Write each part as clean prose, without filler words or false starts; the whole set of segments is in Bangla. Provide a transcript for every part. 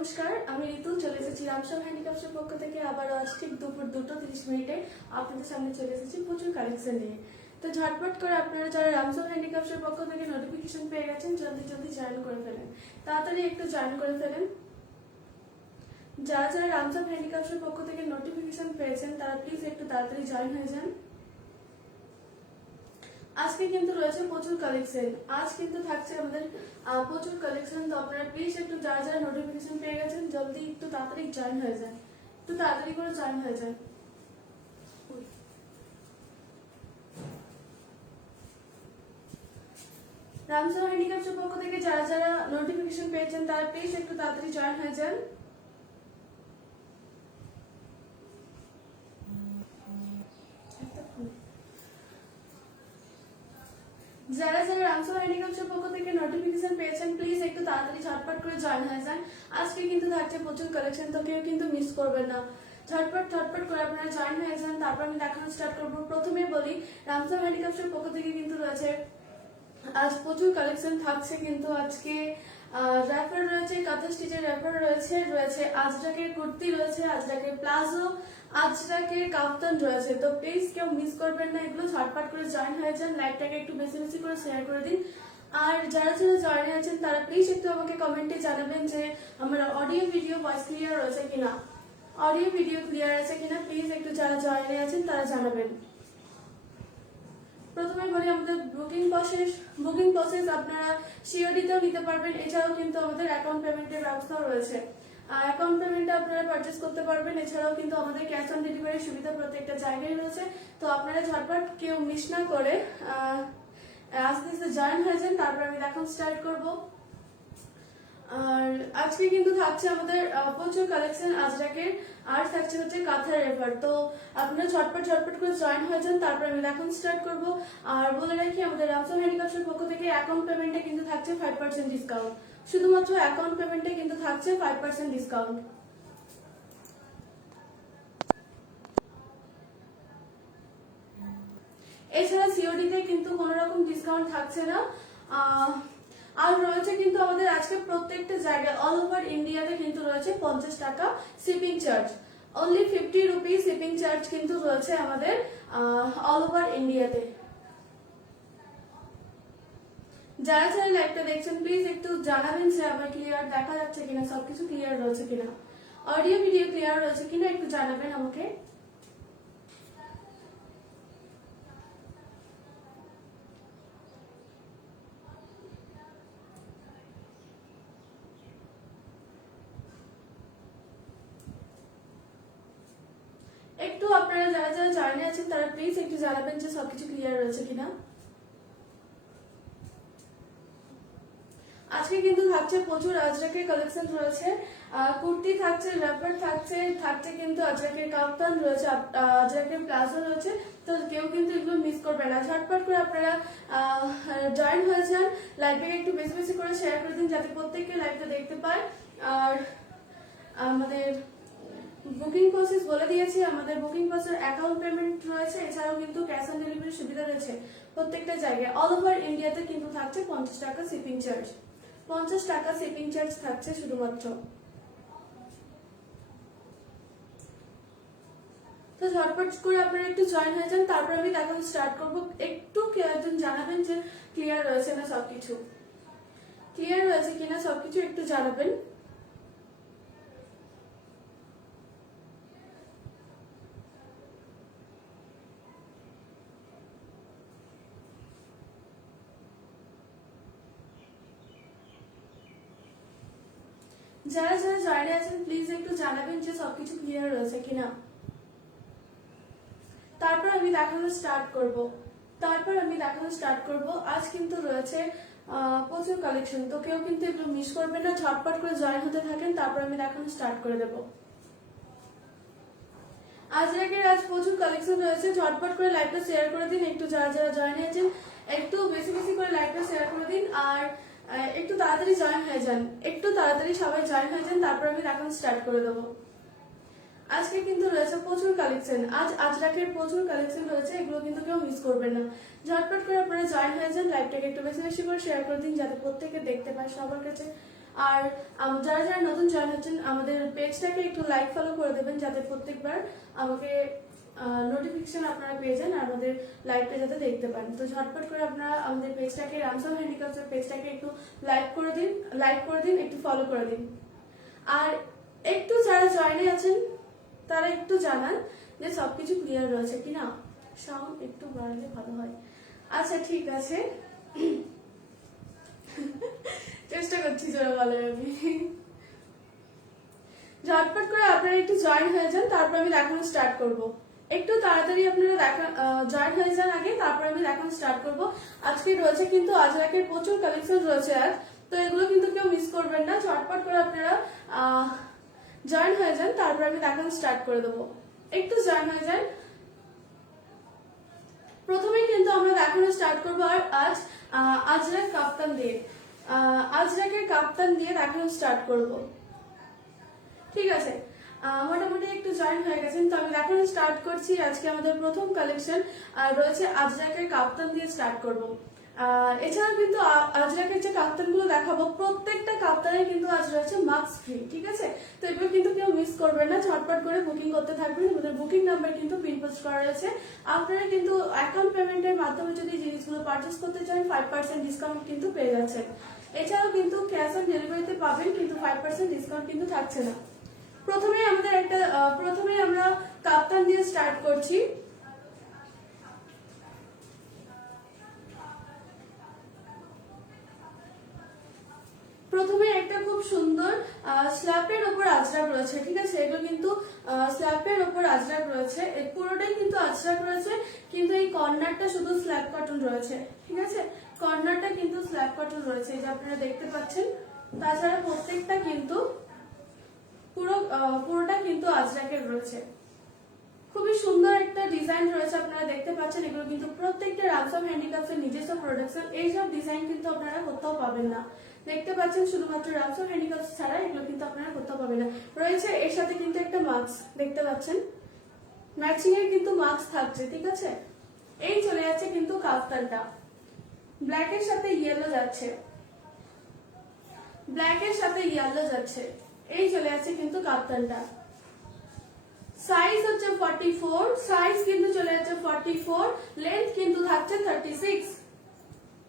নমস্কার, আমি ঋতু চলে এসেছি রামসাম হ্যান্ডিক্রাফটসের পক্ষ থেকে আবারও আজ ঠিক দুপুর 2:30 আপনাদের সামনে চলে এসেছি প্রচুর কালেকশন নিয়ে। তো ঝটপট করে আপনারা যারা রামসাম হ্যান্ডিক্রাফটসের পক্ষ থেকে নোটিফিকেশন পেয়ে গেছেন জলদি জলদি জয়েন করে ফেলেন, তাড়াতাড়ি একটু জয়েন করে ফেলেন। যারা যারা রামসাম হ্যান্ডিক্রাফটসের পক্ষ থেকে নোটিফিকেশন পেয়েছেন তারা প্লিজ একটু তাড়াতাড়ি জয়েন হয়ে যান। আজকে কিন্তু রয়েছে প্রচুর কালেকশন, আজ কিন্তু থাকছে আমাদের প্রচুর কালেকশন। তো আপনারা প্লিজ একটু যারা যারা নোটিফিকেশন পেয়ে গেছেন জলদি একটু তাড়াতাড়ি জয়েন হয়ে যান, একটু তাড়াতাড়ি করে জয়েন হয়ে যান। রামসাম হ্যান্ডিক্রাফটসের পক্ষ থেকে যারা যারা নোটিফিকেশন পেয়েছেন তারা প্লিজ একটু তাড়াতাড়ি জয়েন হয়ে যান। যারা যারা রামসাম হ্যান্ডিক্রাফটসের পক্ষ থেকে নোটিফিকেশন পেয়েছেন প্লিজ একটু তাড়াতাড়ি ঝটপট করে জয়েন হয়ে যান। আজকে কিন্তু থাকছে প্রচুর কালেকশন, তো কেউ কিন্তু মিস করবেন না। ঝটপট করে আপনারা জয়েন হয়ে যান, তারপর আমি দেখানো স্টার্ট করবো। প্রথমে বলি রামসাম হ্যান্ডিক্রাফটসের পক্ষ থেকে কিন্তু রয়েছে আজ প্রচুর কালেকশন থাকছে। কিন্তু আজকে র্যাপার রয়েছে, কাঁথা স্টিচের র্যাপার রয়েছে, আজরাকের কুর্তি রয়েছে, আজরাকের প্লাজো, আজরাকের কাপ্তান রয়েছে। তো প্লিজ কেউ মিস করবেন না, এগুলো ঝটপট করে জয়েন হয়ে যান, লাইভটাকে একটু বেশি বেশি করে শেয়ার করে দিন। আর যারা যারা জয়েন আছেন তারা প্লিজ একটু আমাকে কমেন্টে জানাবেন যে আমার অডিও ভিডিও ভয়েস ক্লিয়ার রয়েছে কিনা, অডিও ভিডিও ক্লিয়ার আছে কিনা। প্লিজ একটু যারা জয়েন আছেন তারা জানাবেন। প্রথমে বলি আমাদের বুকিং প্রসেস আপনারা সিওডিতেও নিতে পারবেন, এছাড়াও কিন্তু আমাদের অ্যাকাউন্ট পেমেন্টের ব্যবস্থাও রয়েছে। অ্যাকাউন্ট পেমেন্টে আপনারা পারচেস করতে পারবেন, এছাড়াও কিন্তু আমাদের ক্যাশ অন ডেলিভারির সুবিধা প্রত্যেকটা জায়গায় রয়েছে। তো আপনারা ঝটপট কেউ মিস না করে আস্তে আস্তে জয়েন হয়ে যান, তারপর আমি দেখানো স্টার্ট করব। আর আজকে কিন্তু থাকছে আমাদের প্রচুর কালেকশন আজরাকের, আর থাকছে হচ্ছে কাঁথার রেফার। তো আপনারা ঝটপট করে জয়েন হয়ে যান, তারপর আমি দেখানো স্টার্ট করব। আর বলে রাখি আমাদের রামসাম হ্যান্ডিক্রাফটসের পক্ষ থেকে অ্যাকাউন্ট পেমেন্টে কিন্তু থাকছে 5% ডিসকাউন্ট, শুধুমাত্র অ্যাকাউন্ট পেমেন্টে কিন্তু থাকছে 5% ডিসকাউন্ট। এছাড়া সিওডিতে কিন্তু কোনো রকম ডিসকাউন্ট থাকছে না। আর রয়েছে কিন্তু আমাদের আজকে প্রত্যেকটা জায়গায় অল ওভার ইন্ডিয়াতে কিন্তু রয়েছে 50 টাকা shipping charge, only 50 rupees shipping charge কিন্তু রয়েছে আমাদের অল ওভার ইন্ডিয়াতে। যারা যারা লাইভটা দেখছেন প্লিজ একটু জানাবেন যে আমার ক্লিয়ার দেখা যাচ্ছে কিনা, সবকিছু ক্লিয়ার রয়েছে কিনা, অডিও ভিডিও ক্লিয়ার রয়েছে কিনা একটু জানাবেন আমাকে। একটু আপনারা যারা যারা জয়েনে আছেন তারা প্লিজ একটু জানাবেন যে সবকিছু ক্লিয়ার রয়েছে কিনা। আজকে কিন্তু থাকছে প্রচুর আজরাকের কালেকশন রয়েছে, কুর্তি থাকছে, র্যাপার থাকছে কিন্তু আজরাকের কাপ্তান রয়েছে, আজরাকের প্লাজো রয়েছে। তো কেউ কিন্তু এগুলো মিস করবে না, ঝটপট করে আপনারা জয়েন হয়ে যান, লাইভটাকে একটু বেশি বেশি করে শেয়ার করে দিন যাতে প্রত্যেককে লাইভটা দেখতে পায়। আর আমাদের বুকিং প্রসেস বলে দিয়েছি, আমাদের বুকিং প্রসেস অ্যাকাউন্ট পেমেন্ট রয়েছে, এছাড়াও কিন্তু ক্যাশ অন ডেলিভারির সুবিধা রয়েছে প্রত্যেকটা জায়গায়। অল ওভার ইন্ডিয়াতে কিন্তু থাকছে 50 টাকা শিপিং চার্জ, 50 টাকা শিপিং চার্জ থাকছে শুধুমাত্র। তো ঝটপট করে আপনারা একটু জয়েন হয়ে যান, তারপর আমি দেখানো স্টার্ট করব। একটু একজন জানাবেন যে ক্লিয়ার রয়েছে না সবকিছু, ক্লিয়ার রয়েছে কিনা সবকিছু একটু জানাবেন। যারা যারা জয়েনে আছেন প্লিজ একটু জানাবেন যে সবকিছু ক্লিয়ার রয়েছে কিনা, তারপর আমি দেখানো স্টার্ট করব। আজ কিন্তু রয়েছে প্রচুর কালেকশন, তো কেউ কিন্তু এগুলো মিস করবেন না, ঝটপট করে জয়েন হতে থাকেন, তারপর আমি দেখানো স্টার্ট করে দেব। আজরাকের আজ প্রচুর কালেকশন রয়েছে, ঝটপট করে লাইভটা শেয়ার করে দিন, একটু যারা যারা জয়েন আছেন একটু বেশি বেশি করে লাইভটা শেয়ার করে দিন। আর একটু তাড়াতাড়ি জয়েন হয়ে যান, একটু তাড়াতাড়ি সবাই জয়েন হয়ে যান, তারপর আমি দেখানো স্টার্ট করে দেবো। আজকে কিন্তু রয়েছে প্রচুর কালেকশন, আজ আজরাকের প্রচুর কালেকশন রয়েছে, এগুলো কিন্তু কেউ মিস করবেন না, ঝটপট করে আপনারা জয়েন হয়ে যান, লাইভটাকে একটু বেশি বেশি করে শেয়ার করে দিন যাতে প্রত্যেকে দেখতে পায়, সবার কাছে আর যারা যারা নতুন জয়েন হচ্ছেন আমাদের পেজটাকে একটু লাইক ফলো করে দেবেন, যাতে প্রত্যেকবার আমাকে নোটিফিকেশন আপনারা পেয়ে যান আর আমাদের লাইভটা যাতে দেখতে পান। তো ঝটপট করে আপনারা আমাদের পেজটাকে, রামসাম হ্যান্ডিক্রাফটসের পেজটাকে একটু লাইক করে দিন, একটু ফলো করে দিন। আর একটু যারা জয়েনে আছেন তারা একটু জানান যে সবকিছু ক্লিয়ার রয়েছে কিনা, সাউন্ড একটু বাড়লে ভালো হয়। আচ্ছা ঠিক আছে, চেষ্টা করছি জোরে বলার। আমি ঝটপট করে আপনারা একটু জয়েন হয়ে যান, তারপর আমি দেখানো স্টার্ট করব। একটু তাড়াতাড়ি আপনারা জয়েন হয়ে যান আগে, তারপর আমি দেখানো স্টার্ট করব। আজকে রয়েছে কিন্তু আজরাকের প্রচুর কালেকশন রয়েছে আজ, তো এগুলো কিন্তু কেউ মিস করবেন না। ঝটপট করে আপনারা জয়েন হয়ে যান, তারপর আমি দেখানো স্টার্ট করে দেবো। একটু জয়েন হয়ে যান। প্রথমেই কিন্তু আমরা দেখানো স্টার্ট করবো আর আজরাক কাপ্তান দিয়ে, আজরাকের কাপ্তান দিয়ে দেখানো স্টার্ট করব। ঠিক আছে, মোটামুটি একটু জয়েন হয়ে গেছেন, তো আমি দেখানো স্টার্ট করছি। আজকে আমাদের প্রথম কালেকশন রয়েছে আজরাকের কাপ্তান দিয়ে স্টার্ট করব। এছাড়াও কিন্তু আজরাকের যে কাপ্তানগুলো দেখাবো প্রত্যেকটা কাপ্তানে কিন্তু আজ রয়েছে মাস্ক ফ্রি। ঠিক আছে, তো এগুলো কিন্তু কেউ মিস করবেন না, ঝটপট করে বুকিং করতে থাকবেন। আমাদের বুকিং নাম্বার কিন্তু পিন পোস্ট করা রয়েছে। আপনারা কিন্তু অ্যাকাউন্ট পেমেন্টের মাধ্যমে যদি জিনিসগুলো পারচেস করতে চান 5% ডিসকাউন্ট কিন্তু পেয়ে যাচ্ছেন। এছাড়াও কিন্তু ক্যাশ অন ডেলিভারিতে পাবেন, কিন্তু 5% ডিসকাউন্ট কিন্তু থাকছে না। প্রথমেই আমরা কাপ্তান দিয়ে স্টার্ট করছি। প্রথমে একটা খুব সুন্দর স্ল্যাপের উপর আজরাক রয়েছে। ঠিক আছে, এগুলো কিন্তু স্ল্যাপের উপর আজরাক রয়েছে, পুরোটাই কিন্তু আজরাক রয়েছে, কিন্তু এই কর্নারটা শুধু স্ল্যাব কটন রয়েছে। ঠিক আছে, কর্নারটা কিন্তু স্ল্যাব কটন রয়েছে, এই যে আপনারা দেখতে পাচ্ছেন। তাছাড়া প্রত্যেকটা কিন্তু পুরোটা কিন্তু আজরাকের রয়েছে। খুবই সুন্দর একটা ডিজাইন রয়েছে, আপনারা দেখতে পাচ্ছেন। এগুলো কিন্তু প্রত্যেকটা রামসাম হ্যান্ডিক্রাফটসের নিজস্ব প্রোডাকশন। এইসব ডিজাইন কিন্তু আপনারা কোথাও পাবেন না, দেখতে পাচ্ছেন। শুধুমাত্র রামসাম হ্যান্ডিক্রাফটস ছাড়া এগুলো কিন্তু আপনারা কোথাও পাবেন না। রয়েছে এর সাথে কিন্তু একটা মাস্ক, দেখতে পাচ্ছেন, ম্যাচিং এর কিন্তু মাস্ক থাকছে। ঠিক আছে, এই চলে যাচ্ছে কিন্তু কাফতানটা, ব্ল্যাক এর সাথে ইয়েলো যাচ্ছে, ব্ল্যাক এর সাথে ইয়েলো যাচ্ছে, এই চলে যাচ্ছে কিন্তু কাফতানটা। সাইজ হচ্ছে 44, সাইজ কিন্তু চলে যাচ্ছে 44, লেন্থ কিন্তু থাকছে 36।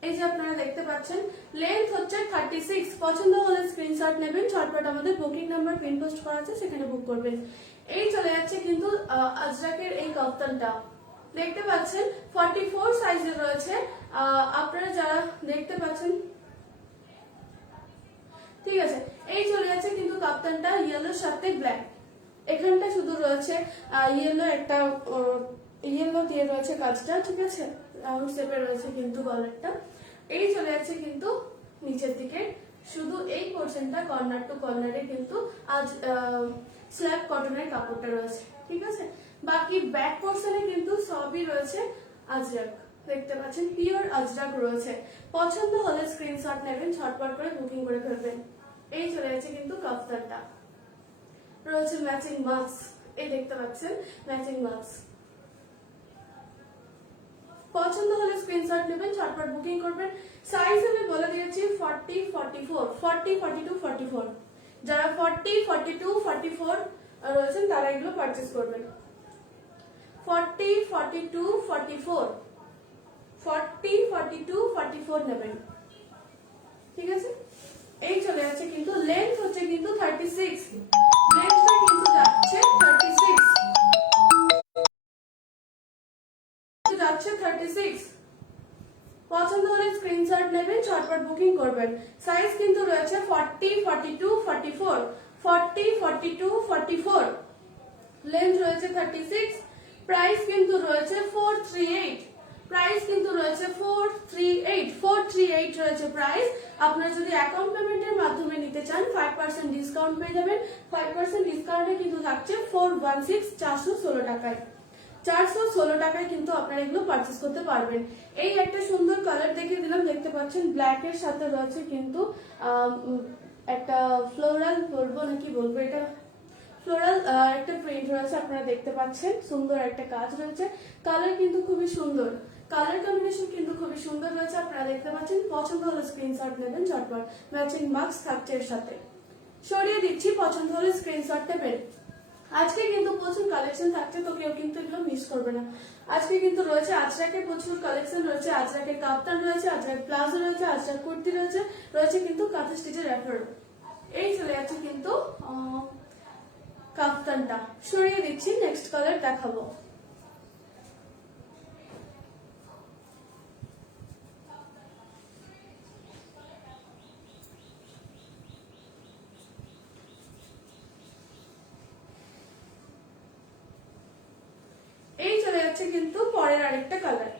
এই যে আপনারা দেখতে পাচ্ছেন, লেন্থ হচ্ছে 36। পছন্দ হলে স্ক্রিনশট নেবেন, ঝটপট আমাদের বুকিং নাম্বার পিন পোস্ট করা আছে, সেখানে বুক করবেন। এই চলে যাচ্ছে কিন্তু আজরাকের এই কাপ্তানটা, দেখতে পাচ্ছেন 44 সাইজের রয়েছে। আপনারা যারা দেখতে পাচ্ছেন, ঠিক আছে, এই চলে যাচ্ছে কিন্তু কাপ্তানটা ইয়েলোর সাথে ব্ল্যাক। এখানটা শুধু রয়েছে ইয়েলো, একটা ইয়েলো দিয়ে রয়েছে কাজটা। ঠিক আছে, রাউন্ড শেপে রয়েছে কিন্তু গলারটা। এই চলে যাচ্ছে কিন্তু নিচের দিকে, শুধু এই পোর্শনটা কর্নার টু কর্নারে কিন্তু আজ স্ল্যাব কটনের কাপড়টা রয়েছে। ঠিক আছে, বাকি ব্যাক পোর্শনে কিন্তু সবই রয়েছে আজরাক, দেখতে পাচ্ছেন, পিওর আজরাক রয়েছে। পছন্দ হলে স্ক্রিনশট নেবেন, ঝটপট করে বুকিং করে ফেলবেন। এই চলে যাচ্ছে কিন্তু কাফতানটা, রয়েছে ম্যাচিং মাস্ক, এই দেখতে পাচ্ছেন ম্যাচিং মাস্ক। পছন্দ হলে স্ক্রিনশট নেবেন, ঝটপট বুকিং করবেন। সাইজ আমি বলে দিয়েছি 40, 44, 40, 42, 44। যারা 40, 42, 44 রয়েছেন তারা এগুলো পারচেজ করবেন। 40, 42, 44, 40, 42, 44 নেবেন। ঠিক আছে, এই চলে যাচ্ছে কিন্তু লেন্থ হচ্ছে কিন্তু 36, লেন্থটা কিন্তু যাচ্ছে 36, যাচ্ছে 36। পছন্দ হলে স্ক্রিনশট নেবেন, ঝটপট বুকিং করবেন। সাইজ কিন্তু রয়েছে 40, 42, 44, 40, 42, 44, লেন্থ রয়েছে 36। প্রাইস কিন্তু রয়েছে 438, প্রাইস কিন্তু রয়েছে 438 রয়েছে প্রাইস। আপনারা যদি অ্যাকাউন্ট পেমেন্টের মাধ্যমে নিতে চান 5% ডিসকাউন্ট পেয়ে যাবেন। 5% ডিসকাউন্টে কিন্তু থাকছে 416, 416 টাকায়। 416 টাকায় কিন্তু আপনারা এগুলো পারচেস করতে পারবেন। এই একটা সুন্দর কালার দেখিয়ে দিলাম, দেখতে পাচ্ছেন ব্ল্যাক এর সাথে রয়েছে কিন্তু একটা ফ্লোরাল বলবো নাকি বলবো, এটা ফ্লোরাল একটা প্রিন্ট রয়েছে, আপনারা দেখতে পাচ্ছেন। সুন্দর একটা কাজ রয়েছে, কালার কিন্তু খুবই সুন্দর, কালার কম্বিনেশন কিন্তু খুবই সুন্দর রয়েছে, আপনারা দেখতে পাচ্ছেন। পছন্দ হলে স্ক্রিনশট নেবেন ঝটপট, ম্যাচিং মাস্ক থাকছে এর সাথে। সরিয়ে দিচ্ছি, পছন্দ হলে স্ক্রিনশট নেবেন। আজকে কিন্তু প্রচুর কালেকশন থাকছে, তো কেউ কিন্তু এগুলো মিস করবে না। আজকে কিন্তু রয়েছে আজরাকের প্রচুর কালেকশন রয়েছে, আজরাকের কাপ্তান রয়েছে, আজরাক প্লাজো রয়েছে, আজরাক কুর্তি রয়েছে কিন্তু কাঁথা স্টিচের র্যাপারও। এই চলে যাচ্ছে কিন্তু কাপ্তানটা। সরিয়ে দিচ্ছি, নেক্সট কালার দেখাবো। এই চলে যাচ্ছে কিন্তু পরের আরেকটা কালার।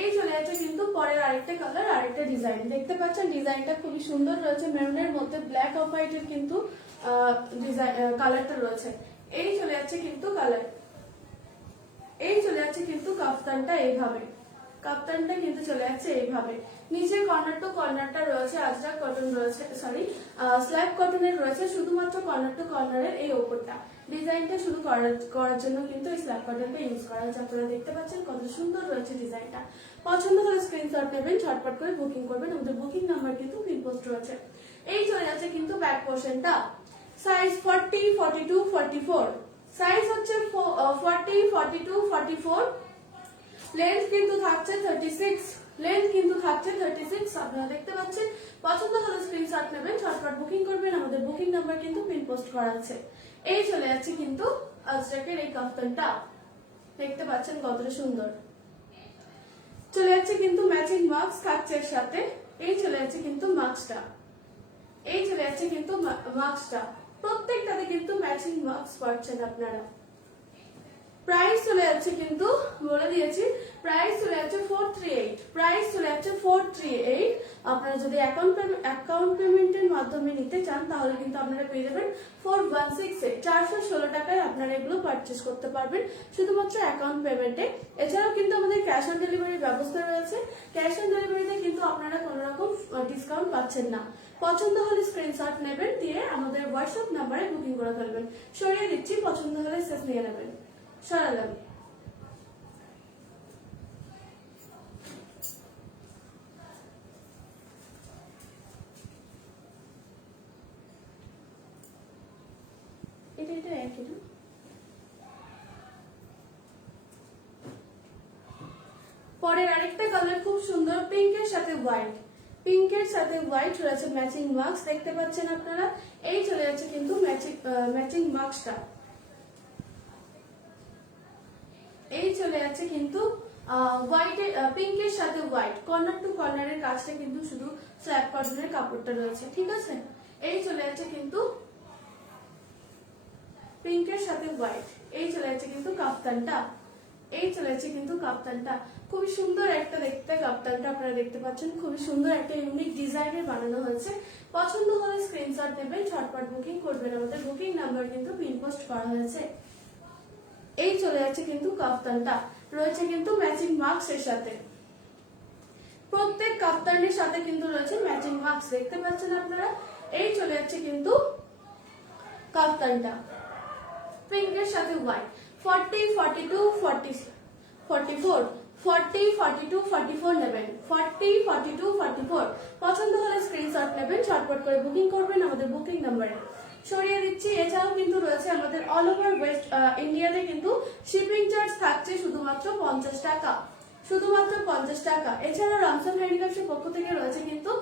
এই চলে যাচ্ছে কিন্তু পরের আরেকটা কালার, আরেকটা ডিজাইন। দেখতে পাচ্ছেন ডিজাইনটা খুবই সুন্দর রয়েছে, মেরুনের মধ্যে ব্ল্যাক অফ হোয়াইটের কিন্তু কালারটা রয়েছে। এই চলে যাচ্ছে কিন্তু কালার। এই চলে যাচ্ছে কিন্তু কাপ্তানটা এইভাবে, কাপ্তানটা কিন্তু চলে যাচ্ছে এইভাবে। নিচে কর্নার টু কর্নারটা রয়েছে আজরাক কটন রয়েছে, সরি স্ল্যাব কটনের রয়েছে, শুধুমাত্র কর্নার টু কর্নারের এই ওপরটা ডিজাইনটা শুরু করার জন্য কিন্তু এই স্ল্যাব কটনটা ইউজ করা হয়েছে। আপনারা দেখতে পাচ্ছেন কত সুন্দর রয়েছে ডিজাইনটা। পছন্দ হলে স্ক্রিনশট নেবেন, ঝটপট করে বুকিং করবেন, আমাদের বুকিং নাম্বার কিন্তু পিন পোস্ট রয়েছে। এই চলে যাচ্ছে কিন্তু ব্যাক পোর্শনটা, সাইজ 40, 42, 44, সাইজ হচ্ছে 40, 42, 44, লেন্থ কিন্তু থাকছে 36, লেন্থ কিন্তু থাকছে 36, আপনারা দেখতে পাচ্ছেন। পছন্দ হলে স্ক্রিনশট নেবেন, ঝটপট বুকিং করবেন, আমাদের বুকিং নাম্বার কিন্তু পিন পোস্ট করা আছে। এই চলে যাচ্ছে কিন্তু আজরাকের এই কাফতানটা, দেখতে পাচ্ছেন কতটা সুন্দর। চলে যাচ্ছে কিন্তু ম্যাচিং মাস্ক থাকছে এর সাথে। এই চলে যাচ্ছে কিন্তু মাস্কটা, এই চলে যাচ্ছে কিন্তু মাস্কটা, প্রত্যেকটাতে কিন্তু ম্যাচিং মাস্ক পাচ্ছেন আপনারা। প্রাইস চলে যাচ্ছে কিন্তু বলে দিয়েছি, প্রাইস চলে যাচ্ছে 438, প্রাইস চলে যাচ্ছে 438। আপনারা যদি অ্যাকাউন্ট পেমেন্টের মাধ্যমে নিতে চান তাহলে কিন্তু আপনারা পেয়ে যাবেন 416 এ, 416 টাকায় আপনারা এগুলো পারচেজ করতে পারবেন শুধুমাত্র অ্যাকাউন্ট পেমেন্টে। এছাড়াও কিন্তু আমাদের ক্যাশ অন ডেলিভারির ব্যবস্থা রয়েছে, ক্যাশ অন ডেলিভারিতে কিন্তু আপনারা কোনো রকম ডিসকাউন্ট পাচ্ছেন না। পছন্দ হলে স্ক্রিনশট নেবেন, দিয়ে আমাদের হোয়াটসঅ্যাপ নাম্বারে বুকিং করে ফেলবেন। সরিয়ে দিচ্ছি, পছন্দ হলে শেষ নিয়ে নেবেন। সরালাম। এটা একই না? পরের আরেকটা কালার খুব সুন্দর, পিঙ্কের সাথে হোয়াইট, পিঙ্কের সাথে হোয়াইট রয়েছে ম্যাচিং মাস্ক, দেখতে পাচ্ছেন আপনারা। এই চলে যাচ্ছে কিন্তু ম্যাচিং মাস্কটা, এই চলে যাচ্ছে কিন্তু হোয়াইটের পিঙ্কের সাথে হোয়াইট, কর্নার টু কর্নারের কাজটা কিন্তু শুধু স্ল্যাব কটনের কাপড়টা রয়েছে, ঠিক আছে। এই চলে যাচ্ছে কিন্তু পিঙ্কের সাথে হোয়াইট, এই চলে যাচ্ছে কিন্তু কাপ্তানটা, এই চলে যাচ্ছে কিন্তু কাপ্তানটা। খুবই সুন্দর একটা দেখতে কাপ্তানটা, আপনারা দেখতে পাচ্ছেন খুবই সুন্দর একটা ইউনিক ডিজাইনের বানানো হয়েছে। পছন্দ হলে স্ক্রিনশট নেবেন, ঝটপট বুকিং করবেন, আমাদের বুকিং নাম্বার কিন্তু পিন পোস্ট করা হয়েছে। এই চলে যাচ্ছে কিন্তু কাপ্তানটা, রয়েছে কিন্তু ম্যাচিং মাস্ক এর সাথে, প্রত্যেক কাপ্তানের সাথে কিন্তু রয়েছে ম্যাচিং মাস্ক, দেখতে পাচ্ছেন আপনারা। এই চলে যাচ্ছে কিন্তু কাপ্তানটা পিঙ্কের সাথে হোয়াইট, 40, 42, 40, 44, 40, 42, 44 নেবেন, 40, 42, 44। পছন্দ হলে স্ক্রিনশট নেবেন, ঝটপট করে বুকিং করবেন আমাদের বুকিং নাম্বারে। সরিয়ে দিচ্ছি। এছাড়াও কিন্তু রয়েছে আমাদের অল ওভার ওয়েস্ট ইন্ডিয়াতে কিন্তু শিপিং চার্জ থাকছে শুধুমাত্র 50 টাকা, শুধুমাত্র 50 টাকা। এছাড়াও রামসান হ্যান্ডিক্রাফটের পক্ষ থেকে রয়েছে কিন্তু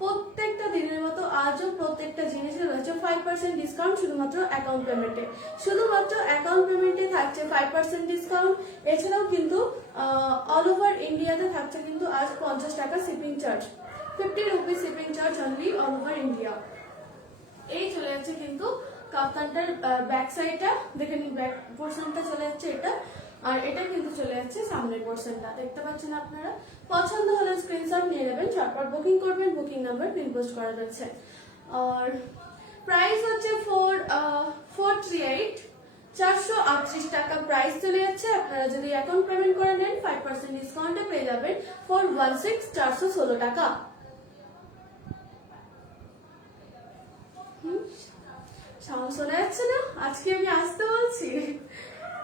প্রত্যেকটা দিনের মতো আজও প্রত্যেকটা জিনিসে রয়েছে 5% ডিসকাউন্ট শুধুমাত্র অ্যাকাউন্ট পেমেন্টে, শুধুমাত্র অ্যাকাউন্ট পেমেন্টে থাকছে 5% ডিসকাউন্ট। এছাড়াও কিন্তু অল ওভার ইন্ডিয়াতে থাকছে কিন্তু আজ 50 টাকা shipping charge, 50 rupees shipping charge only all over India. এই চলে যাচ্ছে কিন্তু কাপ্তানটার ব্যাক সাইডটা, দেখে নিন ব্যাক পোর্শনটা চলে যাচ্ছে এটা, আর এটা কিন্তু চলে যাচ্ছে সামনের পোর্শনটা, দেখতে পাচ্ছেন আপনারা। পছন্দ হলে স্ক্রিনশট নিয়ে নেবেন, ঝটপট বুকিং করবেন, বুকিং নাম্বার পিন পোস্ট করা যাচ্ছে। আর প্রাইস হচ্ছে 438, 438 টাকা প্রাইস চলে যাচ্ছে। আপনারা যদি অ্যাকাউন্ট পেমেন্ট করে নেন 5% ডিসকাউন্টে পেয়ে যাবেন 416, 416 টাকা। সাউন্ড শোনা যাচ্ছে না? আজকে আমি আসতে বলছি,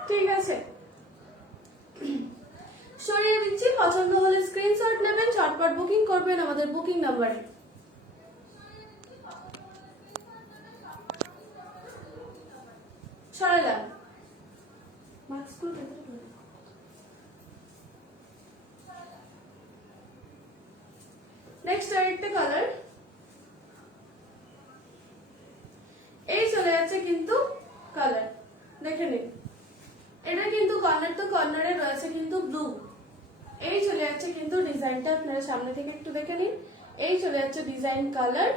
ঠিক আছে। সরিয়ে দিচ্ছি। পছন্দ হলে স্ক্রিনশট নেবেন, ঝটপট বুকিং করবেন আমাদের বুকিং নাম্বারে। সরালাম। নেক্সট আরেকটা কালার, এই চলে যাচ্ছে কিন্তু কালার, দেখে নিন। এটা কিন্তু কর্নার তো কর্নারে রয়েছে কিন্তু ব্লু। এই চলে যাচ্ছে কিন্তু ডিজাইনটা, আপনারা সামনে থেকে একটু দেখে নিন। এই চলে যাচ্ছে ডিজাইন কালার,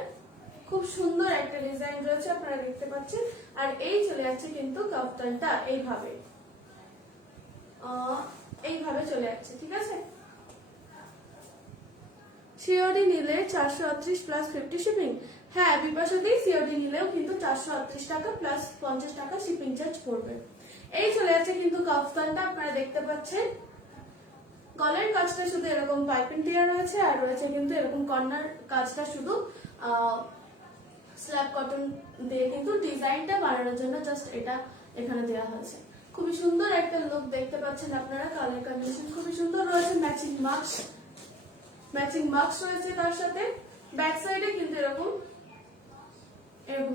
খুব সুন্দর একটা ডিজাইন রয়েছে আপনারা দেখতে পাচ্ছেন। আর এই চলে যাচ্ছে কিন্তু কাফতানটা এইভাবে এইভাবে চলে যাচ্ছে, ঠিক আছে। সিওডি নিলে 438 প্লাস 50 শিপিং। হ্যাঁ বিপাশাদি, সিওডি নিলেও কিন্তু 438 টাকা প্লাস 50 টাকা শিপিং চার্জ পড়বে। এই চলে যাচ্ছে কিন্তু কাফতানটা, আপনারা দেখতে পাচ্ছেন। গলার কাজটা শুধু এরকম পাইপিং দেওয়া রয়েছে, আর রয়েছে কিন্তু এরকম কর্নার কাজটা শুধু স্ল্যাব কটন দিয়ে কিন্তু ডিজাইনটা বানানোর জন্য জাস্ট এটা এখানে দেওয়া হয়েছে। খুবই সুন্দর একটা লুক দেখতে পাচ্ছেন আপনারা। কালার কম্বিনেশন খুবই সুন্দর রয়েছে, ম্যাচিং মাস্ক রয়েছে তার সাথে। ব্যাক সাইডে কিন্তু এরকম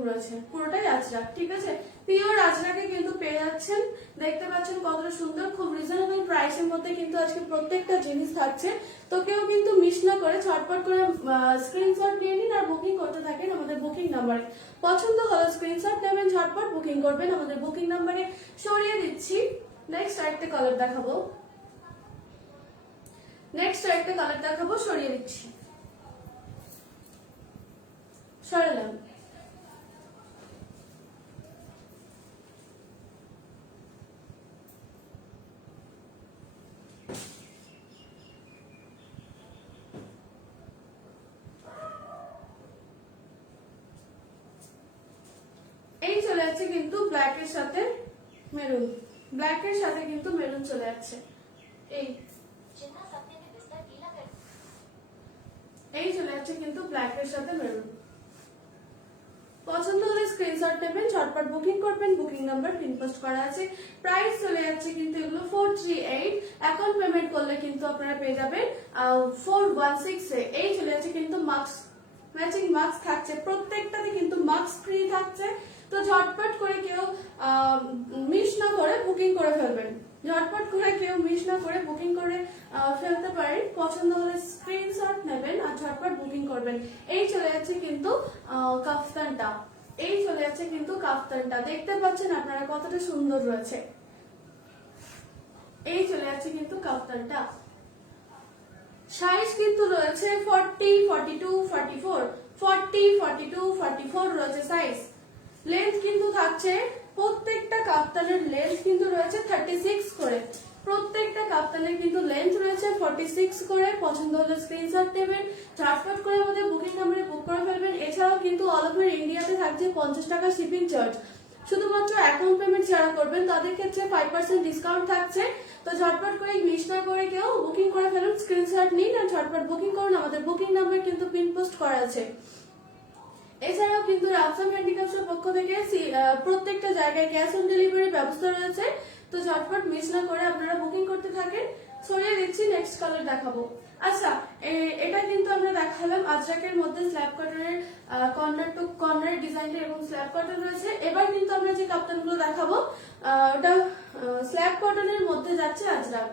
রয়েছে, পুরোটাই আজরাক, ঠিক আছে। পিওর আজরাকে কিন্তু পেয়ে যাচ্ছেন, দেখতে পাচ্ছেন কতটা সুন্দর। খুব রিজনেবল প্রাইসের মধ্যে কিন্তু আজকে প্রত্যেকটা জিনিস থাকছে। তো কেউ কিন্তু মিস না করে ঝটপট করে স্ক্রিনশট নিয়ে নিন আর বুকিং করতে থাকেন আমাদের বুকিং নাম্বারে। পছন্দ হলে স্ক্রিনশট নেবেন, ঝটপট বুকিং করবেন আমাদের বুকিং নাম্বারে। সরিয়ে দিচ্ছি। নেক্সট আরেকটা কালার দেখাবো, সরিয়ে দিচ্ছি। সরালাম। এই চলে যাচ্ছে কিন্তু ব্ল্যাকের সাথে মেরুন, ব্ল্যাকের সাথে কিন্তু মেরুন চলে যাচ্ছে। এই চলে যাচ্ছে কিন্তু ব্ল্যাকের সাথে মেরুন। পছন্দ হলে স্ক্রিনশট নেবেন, ঝটপট বুকিং করবেন। বুকিং নাম্বার পিন পোস্ট করা আছে। প্রাইস চলে যাচ্ছে কিন্তু এগুলো 438। অ্যাকাউন্ট পেমেন্ট করলে কিন্তু আপনারা পেয়ে যাবেন 416 এ। এই চলে যাচ্ছে কিন্তু ম্যাচিং মাস্ক থাকছে, প্রত্যেকটাতে কিন্তু মাস্ক ফ্রি থাকছে। তো ঝটপট করে কেউ মিস না করে বুকিং করে ফেলবেন, ফেলতে পারেন। পছন্দ হলে স্ক্রিনশট নেবেন আর ঝটপট বুকিং করবেন। এই চলে যাচ্ছে কিন্তু কাফতানটা, দেখতে পাচ্ছেন আপনারা কতটা সুন্দর রয়েছে। এই চলে যাচ্ছে কিন্তু কাফতানটা। সাইজ কিন্তু রয়েছে 40, 42, 44, 40, 42, 44 রয়েছে সাইজ। লেন্থ কিন্তু থাকছে, প্রত্যেকটা কাফতানের লেন্থ কিন্তু রয়েছে 36 করে। প্রত্যেকটা কাফতানের কিন্তু লেন্থ রয়েছে 46 করে। পছন্দ হলে স্ক্রিনশট নেবেন, ঝটপট করে আমাদের বুকিং নাম্বারে বুক করে ফেলবেন। এছাড়াও কিন্তু অল ওভার ইন্ডিয়াতে থাকছে 50 টাকা শিপিং চার্জ। শুধুমাত্র অ্যাকাউন্ট পেমেন্ট যারা করবেন তাদের ক্ষেত্রে 5% ডিসকাউন্ট থাকছে। তো ঝটপট করে মিস না করে কেউ বুকিং করে ফেলুন, স্ক্রিনশট নিন আর ঝটপট বুকিং করুন। আমাদের বুকিং নাম্বার কিন্তু পিন পোস্ট করা আছে। এছাড়াও কিন্তু রাফসান হ্যান্ডিক্রাফটসের পক্ষ থেকে প্রত্যেকটা জায়গায় ক্যাশ অন ডেলিভারি ব্যবস্থা রয়েছে। তো ঝটপট মিস না করে আপনারা বুকিং করতে থাকেন। সরিয়ে দিচ্ছি, নেক্সট কালার দেখাবো। আচ্ছা, এটা কিন্তু আমরা দেখালাম আজরাকের মধ্যে স্ল্যাব কটনের কর্নার টু কর্নার ডিজাইনটা এবং স্ল্যাব কটন রয়েছে। এবার কিন্তু আমরা যে কাপ্তানগুলো দেখাবো ওটা স্ল্যাব কটনের মধ্যে যাচ্ছে আজরাক,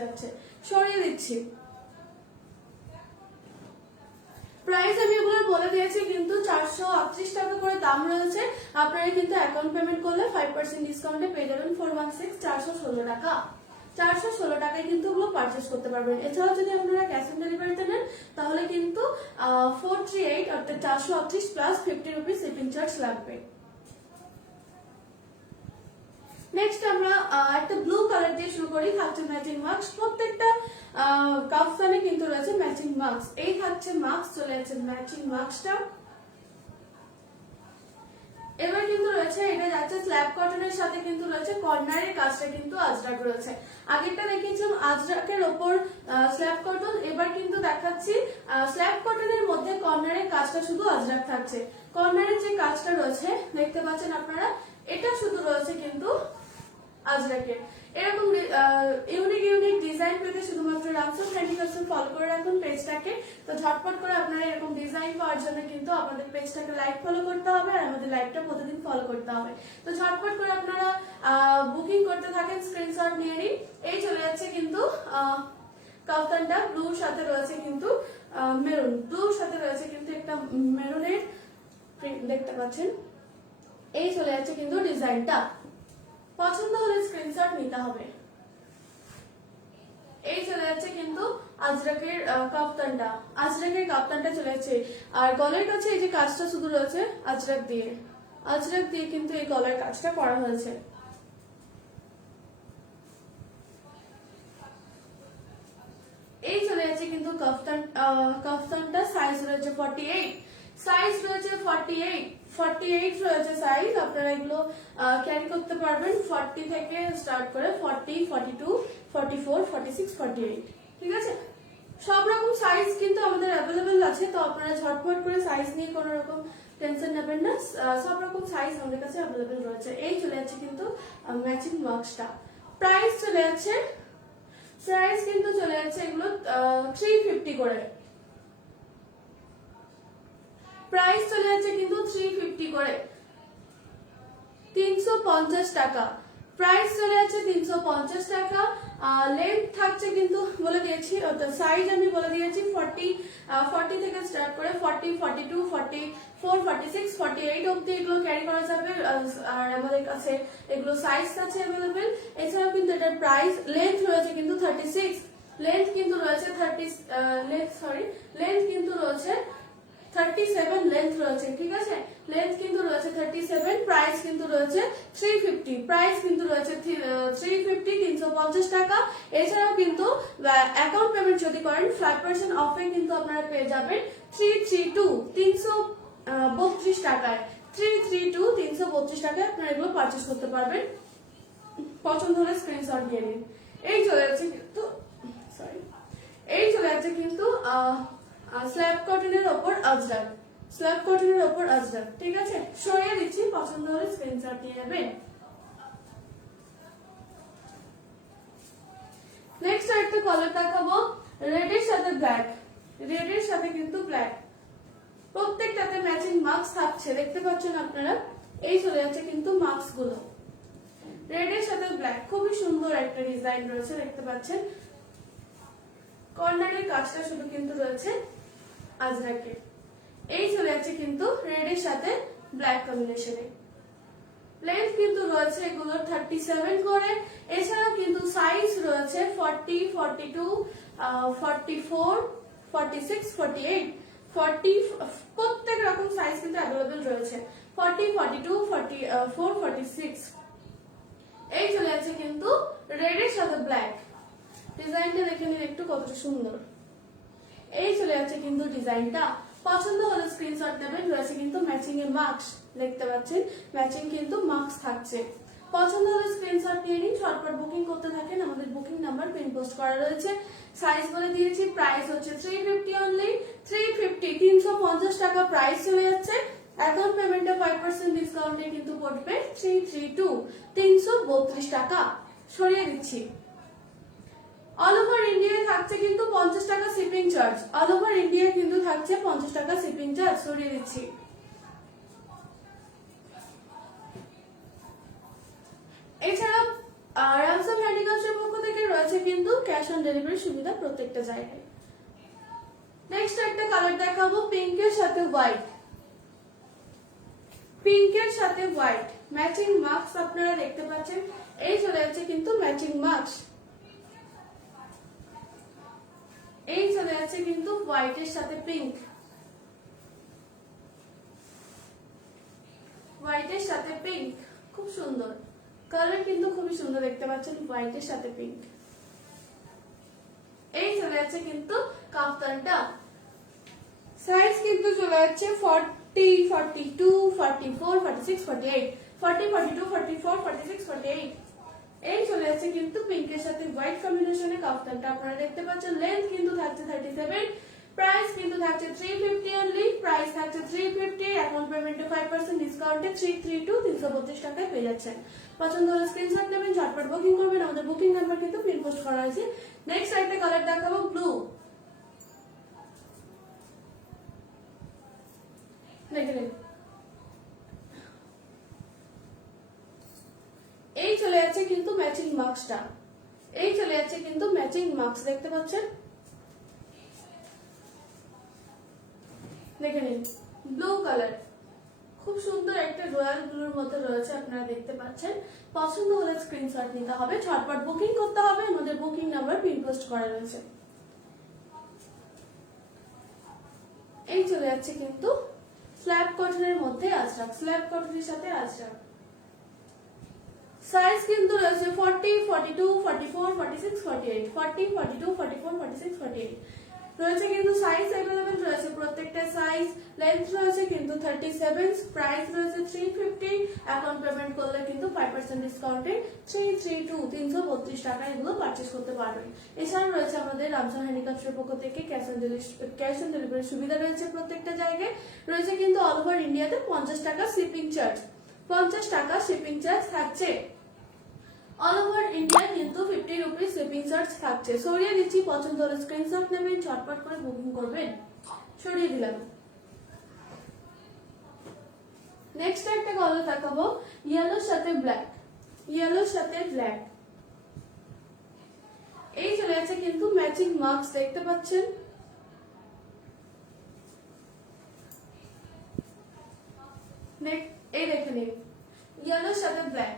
যাচ্ছে। সরিয়ে দিচ্ছি। প্রাইস আমি এগুলো বলে দিয়েছি, কিন্তু 438 টাকা করে দাম রয়েছে। আপনারা কিন্তু অ্যাকাউন্ট পেমেন্ট করলে 5% ডিসকাউন্টে পেয়ে যাবেন 416, 416 টাকা। 416 টাকায় কিন্তু ওগুলো পারচেস করতে পারবেন। এছাড়াও যদি আপনারা ক্যাশ অন ডেলিভারিতে নেন তাহলে কিন্তু 438 অর্থাৎ 438 প্লাস 50 রুপিস শিপিং চার্জ লাগবে। নেক্সট আমরা একটা ব্লু কালার দিয়ে শুরু করি। থাকছে ম্যাচিং মাস্ক, প্রত্যেকটা কাফতানে কিন্তু রয়েছে ম্যাচিং মাস্ক। এই থাকছে মাস্ক, চলে যাচ্ছে ম্যাচিং মাস্কটা। এবার কিন্তু রয়েছে, এটা যাচ্ছে স্ল্যাব কটনের সাথে কিন্তু রয়েছে কর্নারের কাজটা কিন্তু আজরাক রয়েছে। আগেরটা দেখিয়েছিলাম আজরাকের ওপর স্ল্যাব কটন, এবার কিন্তু দেখাচ্ছি স্ল্যাব কটনের মধ্যে কর্নারের কাজটা শুধু আজরাক থাকছে। কর্নারের যে কাজটা রয়েছে দেখতে পাচ্ছেন আপনারা, এটা শুধু রয়েছে কিন্তু আজরাকের। এরকম ইউনিক ইউনিক ডিজাইন পেতে শুধুমাত্র রামসুল হ্যান্ডি কালেকশন ফলো করে রাখুন পেজটাকে। তো ঝটপট করে আপনারা এরকম ডিজাইন পাওয়ার জন্য কিন্তু আমাদের পেজটাকে লাইক ফলো করতে হবে আর আমাদের লাইভটা প্রতিদিন ফলো করতে হবে। তো ঝটপট করে আপনারা বুকিং করতে থাকেন, স্ক্রিনশট নিয়ে নিন। এই চলে যাচ্ছে কিন্তু কাফতানটা ব্লুর সাথে রয়েছে কিন্তু মেরুন, ব্লুর সাথে রয়েছে কিন্তু একটা মেরুনের প্রিন্ট দেখতে পাচ্ছেন। এই চলে যাচ্ছে কিন্তু ডিজাইনটা, পছন্দ হলে স্ক্রিনশট নিতে হবে। এই চলে যাচ্ছে কিন্তু আজরাকের কাপ্তানটা, আজরাকের কাপ্তানটা চলে যাচ্ছে। আর গলার কাছে এই যে কাজটা শুধু রয়েছে আজরাক দিয়ে, আজরাক দিয়ে কিন্তু এই গলার কাজটা করা হয়েছে। এই চলে যাচ্ছে কিন্তু কাফতানটা সাইজ রয়েছে 48, সাইজ রয়েছে 48 রয়েছে সাইজ। আপনারা এগুলো ক্যারি করতে পারবেন 40 থেকে স্টার্ট করে 40, 42, 44, 46, 48, ঠিক আছে। সব রকম সাইজ কিন্তু আমাদের অ্যাভেলেবেল আছে। তো আপনারা ঝটপট করে সাইজ নিয়ে কোনো রকম টেনশন নেবেন না, সব রকম সাইজ আমাদের কাছে অ্যাভেলেবেল রয়েছে। এই চলে যাচ্ছে কিন্তু ম্যাচিং ওয়ার্কসটা। প্রাইস চলে যাচ্ছে, প্রাইস কিন্তু চলে যাচ্ছে এগুলো 350 করে, প্রাইস চলে যাচ্ছে কিন্তু 350 করে, 350 টাকা প্রাইস চলে যাচ্ছে, 350 টাকা। লেন্থ থাকছে কিন্তু বলে দিয়েছি, সাইজ আমি বলে দিয়েছি 40 থেকে স্টার্ট করে 40, 42, 44, 46, 48 অবধি এগুলো ক্যারি করা যাবে। আর আমাদের কাছে এগুলো সাইজ আছে অ্যাভেলেবেল। এছাড়াও কিন্তু এটার প্রাইস, লেন্থ রয়েছে কিন্তু 36, লেন্থ কিন্তু রয়েছে 37 লেন্থ রয়েছে, ঠিক আছে। লেন্থ কিন্তু রয়েছে 37, প্রাইস কিন্তু রয়েছে 350, প্রাইস কিন্তু রয়েছে 350, 350 টাকা। এছাড়াও কিন্তু অ্যাকাউন্ট পেমেন্ট যদি করেন 5% অফে কিন্তু আপনারা পেয়ে যাবেন 332, 332 টাকায়, 332, 332 টাকায় আপনারা এগুলো পারচেস করতে পারবেন। পছন্দ হলে স্ক্রিনশট দিয়ে নিন। এই চলে যাচ্ছে কিন্তু এই চলে যাচ্ছে কিন্তু স্ল্যাব কটনের ওপর আজরাক, স্ল্যাব কটনের ওপর আজরাক, ঠিক আছে। সরিয়ে দিচ্ছি, পছন্দ হলে স্ক্রিনশট নিয়ে নেবেন। নেক্সট একটা কালার দেখাবো, রেডের সাথে ব্ল্যাক, রেডের সাথে কিন্তু ব্ল্যাক, প্রত্যেকটাতে ম্যাচিং মার্কস থাকছে, দেখতে পাচ্ছেন আপনারা। এই চলে যাচ্ছে কিন্তু মার্কস গুলো, রেডের সাথে ব্ল্যাক, খুবই সুন্দর একটা ডিজাইন রয়েছে, দেখতে পাচ্ছেন। কর্নারের কাজটা শুধু কিন্তু রয়েছে আজরাকে। এই চলে যাচ্ছে কিন্তু রেডের সাথে ব্ল্যাক কম্বিনেশনে। লেন্থ কিন্তু রয়েছে এগুলো 37 করে। এছাড়াও কিন্তু সাইজ রয়েছে 40, 42, 44, 46, 48, 40, প্রত্যেক রকম সাইজ কিন্তু অ্যাভেলেবেল রয়েছে। 40, 42, 44, 46। এই চলে যাচ্ছে কিন্তু রেডের সাথে ব্ল্যাক, ডিজাইনটা দেখে নিন একটু কতটা সুন্দর। এই চলে যাচ্ছে কিন্তু ডিজাইনটা, পছন্দ হলে স্ক্রিনশট নেবেন। রয়েছে কিন্তু ম্যাচিং এ মার্কস, দেখতে পাচ্ছেন ম্যাচিং কিন্তু মার্কস থাকছে। পছন্দ হলে স্ক্রিনশট নিয়ে নিন, ঝটপট বুকিং করতে থাকেন। আমাদের বুকিং নাম্বার পিন পোস্ট করা রয়েছে, সাইজ বলে দিয়েছি। প্রাইস হচ্ছে 350 অনলি, 350, 350 টাকা প্রাইস চলে যাচ্ছে। অ্যাকাউন্ট পেমেন্টে 5% ডিসকাউন্টে কিন্তু পড়বে 332, 332 টাকা। সরিয়ে দিচ্ছি। অল ওভার ইন্ডিয়ায় থাকছে কিন্তু 50 টাকা শিপিং চার্জ, অল ওভার ইন্ডিয়ায় কিন্তু থাকছে 50 টাকা শিপিং চার্জ, সরিয়ে দিচ্ছি। এছাড়া রামসাম হ্যান্ডিক্রাফটের পক্ষ থেকে রয়েছে কিন্তু ক্যাশ অন ডেলিভারি সুবিধা প্রত্যেকটা জায়গায়। নেক্সট একটা কালার দেখাবো, পিঙ্কের সাথে হোয়াইট, পিঙ্কের সাথে হোয়াইট ম্যাচিং মার্কস আপনারা দেখতে পাচ্ছেন। এই চলে যাচ্ছে কিন্তু ম্যাচিং মার্কস, এই চলে যাচ্ছে কিন্তু হোয়াইটের সাথে পিঙ্ক, হোয়াইটের সাথে পিঙ্ক, খুব সুন্দর কালার কিন্তু খুবই সুন্দর, দেখতে পাচ্ছেন হোয়াইটের সাথে পিঙ্ক। এই চলে যাচ্ছে কিন্তু কাফতানটা, সাইজ কিন্তু চলে যাচ্ছে 40, 42, 44, 46, 48, 40, 42, 44, 46, 48। এই চলে যাচ্ছে কিন্তু পিঙ্কের সাথে হোয়াইট কম্বিনেশনে কাফতানটা আপনারা দেখতে পাচ্ছেন। লেন্থ কিন্তু থাকছে 37, প্রাইস কিন্তু থাকছে 350 অনলি, প্রাইস থাকছে 350, অ্যাকাউন্ট পেমেন্টে 5% ডিসকাউন্টে 332 332 টাকায় পেয়ে যাচ্ছেন। পছন্দ হলে স্ক্রিনশট নেবেন, ঝটপট বুকিং করবেন, আমাদের বুকিং নাম্বার কিন্তু পিন পোস্ট করা আছে। নেক্সট একটা কালার দেখাবো ব্লু, দেখে নিন। এই চলে যাচ্ছে কিন্তু ম্যাচিং মার্কসটা, এই চলে যাচ্ছে কিন্তু ম্যাচিং মার্কস, দেখতে পাচ্ছেন, দেখে নিন ব্লু কালার, খুব সুন্দর একটা রয়্যাল ব্লুর মধ্যে রয়েছে, আপনারা দেখতে পাচ্ছেন। পছন্দ হলে স্ক্রিনশট নিতে হবে, ঝটপট বুকিং করতে হবে, আমাদের বুকিং নাম্বার পিন পোস্ট করা রয়েছে। এই চলে যাচ্ছে কিন্তু স্ল্যাব কটনের মধ্যে আজরাক, স্ল্যাব কটনের সাথে আজরাক। সাইজ কিন্তু রয়েছে 40, 42, 44, 46, 48, 40, 42, 44, 46, 48 রয়েছে কিন্তু সাইজ अवेलेबल রয়েছে, প্রত্যেকটা সাইজ। লেন্থ রয়েছে কিন্তু 37, প্রাইস রয়েছে 350, অ্যাকাউন্ট পেমেন্ট করলে কিন্তু 5% ডিসকাউন্টে 332 332 টাকা এগুলো পারচেজ করতে পারবেন। এছাড়াও রয়েছে আমাদের রামসান হ্যান্ডিক্রাফটসের পক্ষ থেকে ক্যাশ অন ডেলিভারি সুবিধা রয়েছে প্রত্যেকটা জায়গায়, রয়েছে কিন্তু অল ওভার ইন্ডিয়াতে 50 টাকা শিপিং চার্জ, 50 টাকা শিপিং চার্জ থাকছে। অল ওভার ইন্ডিয়া কিন্তু 50 রুপিস শিপিং চার্জ থাকছে। সরিয়ে দিচ্ছি, পছন্দ হলে স্ক্রিনশট নেবেন, ঝটপট করে বুকিং করবেন। সরিয়ে দিলাম। নেক্সট একটা কালার দেখাবো ইয়েলোর সাথে ব্ল্যাক, ইয়েলোর সাথে ব্ল্যাক। এই চলে যাচ্ছে কিন্তু ম্যাচিং মার্কস, দেখতে পাচ্ছেন। এই দেখে নিন ইয়েলোর সাথে ব্ল্যাক,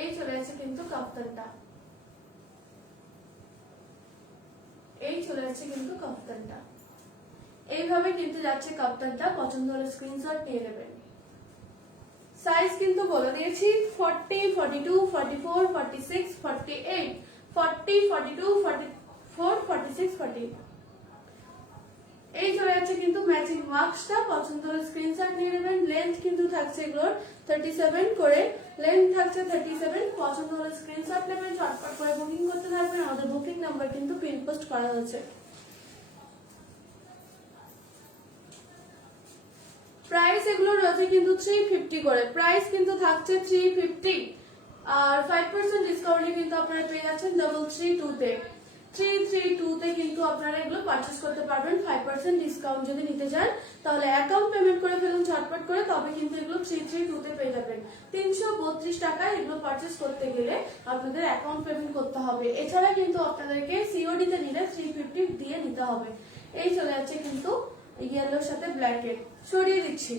এই চলে যাচ্ছে কিন্তু কাফতানটা, এই চলে যাচ্ছে কিন্তু কাফতানটা, এইভাবে কিন্তু যাচ্ছে কাফতানটা। পছন্দ হলে স্ক্রিনশট নিয়ে নেবেন। সাইজ কিন্তু বলে দিয়েছি 40, 42, 44, 46, 48, 40, 42, 44, 46, 48 এই চলে যাচ্ছে কিন্তু ম্যাচিং মার্কসটা। পছন্দ হলে স্ক্রিনশট নিয়ে নেবেন। লেন্থ কিন্তু থাকছে এগুলোর 37 করে, লেন্থ থাকছে 37, পছন্দ হলে স্ক্রিনশট নেবেন, ঝটপট করে বুকিং করতে থাকবেন, আমাদের বুকিং নাম্বার কিন্তু পিন পোস্ট করা হয়েছে। প্রাইস এগুলো রয়েছে কিন্তু 350 করে, প্রাইস কিন্তু থাকছে 350, আর 5% ডিসকাউন্টে কিন্তু আপনারা পেয়ে যাচ্ছেন 332 তে, 332 তে কিন্তু আপনারা এগুলো পারচেজ করতে পারবেন। 5% ডিসকাউন্ট যদি নিতে চান তাহলে অ্যাকাউন্ট পেমেন্ট করে ফেলুন ঝটপট করে, তবে কিন্তু এগুলো 332 তে পেয়ে যাবেন। 332 টাকায় এগুলো পারচেজ করতে গেলে আপনাদের অ্যাকাউন্ট পেমেন্ট করতে হবে। এছাড়া কিন্তু আপনাদেরকে সিওডি তে নিলে 350 দিয়ে নিতে হবে। এই চলে যাচ্ছে কিন্তু ইয়েলোর সাথে ব্ল্যাকের, সরিয়ে দিচ্ছি।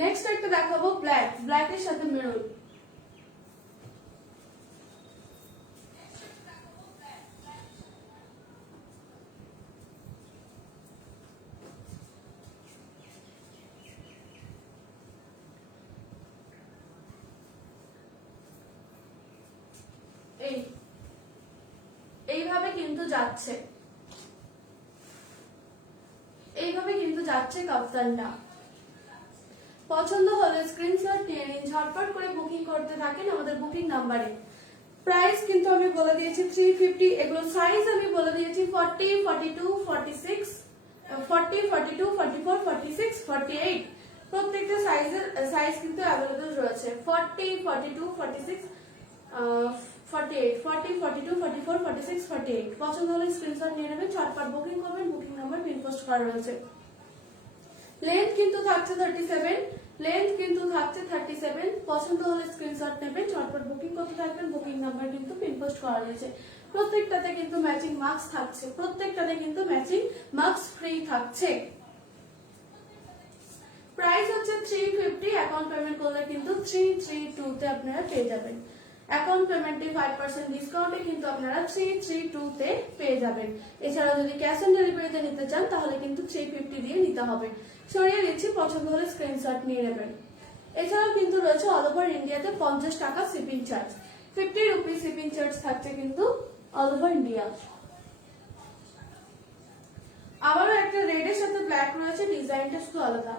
নেক্সট একটা দেখাবো ব্ল্যাক, ব্ল্যাকের সাথে মেরুন। এইভাবে কিন্তু যাচ্ছে, এইভাবে কিন্তু যাচ্ছে কাফতানটা। পছন্দ হলে স্ক্রিনশট নিয়ে নিন, ঝটপট করে বুকিং করতে থাকেন আমাদের বুকিং নাম্বারে। প্রাইস কিন্তু আমি বলে দিয়েছি 350, এগুলো সাইজ আমি বলে দিয়েছি 40, 42, 46, 40, 42, 44, 46, 48 প্রত্যেকটা সাইজ কিন্তু अवेलेबल রয়েছে। 40, 42, 46, 48, 40, 42, 44, 46, 48 পছন্দ হলে স্ক্রিনশট নিয়ে নেবেন, ঝটপট বুকিং করবেন, বুকিং নাম্বার পিন পোস্ট করা রয়েছে। লেন্থ কিন্তু থাকছে 37, লেন্থ কিন্তু থাকছে 37, পছন্দ হলে স্ক্রিনশট নেবেন, ঝটপট বুকিং করতে থাকবেন, বুকিং নাম্বার কিন্তু পিন পোস্ট করা রয়েছে। প্রত্যেকটাতে কিন্তু ম্যাচিং মার্কস থাকছে, প্রত্যেকটাতে কিন্তু ম্যাচিং মার্কস ফ্রি থাকছে। প্রাইস হচ্ছে 350, অ্যাকাউন্ট পেমেন্ট করলে কিন্তু 332 তে আপনারা পেয়ে যাবেন। অ্যাকাউন্ট পেমেন্টে 5% ডিসকাউন্টে কিন্তু আপনারা 332 তে পেয়ে যাবেন। এছাড়া যদি ক্যাশ অন ডেলিভারিতে নিতে চান তাহলে কিন্তু 350 দিয়ে নিতে হবে। সরিয়ে দিচ্ছি, পছন্দ হলে স্ক্রিনশট নিয়ে নেবেন। এছাড়াও কিন্তু রয়েছে অল ওভার ইন্ডিয়াতে 50 টাকা shipping charge, 50 rupees shipping charge থাকছে কিন্তু অল ওভার ইন্ডিয়া। আবারও একটা রেড এর সাথে ব্ল্যাক রয়েছে, ডিজাইনটা শুধু আলাদা।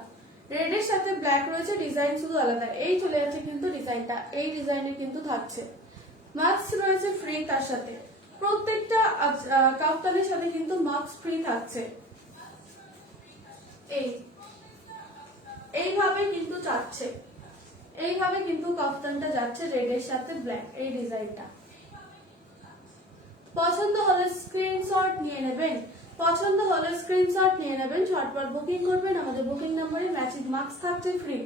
রেডের সাথে ব্ল্যাক রয়েছে, ডিজাইন শুধু আলাদা। এই চলে যাচ্ছে কিন্তু ডিজাইনটা, এই ডিজাইনে কিন্তু থাকছে মাস্ক রয়েছে ফ্রি, তার সাথে প্রত্যেকটা কাপ্তানের সাথে কিন্তু মাস্ক ফ্রি থাকছে। এইভাবে কিন্তু যাচ্ছে, এইভাবে কিন্তু কাপ্তানটা যাচ্ছে রেডের সাথে ব্ল্যাক, এই ডিজাইনটা। পছন্দ হলে স্ক্রিনশট নিয়ে নেবেন, পছন্দ হলে স্ক্রিনশট নিয়ে নেবেন, ঝটপট বুকিং করবেন। আমাদের বুকিং নম্বরে ম্যাচিং মাস্ক থাকছে ফ্রি,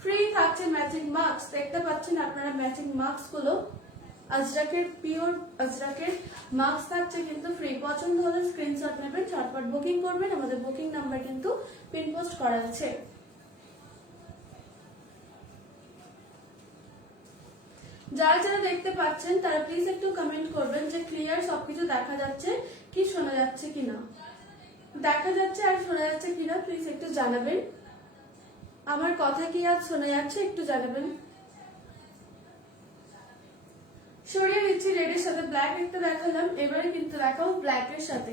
ফ্রি থাকছে ম্যাচিং মাস্ক। দেখতে পাচ্ছেন আপনারা ম্যাচিং মাস্ক গুলো, আজরাকের পিওর আজরাকের মাস্ক থাকছে কিন্তু ফ্রি। পছন্দ হলে স্ক্রিনশট নেবেন, ঝটপট বুকিং করবেন। আমাদের বুকিং নাম্বার কিন্তু পিন পোস্ট করা আছে। যারা যারা দেখতে পাচ্ছেন তারা প্লিজ একটু কমেন্ট করবেন যে ক্লিয়ার সবকিছু দেখা যাচ্ছে কি শোনা যাচ্ছে কিনা, দেখা যাচ্ছে আর শোনা যাচ্ছে কিনা প্লিজ একটু জানাবেন। আমার কথা কি আজ শোনা যাচ্ছে একটু জানাবেন। সরিয়ে দিচ্ছি রেডের সাথে ব্ল্যাক একটা দেখালাম, এবারে কিন্তু দেখাবো ব্ল্যাকের সাথে।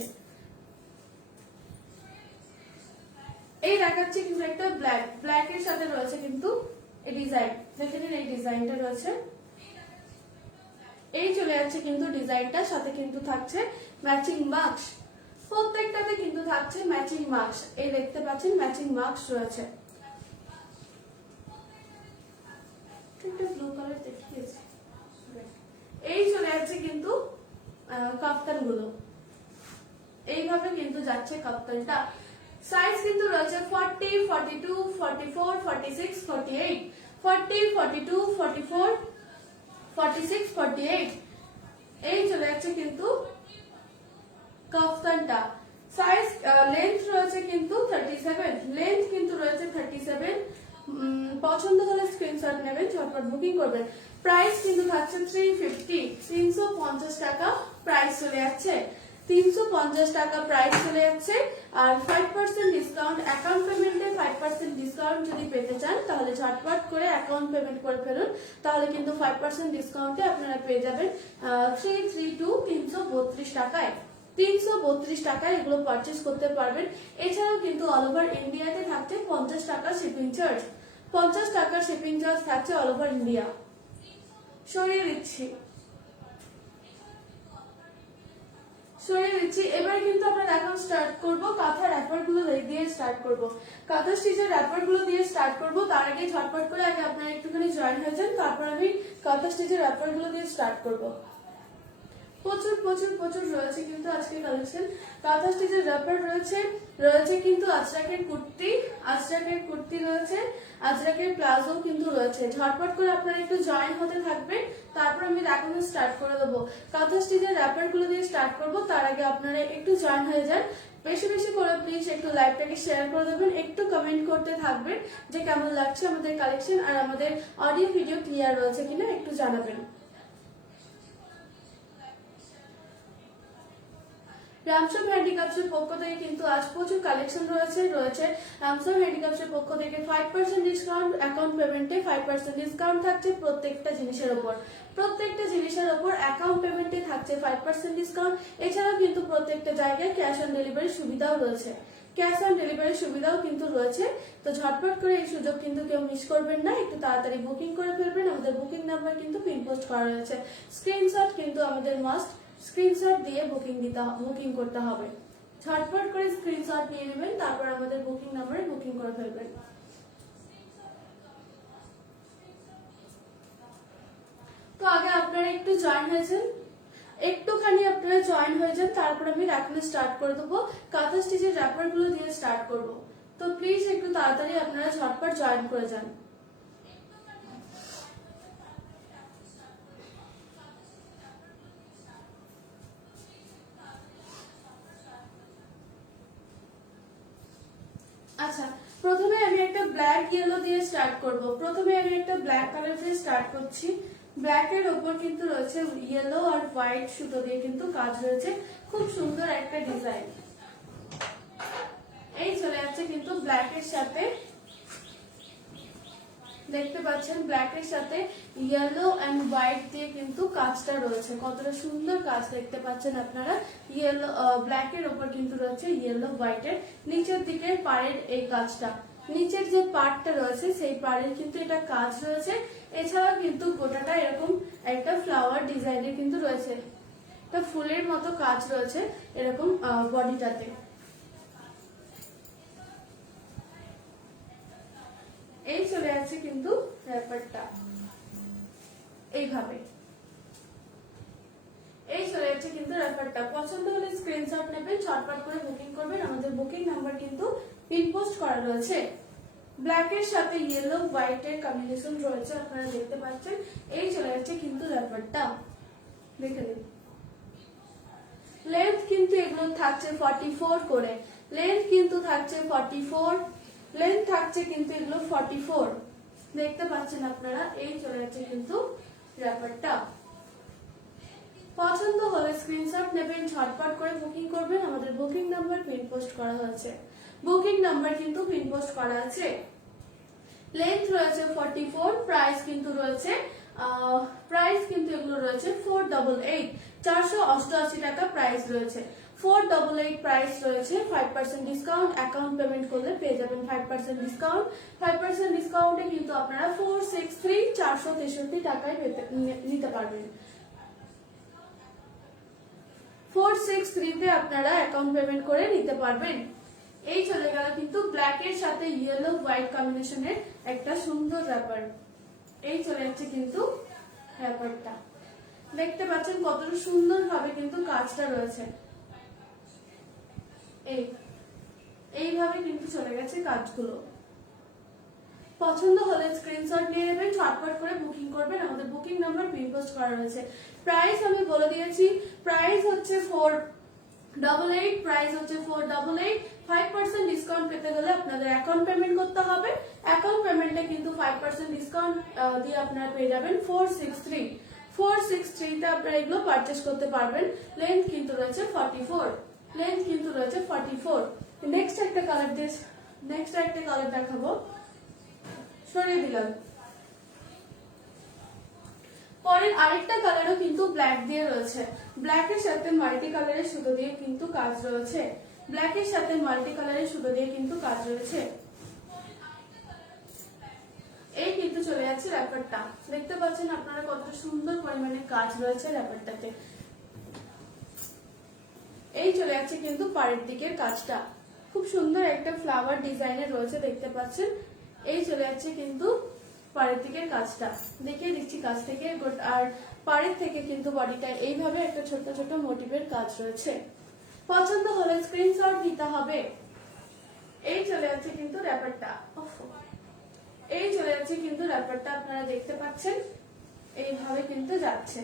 এই দেখাচ্ছি কিন্তু একটা ব্ল্যাক, ব্ল্যাকের সাথে রয়েছে কিন্তু এই ডিজাইন, দেখে নিন এই ডিজাইনটা রয়েছে। এই চলে যাচ্ছে কিন্তু ডিজাইনটার সাথে কিন্তু থাকছে ম্যাচিং মাস্ক, প্রত্যেকটাতে কিন্তু থাকছে ম্যাচিং মাস্ক। এই দেখতে পাচ্ছেন ম্যাচিং মাস্ক রয়েছে। ব্লু কালার দেখিয়েছি। এই চলে যাচ্ছে কিন্তু কাপ্তান গুলো, এইভাবে কিন্তু যাচ্ছে কাপ্তানটা। সাইজ কিন্তু রয়েছে 40, 42, 44, 46, 48, 40, 42, 44, 46, 48। এই চলে যাচ্ছে কিন্তু কাফতানটা। সাইজ লেন্থ রয়েছে কিন্তু 37, লেন্থ কিন্তু রয়েছে 37। পছন্দ হলে স্ক্রিনশট নেবেন, ঝটপট বুকিং করবেন। প্রাইস কিন্তু থাকছে 350, 350 টাকা প্রাইস চলে যাচ্ছে, 350 টাকা প্রাইস চলে যাচ্ছে। আর 5% ডিসকাউন্ট, অ্যাকাউন্ট পেমেন্টে 5% ডিসকাউন্ট যদি পেতে চান তাহলে ঝটপট করে অ্যাকাউন্ট পেমেন্ট করে ফেলুন, তাহলে কিন্তু 5% ডিসকাউন্টে আপনারা পেয়ে যাবেন 332, 332 টাকায়। 332 টাকায় এগুলো পারচেজ করতে পারবেন। এছাড়াও কিন্তু অল ওভার ইন্ডিয়াতে থাকছে 50 টাকা শিপিং চার্জ, 50 টাকার শিপিং চার্জ থাকছে অল ওভার ইন্ডিয়া। সরিয়ে দিচ্ছি, সরিয়ে দিচ্ছি। এবার কিন্তু আমরা এখন স্টার্ট করব কাঁথা র্যাপার গুলো দিয়ে স্টার্ট করব, কাঁথা স্টিচের র্যাপার গুলো দিয়ে স্টার্ট করব। তার আগে ঝটপট করে আগে আপনারা একটুখানি জয়েন হয়ে যান, তারপর আমি কাঁথা স্টিচের র্যাপার গুলো দিয়ে স্টার্ট করব। প্রচুর প্রচুর প্রচুর রয়েছে কিন্তু আজকে কালেকশন। কাঁথা স্টিচের র্যাপার রয়েছে, রয়েছে কিন্তু আজরাকের কুর্তি, আজরাকের কুর্তি রয়েছে, আজরাকের প্লাজো কিন্তু রয়েছে। ঝটপট করে আপনারা একটু জয়েন হতে থাকবেন, তারপর আমি দেখানো স্টার্ট করে দেবো। কাঁথা স্টিচের র্যাপার গুলো দিয়ে স্টার্ট করবো, তার আগে আপনারা একটু জয়েন হয়ে যান। বেশি বেশি করে প্লিজ একটু লাইভটাকে শেয়ার করে দেবেন, একটু কমেন্ট করতে থাকবেন যে কেমন লাগছে আমাদের কালেকশন, আর আমাদের অডিও ভিডিও ক্লিয়ার রয়েছে কিনা একটু জানাবেন। রামসব হ্যান্ডিক্রাফটসের পক্ষ থেকে কিন্তু আজ প্রচুর কালেকশন রয়েছে, রামসব হ্যান্ডিক্রাফটসের পক্ষ থেকে 5% ডিসকাউন্ট, অ্যাকাউন্ট পেমেন্টে 5% ডিসকাউন্ট থাকছে প্রত্যেকটা জিনিসের উপর, প্রত্যেকটা জিনিসের উপর অ্যাকাউন্ট পেমেন্টে থাকছে 5% ডিসকাউন্ট। এছাড়াও কিন্তু প্রত্যেকটা জায়গায় ক্যাশ অন ডেলিভারি সুবিধাও রয়েছে, ক্যাশ অন ডেলিভারি সুবিধাও কিন্তু রয়েছে। তো ঝটপট করে এই সুযোগ কিন্তু কেউ মিস করবেন না, একটু তাড়াতাড়ি বুকিং করে ফেলবেন। আমাদের বুকিং নাম্বার কিন্তু পিন পোস্ট করা রয়েছে, স্ক্রিনশট কিন্তু আমাদের মাস্ট, স্ক্রিনশট দিয়ে বুকিং করতে হবে। ঝটপট করে স্ক্রিনশট নিয়ে নেবেন, তারপর আমাদের বুকিং নাম্বারে বুকিং করে ফেলবেন। তো আগে আপনারা একটু জয়েন হয়েছেন, একটুখানি আপনারা জয়েন হয়ে যান, তারপর আমি রাখলে স্টার্ট করে দেবো। কাঁথা স্টিচের র্যাপার গুলো দিয়ে স্টার্ট করব, তো প্লিজ একটু তাড়াতাড়ি আপনারা ঝটপট জয়েন করে যান। আচ্ছা, প্রথমে আমি একটা ব্ল্যাক ইয়েলো দিয়ে স্টার্ট করব। প্রথমে আমি একটা ব্ল্যাক কালার দিয়ে স্টার্ট করছি। ব্ল্যাক এর উপর কিন্তু রয়েছে ইয়েলো আর হোয়াইট সুতো দিয়ে কিন্তু কাজ রয়েছে, খুব সুন্দর একটা ডিজাইন। এই চলে যাচ্ছে কিন্তু ব্ল্যাক এর সাথে, দেখতে পাচ্ছেন ব্ল্যাক এর সাথে ইয়েলো এন্ড হোয়াইট দিয়ে কিন্তু কাজটা রয়েছে, কতটা সুন্দর কাজ দেখতে পাচ্ছেন আপনারা। ইয়েলো ব্ল্যাক এর উপর কিন্তু রয়েছে ইয়েলো হোয়াইট এর, নিচের দিকে পাড়ের এই কাজটা নিচের যে পার্টটা রয়েছে সেই পার্টের কিন্তু এটা কাজ রয়েছে। এছাড়া কিন্তু গোটাটা এরকম একটা ফ্লাওয়ার ডিজাইনের কিন্তু রয়েছে, একটা ফুলের মতো কাজ রয়েছে এরকম বডিটাতে। এই চলে যাচ্ছে কিন্তু ব্যাপারটা এইভাবে, এই চলে যাচ্ছে কিন্তু ব্যাপারটা। পছন্দ হলে স্ক্রিনশট নেবেন, ঝটপট করে বুকিং করবেন। আমাদের বুকিং নাম্বার কিন্তু পিন পোস্ট করা রয়েছে। ব্ল্যাক এর সাথে ইয়েলো হোয়াইট এর কম্বিনেশন রয়েছে, আপনারা দেখতে পাচ্ছেন। এই চলে যাচ্ছে কিন্তু ব্যাপারটা, দেখে নিন। লেন্থ কিন্তু এগুলো থাকছে 44 করে, লেন্থ কিন্তু থাকছে 44, লেন্থ থাকছে কিন্তু এগুলো 44, দেখতে পাচ্ছেন আপনারা। এই চলে যাচ্ছে কিন্তু ব্যাপারটা। পছন্দ হলে স্ক্রিনশট নেবেন, ঝটপট করে বুকিং করবেন। আমাদের বুকিং নাম্বার পিন পোস্ট করা হয়েছে, বুকিং নাম্বার কিন্তু পিন পোস্ট করা আছে। লেন্থ রয়েছে 44, প্রাইস কিন্তু রয়েছে প্রাইস কিন্তু এগুলো রয়েছে 488, 488 টাকা প্রাইস রয়েছে। 488 প্রাইস রয়েছে। 5% ডিসকাউন্ট, অ্যাকাউন্ট পেমেন্ট করলে পেয়ে যাবেন 5% ডিসকাউন্ট। 5% ডিসকাউন্টে কিন্তু আপনারা 463, 463 টাকায় নিতে পারবেন। 463 তে আপনারা অ্যাকাউন্ট পেমেন্ট করে নিতে পারবেন। এই চলে গেল কিন্তু ব্ল্যাক এর সাথে ইয়েলো হোয়াইট কম্বিনেশনের একটা সুন্দর র‍্যাপার। এই চলে যাচ্ছে কিন্তু র‍্যাপারটা, দেখতে পাচ্ছেন কতটা সুন্দর ভাবে কিন্তু কাজটা রয়েছে। এইভাবে কিন্তু চলে গেছে কাজগুলো। পছন্দ হলে স্ক্রিনশট নিয়ে নেবেন, ঝটপট করে বুকিং করবেন। আমাদের বুকিং নাম্বার পিন পোস্ট করা রয়েছে। প্রাইস আমি বলে দিয়েছি, প্রাইস হচ্ছে 488, প্রাইস হচ্ছে 488। 5% ডিসকাউন্ট পেতে গেলে আপনাদের অ্যাকাউন্ট পেমেন্ট করতে হবে। অ্যাকাউন্ট পেমেন্টে কিন্তু 5% ডিসকাউন্ট দিয়ে আপনারা পেয়ে যাবেন 463। 463 তে আপনারা এগুলো পারচেজ করতে পারবেন। লেন্থ কিন্তু রয়েছে 44, লেন্থ কিন্তু রয়েছে 44। নেক্সট একটা কালার দেখাবো, সরিয়ে দিলাম। পরের আরেকটা কালারও কিন্তু ব্ল্যাক দিয়ে রয়েছে। ব্ল্যাক এর সাথে মাল্টি কালারের সুতো দিয়ে কিন্তু কাজ রয়েছে, ব্ল্যাক এর সাথে মাল্টি কালারের সুতো দিয়ে কিন্তু কাজ রয়েছে। এই কিন্তু চলে যাচ্ছে র‍্যাপারটা, দেখতে পাচ্ছেন আপনারা কত সুন্দর পরিমাণে কাজ রয়েছে র‍্যাপারটাতে। এই চলে যাচ্ছে কিন্তু পাড়ের দিকের কাজটা, খুব সুন্দর একটা ফ্লাওয়ার ডিজাইনের রয়েছে, দেখতে পাচ্ছেন। এই চলে যাচ্ছে কিন্তু পাড়ের দিকের কাজটা, দেখিয়ে দিচ্ছি কাজ থেকে। আর পাড়ের থেকে কিন্তু বডিটা এইভাবে একটা ছোট ছোট মোটিভের কাজ রয়েছে। পছন্দ হলে স্ক্রিনশট দিতে হবে। এই চলে যাচ্ছে কিন্তু র‍্যাপারটা, এই চলে যাচ্ছে কিন্তু র‍্যাপারটা, আপনারা দেখতে পাচ্ছেন এইভাবে কিন্তু যাচ্ছে।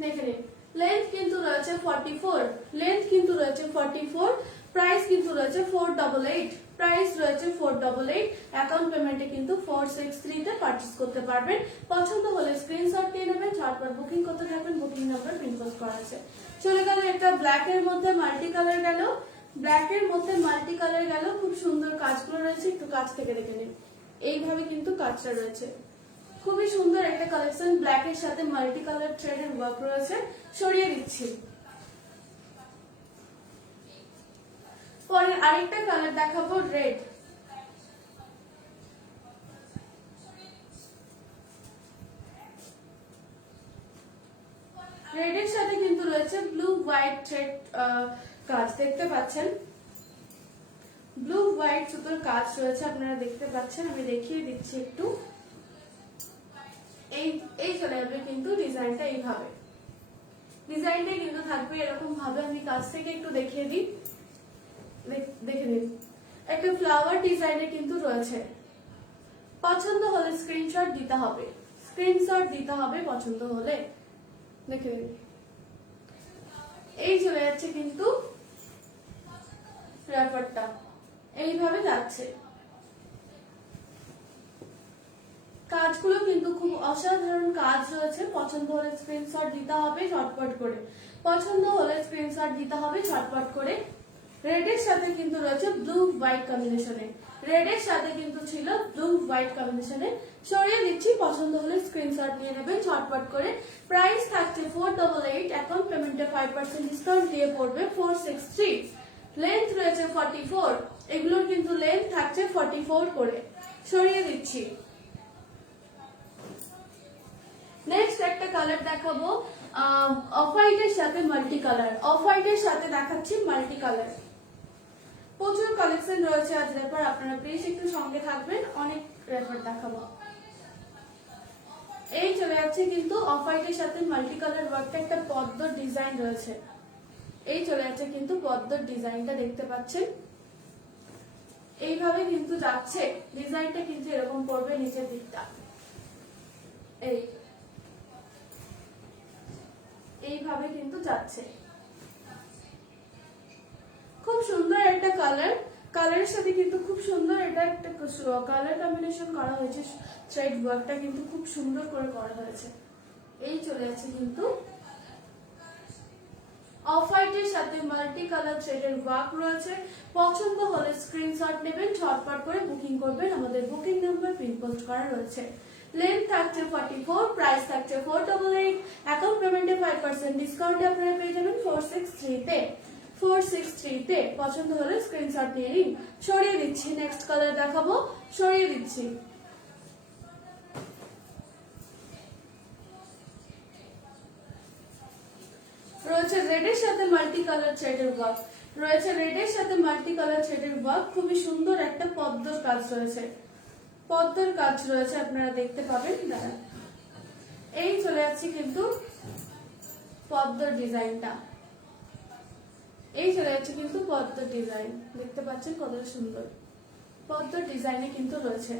দেখে নিন, লেন্থ কিন্তু রয়েছে 44, লেন্থ কিন্তু রয়েছে 44, প্রাইস কিন্তু রয়েছে 488, প্রাইস রয়েছে 488। অ্যাকাউন্ট পেমেন্টে কিন্তু 463 তে পারচেজ করতে পারবেন। পছন্দ হলে স্ক্রিনশট নিয়ে নেবেন, ঝটপট বুকিং করতে থাকবেন। বুকিং নাম্বার পিন পোস্ট করা আছে। চলে গেল একটা ব্ল্যাক এর মধ্যে মাল্টি কালার গেল, ব্ল্যাক এর মধ্যে মাল্টি কালার গেল। খুব সুন্দর কাজগুলো রয়েছে, একটু কাজ থেকে দেখে নিন। এইভাবে কিন্তু কাজটা রয়েছে, খুবই সুন্দর একটা কালেকশন। ব্ল্যাক এর সাথে মাল্টি কালার থ্রেডের ওয়ার্ক রয়েছে, সরিয়ে দিচ্ছি। পরের আরেকটা কালার দেখাবো, রেড। রেড এর সাথে কিন্তু রয়েছে ব্লু হোয়াইট থ্রেড কাজ, দেখতে পাচ্ছেন। ব্লু হোয়াইট সুতোর কাজ রয়েছে, আপনারা দেখতে পাচ্ছেন। আমি দেখিয়ে দিচ্ছি একটু। এই চলে যাবে কিন্তু ডিজাইনটা এইভাবে, ডিজাইনটা কিন্তু থাকবে এরকম ভাবে। আমি কাছ থেকে একটু দেখিয়ে দিই, দেখে নিন। একটা ফ্লাওয়ার ডিজাইনে কিন্তু রয়েছে। পছন্দ হলে স্ক্রিনশট দিতে হবে, স্ক্রিনশট দিতে হবে পছন্দ হলে। দেখে নিন, এই চলে যাচ্ছে কিন্তু র‍্যাপারটা, এইভাবে যাচ্ছে। কাজগুলো কিন্তু খুব অসাধারণ কাজ রয়েছে। পছন্দ হলে স্ক্রিনশট দিতে হবে ঝটপট করে, পছন্দ হলে স্ক্রিনশট দিতে হবে ঝটপট করে। রেড এর সাথে কিন্তু রয়েছে ব্লু হোয়াইট কম্বিনেশনে, রেড এর সাথে কিন্তু ছিল ব্লু হোয়াইট কম্বিনেশনে। সরিয়ে দিচ্ছি, পছন্দ হলে স্ক্রিনশট নিয়ে নেবেন ঝটপট করে। প্রাইস থাকছে 488, অ্যাকাউন্ট পেমেন্টে 5% ডিসকাউন্ট দিয়ে পড়বে 463। লেন্থ রয়েছে 44, এগুলোর কিন্তু লেন্থ থাকছে 44 করে। সরিয়ে দিচ্ছি। নেক্সট একটা কালার দেখাবো অফ হোয়াইটের সাথে মাল্টি কালার। অফ হোয়াইটের সাথে দেখাচ্ছি মাল্টি কালার। প্রচুর কালেকশন রয়েছে আজ রেফার, আপনারা প্লিজ একটু সঙ্গে থাকবেন, অনেক রেফার দেখাবো। এই চলে যাচ্ছে কিন্তু অফ হোয়াইটের সাথে মাল্টি কালার ওয়ার্কটা, একটা পদ্ম ডিজাইন রয়েছে। এই চলে যাচ্ছে কিন্তু পদ্মর ডিজাইনটা দেখতে পাচ্ছেন, এইভাবে কিন্তু যাচ্ছে ডিজাইনটা, কিন্তু এরকম পড়বে নিচের দিকটা, এইভাবে কিন্তু যাচ্ছে। খুব সুন্দর একটা কালার, কালারের সাথে কিন্তু খুব সুন্দর এটা একটা কালার কম্বিনেশন করা হয়েছে, থ্রেড ওয়ার্কটা কিন্তু খুব সুন্দর করে করা হয়েছে। এই চলে যাচ্ছে কিন্তু অফ হোয়াইটের সাথে মাল্টি কালার থ্রেডের ওয়ার্ক রয়েছে। পছন্দ হলে স্ক্রিনশট নেবেন, ঝটপট করে বুকিং করবেন, আমাদের বুকিং নাম্বার পিনপোস্ট করা রয়েছে। লেন্থ থাকছে 44, প্রাইস থাকছে 488, অ্যাকাউন্ট পেমেন্টে 5% ডিসকাউন্টে আপনারা পেয়ে যাবেন 463 তে। 463 তে পছন্দ হলে স্ক্রিনশট নিয়ে নিন। সরিয়ে দিচ্ছি, নেক্সট কালার দেখাবো, সরিয়ে দিচ্ছি। রয়েছে রেডের সাথে মাল্টি কালার থ্রেডের ওয়ার্ক, রয়েছে রেডের সাথে মাল্টি কালার থ্রেডের ওয়ার্ক, খুবই সুন্দর একটা পদ্মর কাজ রয়েছে, পদ্মর কাজ রয়েছে, আপনারা দেখতে পাবেন। দাঁড়ান, এই চলে যাচ্ছে কিন্তু পদ্মর ডিজাইনটা, এই চলে যাচ্ছে কিন্তু পদ্মর ডিজাইন, দেখতে পাচ্ছেন কতটা সুন্দর পদ্মর ডিজাইনে কিন্তু রয়েছে।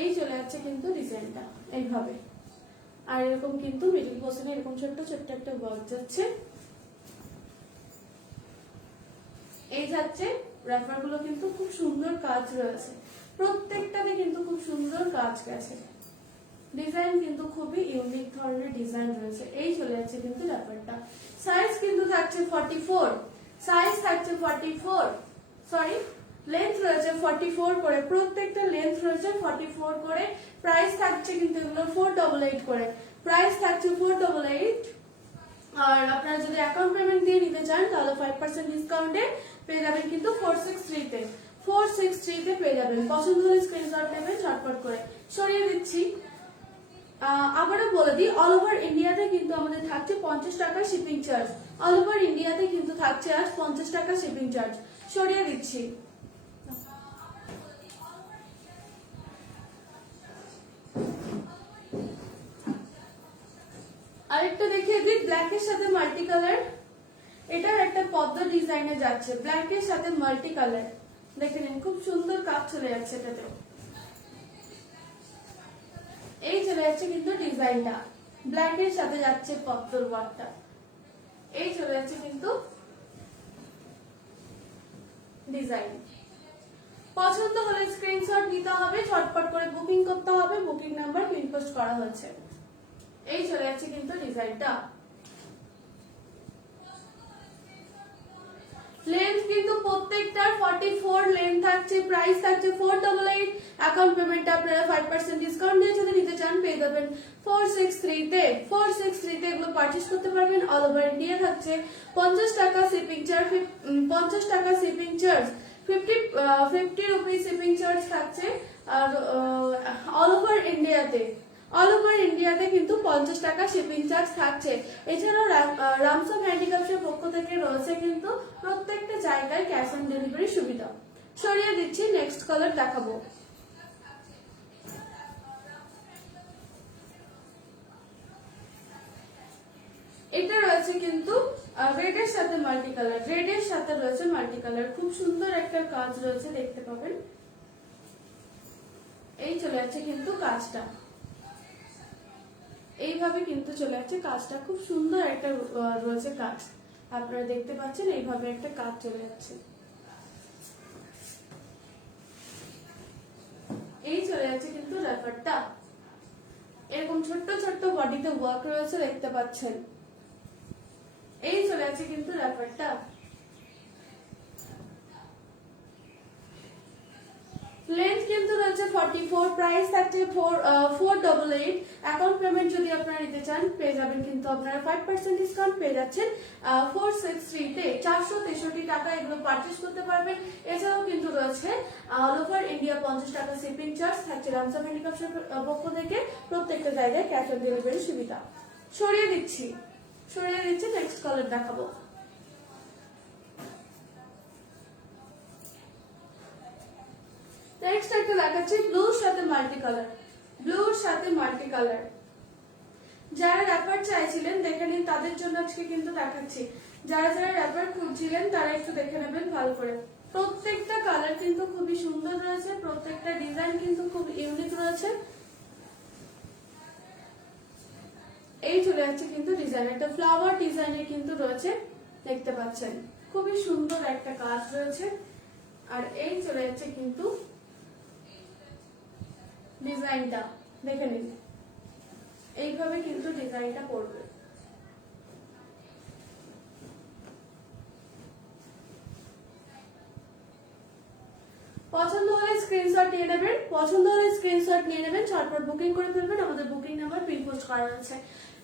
এই চলে যাচ্ছে কিন্তু ডিজাইনটা এইভাবে, আর এরকম কিন্তু মিডিল পোর্শনে এরকম ছোট্ট ছোট্ট একটা ওয়ার্ক যাচ্ছে। এই যাচ্ছে র্যাপার গুলো কিন্তু খুব সুন্দর কাজ রয়েছে, প্রত্যেকটাতে কিন্তু খুব সুন্দর কাজ গেছে, ডিজাইন কিন্তু খুবই ইউনিক ধরনের ডিজাইন রয়েছে। এই চলে যাচ্ছে কিন্তু র্যাপারটা, সাইজ কিন্তু থাকছে 44, সাইজ থাকছে 44, সরি লেন্থ রয়েছে 44 করে, প্রত্যেকটা লেন্থ রয়েছে 44 করে। প্রাইস থাকছে কিন্তু এগুলো 488 করে, প্রাইস থাকছে 488। আর আপনারা যদি অ্যাকাউন্ট পেমেন্ট দিয়ে নিতে চান তাহলে 5% ডিসকাউন্টে পেয়ে যাবেন কিন্তু 463 তে, 463 তে পেয়ে যাবেন। পছন্দ হলে স্ক্রিনশট নেবেন ঝটপট করে। সরিয়ে দিচ্ছি, আবারও বলে দিই, অল ওভার ইন্ডিয়াতে কিন্তু আমাদের থাকছে 50 টাকা শিপিং চার্জ, অল ওভার ইন্ডিয়াতে কিন্তু থাকছে আজ 50 টাকা শিপিং চার্জ। সরিয়ে দিচ্ছি। আরেকটা দেখিয়ে দিই, ব্ল্যাকের সাথে মাল্টি কালার, এটার একটা পদ্ম ডিজাইনে যাচ্ছে, ব্ল্যাকের সাথে মাল্টি কালার, দেখে নিন খুব সুন্দর কাজ চলে যাচ্ছে এটাতেও। এই চলে যাচ্ছে কিন্তু ডিজাইনটা, ব্ল্যাকের সাথে যাচ্ছে পদ্মর ওয়ার্কটা, এই চলে যাচ্ছে কিন্তু ডিজাইন। পছন্দ হলে স্ক্রিনশট নিতে হবে, ঝটপট করে বুকিং করতে হবে, বুকিং নাম্বার পিনপোস্ট করা হয়েছে। এই চলে যাচ্ছে কিন্তু ডিজাইনটা, লেন্থ কিন্তু প্রত্যেকটার 44 লেন্থ থাকছে, প্রাইস থাকছে 488, অ্যাকাউন্ট পেমেন্ট আপনারা 5% ডিসকাউন্ট দিয়ে যদি নিতে চান পেয়ে যাবেন 463 তে। 463 তে এগুলো পারচেজ করতে পারবেন। অল ওভার ইন্ডিয়া থাকছে 50 টাকা শিপিং চার্জ, 50 টাকা shipping charge, 50 rupees shipping charge থাকছে। আর অল ওভার ইন্ডিয়াতে, অল ওভার ইন্ডিয়াতে কিন্তু 50 টাকা শিপিং চার্জ থাকছে। এছাড়াও রামসব হ্যান্ডিক্রাফটের পক্ষ থেকে রয়েছে কিন্তু প্রত্যেকটা জায়গায় ক্যাশ অন ডেলিভারি সুবিধা। সরিয়ে দিচ্ছি, নেক্সট কালার দেখাবো। এটা রয়েছে কিন্তু রেডের সাথে মাল্টি কালার, রেডের সাথে রয়েছে মাল্টি কালার, খুব সুন্দর একটা কাজ রয়েছে, দেখতে পাবেন। এই চলে যাচ্ছে কিন্তু কাজটা, এইভাবে কিন্তু চলে যাচ্ছে কাজটা, খুব সুন্দর একটা রয়েছে কাজ, আপনারা দেখতে পাচ্ছেন এইভাবে একটা কাজ চলে যাচ্ছে। এই চলে যাচ্ছে কিন্তু র্যাপারটা, এরকম ছোট্ট ছোট্ট বডিতে ওয়ার্ক রয়েছে, দেখতে পাচ্ছেন। এই চলে যাচ্ছে কিন্তু র্যাপারটা, লেন্থ কিন্তু রয়েছে 44, প্রাইস থাকছে 488। অ্যাকাউন্ট পেমেন্ট যদি আপনারা নিতে চান পেয়ে যাবেন কিন্তু আপনারা 5% ডিসকাউন্ট পেয়ে যাচ্ছেন 463 তে 463 টাকা এগুলো পারচেজ করতে পারবেন। এছাড়াও কিন্তু রয়েছে অল ওভার ইন্ডিয়া 50 টাকা শিপিং চার্জ থাকছে রামসা হ্যান্ডিক্রাফটের পক্ষ থেকে। প্রত্যেকটা জায়গায় ক্যাশ অন ডেলিভারি সুবিধা। সরিয়ে দিচ্ছি নেক্সট কালার দেখাবো। নেক্সট একটা দেখাচ্ছি ব্লুর সাথে মাল্টি কালার। যারা র্যাপার চাইছিলেন দেখে নিন, তাদের জন্য আজকে কিন্তু দেখাচ্ছি। যারা র্যাপার খুঁজছিলেন তারা একটু দেখে নেবেন ভালো করে। প্রত্যেকটা কালার কিন্তু খুবই সুন্দর রয়েছে, প্রত্যেকটা ডিজাইন কিন্তু খুব ইউনিক রয়েছে। এই চলে যাচ্ছে কিন্তু ডিজাইন, একটা ফ্লাওয়ার ডিজাইনের কিন্তু রয়েছে, দেখতে পাচ্ছেন খুবই সুন্দর একটা কাজ রয়েছে। আর এই চলে যাচ্ছে কিন্তু ডিজাইনটা, দেখে নিন এইভাবে কিন্তু ডিজাইনটা করবে। পছন্দ হলে স্ক্রিনশট নিয়ে নেবেন, ঝটপট বুকিং করে ফেলবেন। আমাদের বুকিং নাম্বার পিন পোস্ট করা রয়েছে।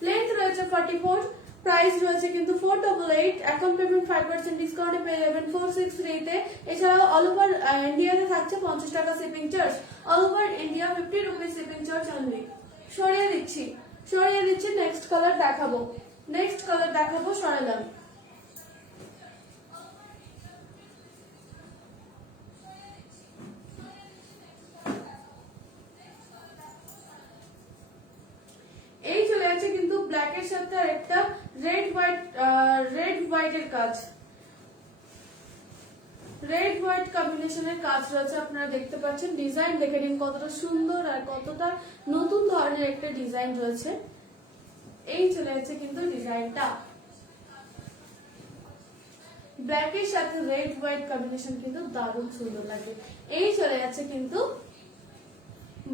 লেন্থ রয়েছে 44, প্রাইস রয়েছে কিন্তু 488। অ্যাকাউন্ট পেমেন্ট 5% ডিসকাউন্টে পেয়ে যাবেন 463 তে। এছাড়াও অল ওভার ইন্ডিয়াতে থাকছে 50 টাকা shipping charge, all over India 50 rupees shipping charge only. সরিয়ে দিচ্ছি নেক্সট কালার দেখাবো, সরালাম। এই চলে যাচ্ছে কিন্তু ব্ল্যাক এর সাথে একটা রেড হোয়াইট এর কাজ, রেড হোয়াইট কম্বিনেশনের কাজ রয়েছে। আপনারা দেখতে পাচ্ছেন ডিজাইন দেখে নিন কতটা সুন্দর আর কতটা নতুন ধরনের একটা ডিজাইন রয়েছে। এই চলে যাচ্ছে কিন্তু ডিজাইনটা, ব্ল্যাক এর সাথে রেড হোয়াইট কম্বিনেশন কিন্তু দারুণ সুন্দর লাগে। এই চলে যাচ্ছে কিন্তু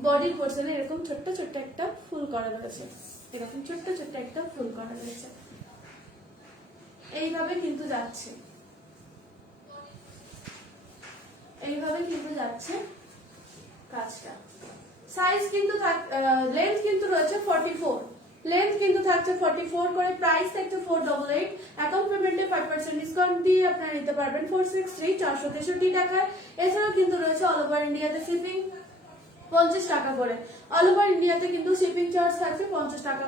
বডি পোর্শনে এরকম ছোট্ট একটা ফুল করা রয়েছে, এইভাবে কিন্তু যাচ্ছে, কাজটা। সাইজ কিন্তু লেন্থ কিন্তু রয়েছে 44, করে। প্রাইস থাকছে 488। অ্যাকাউন্ট পেমেন্টে 5% ডিসকাউন্ট দিয়ে আপনারা নিতে পারবেন 463 463 টাকায়। এছাড়াও কিন্তু রয়েছে অল ওভার ইন্ডিয়াতে শিপিং 50 টাকা করে, অল ওভার ইন্ডিয়াতে কিন্তু শিপিং চার্জ থাকছে 50 টাকা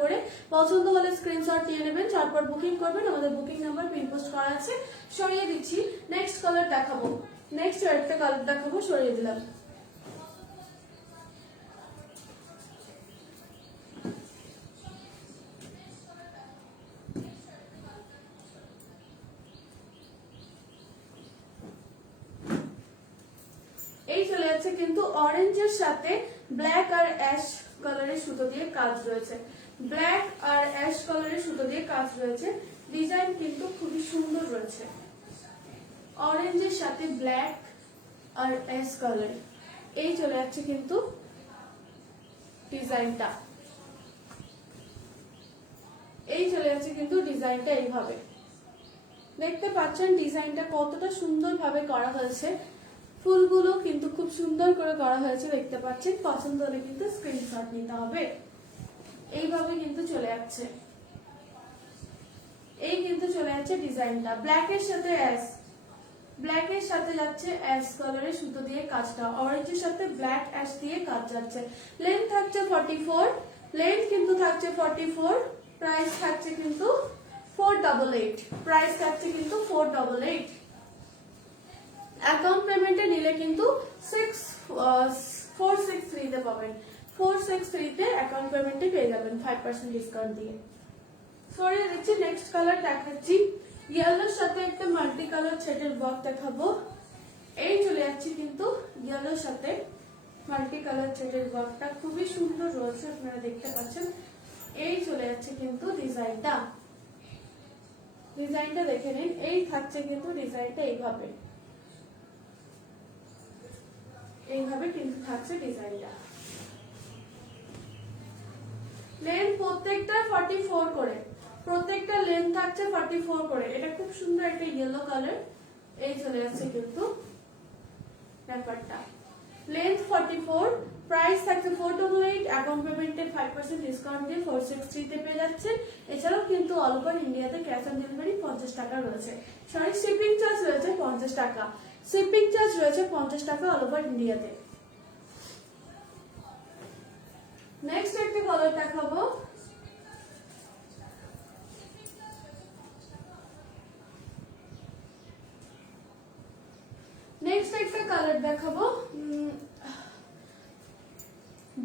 করে, পছন্দ হলে স্ক্রিনশট নিয়ে নেবেন, ঝটপট বুকিং করবেন। আমাদের বুকিং নাম্বার পিন পোস্ট করা আছে। সরিয়ে দিচ্ছি নেক্সট কালার দেখাবো, সরিয়ে দিলাম। এই চলে যাচ্ছে কিন্তু অরেঞ্জের সাথে ব্ল্যাক আর অ্যাশ কালারের সুতো দিয়ে কাজ রয়েছে, ডিজাইন কিন্তু খুবই সুন্দর রয়েছে। অরেঞ্জের সাথে ব্ল্যাক আর অ্যাশ কালার, এই চলে যাচ্ছে কিন্তু ডিজাইনটা, এইভাবে দেখতে পাচ্ছেন ডিজাইনটা কতটা সুন্দর ভাবে করা হয়েছে। ফুলগুলো কিন্তু খুব সুন্দর করে করা হয়েছে, দেখতে পাচ্ছেন। পছন্দ হলে কিন্তু স্ক্রিনশট নিতে হবে। এইভাবে কিন্তু চলে যাচ্ছে, ডিজাইনটা। ব্ল্যাক এর সাথে যাচ্ছে অ্যাশ কালারের সুতো দিয়ে কাজটা, অরেঞ্জের সাথে ব্ল্যাক অ্যাশ দিয়ে কাজ যাচ্ছে। লেন্থ থাকছে 44, প্রাইস থাকছে কিন্তু 488, অ্যাকাউন্ট পেমেন্টে নিলে কিন্তু 463 তে পাবেন, 463 তে অ্যাকাউন্ট পেমেন্টে পেয়ে যাবেন 5% ডিসকাউন্ট দিয়ে। সরিয়ে দিচ্ছি নেক্সট কালার দেখাচ্ছি। ইয়েলোর সাথে একটা মাল্টি কালার ছেটের ওয়ার্ক দেখাবো। এই চলে যাচ্ছে কিন্তু ইয়েলোর সাথে মাল্টি কালার ছেটের ওয়ার্কটা খুবই সুন্দর রয়েছে, আপনারা দেখতে পাচ্ছেন। এই চলে যাচ্ছে কিন্তু ডিজাইনটা দেখে নিন। এই থাকছে কিন্তু ডিজাইনটা এইভাবে কিন্তু থাকছে ডিজাইনটা। লেন্থ প্রত্যেকটা 44 করে, লেন্থ থাকছে 44 করে। এটা খুব সুন্দর একটা ইয়েলো কালার, এই চলে যাচ্ছে কিন্তু ব্যাপারটা। লেন্থ 44, প্রাইস থাকছে 488, অ্যাকাউন্ট পেমেন্টে 5% ডিসকাউন্ট দিয়ে 463 তে পেয়ে যাচ্ছেন। এছাড়াও কিন্তু অল ওভার ইন্ডিয়াতে ক্যাশ অন ডেলিভারি 50 টাকা রয়েছে, সরি শিপিং চার্জ রয়েছে 50 টাকা, শিপিং চার্জ রয়েছে 50 টাকা অল ওভার ইন্ডিয়াতে। নেক্সট একটা কালার দেখাবো, নেক্সট একটা কালার দেখাবো,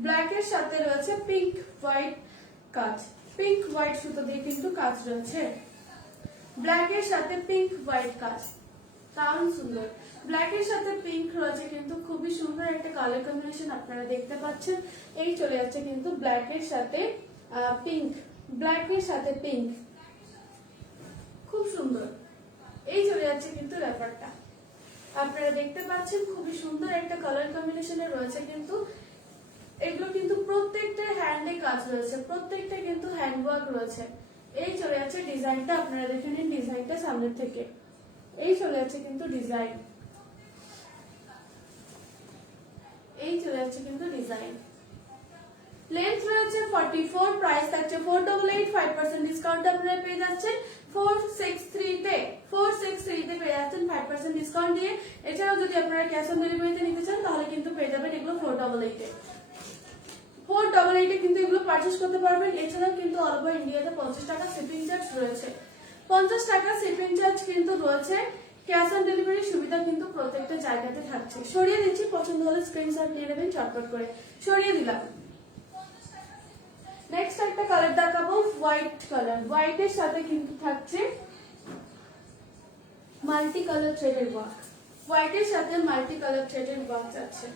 ব্ল্যাক এর সাথে রয়েছে পিঙ্ক হোয়াইট কাজ, পিঙ্ক হোয়াইট সুতো দিয়ে কিন্তু কাজ রয়েছে, ব্ল্যাক এর সাথে পিঙ্ক হোয়াইট কাজ, দারুণ সুন্দর। ব্ল্যাক এর সাথে পিঙ্ক রয়েছে কিন্তু খুবই সুন্দর একটা কালার কম্বিনেশন আপনারা দেখতে পাচ্ছেন। এই চলে যাচ্ছে কিন্তু ব্ল্যাক এর সাথে পিঙ্ক, ব্ল্যাক এর সাথে পিঙ্ক, খুব সুন্দর। এই চলে যাচ্ছে কিন্তু ব্যাপারটা আপনারা দেখতে পাচ্ছেন, খুবই সুন্দর একটা কালার কম্বিনেশনে রয়েছে কিন্তু এগুলো কিন্তু প্রত্যেকটা হ্যান্ডে কাজ রয়েছে, প্রত্যেকটা কিন্তু হ্যান্ড ওয়ার্ক রয়েছে। এই চলে যাচ্ছে ডিজাইনটা, আপনারা দেখে নিন ডিজাইনটা সামনের থেকে। এই চলে যাচ্ছে কিন্তু ডিজাইন, এই চলে যাচ্ছে কিন্তু ডিজাইন। লেন্থ রয়েছে 44, প্রাইস থাকছে 488, 5% ডিসকাউন্ট আপনারা পেয়ে যাচ্ছেন 463 তে, 463 তে পেয়ে যাচ্ছেন 5% ডিসকাউন্ট দিয়ে। এছাড়াও যদি আপনারা ক্যাশ অন ডেলিভারিতে নিতে চান তাহলে কিন্তু পেয়ে যাবেন এগুলো 488 এ, 488 এ কিন্তু এগুলো পারচেজ করতে পারবেন। এছাড়াও কিন্তু অল ওভার ইন্ডিয়াতে 50 টাকা শিপিং চার্জ রয়েছে, 50 টাকা শিপিং চার্জ কিন্তু রয়েছে। ক্যাশ অন ডেলিভারি সুবিধা কিন্তু প্রত্যেকটা জায়গাতে থাকছে। সরিয়ে দিচ্ছি, পছন্দ হলে স্ক্রিনশট নিয়ে নেবেন চটপট করে, সরিয়ে দিলাম। নেক্সট একটা কালার দেখাবো, হোয়াইট কালার, হোয়াইট এর সাথে কিন্তু থাকছে মাল্টি কালার থ্রেডের ওয়ার্ক, হোয়াইট এর সাথে মাল্টি কালার থ্রেডের ওয়ার্ক আছে,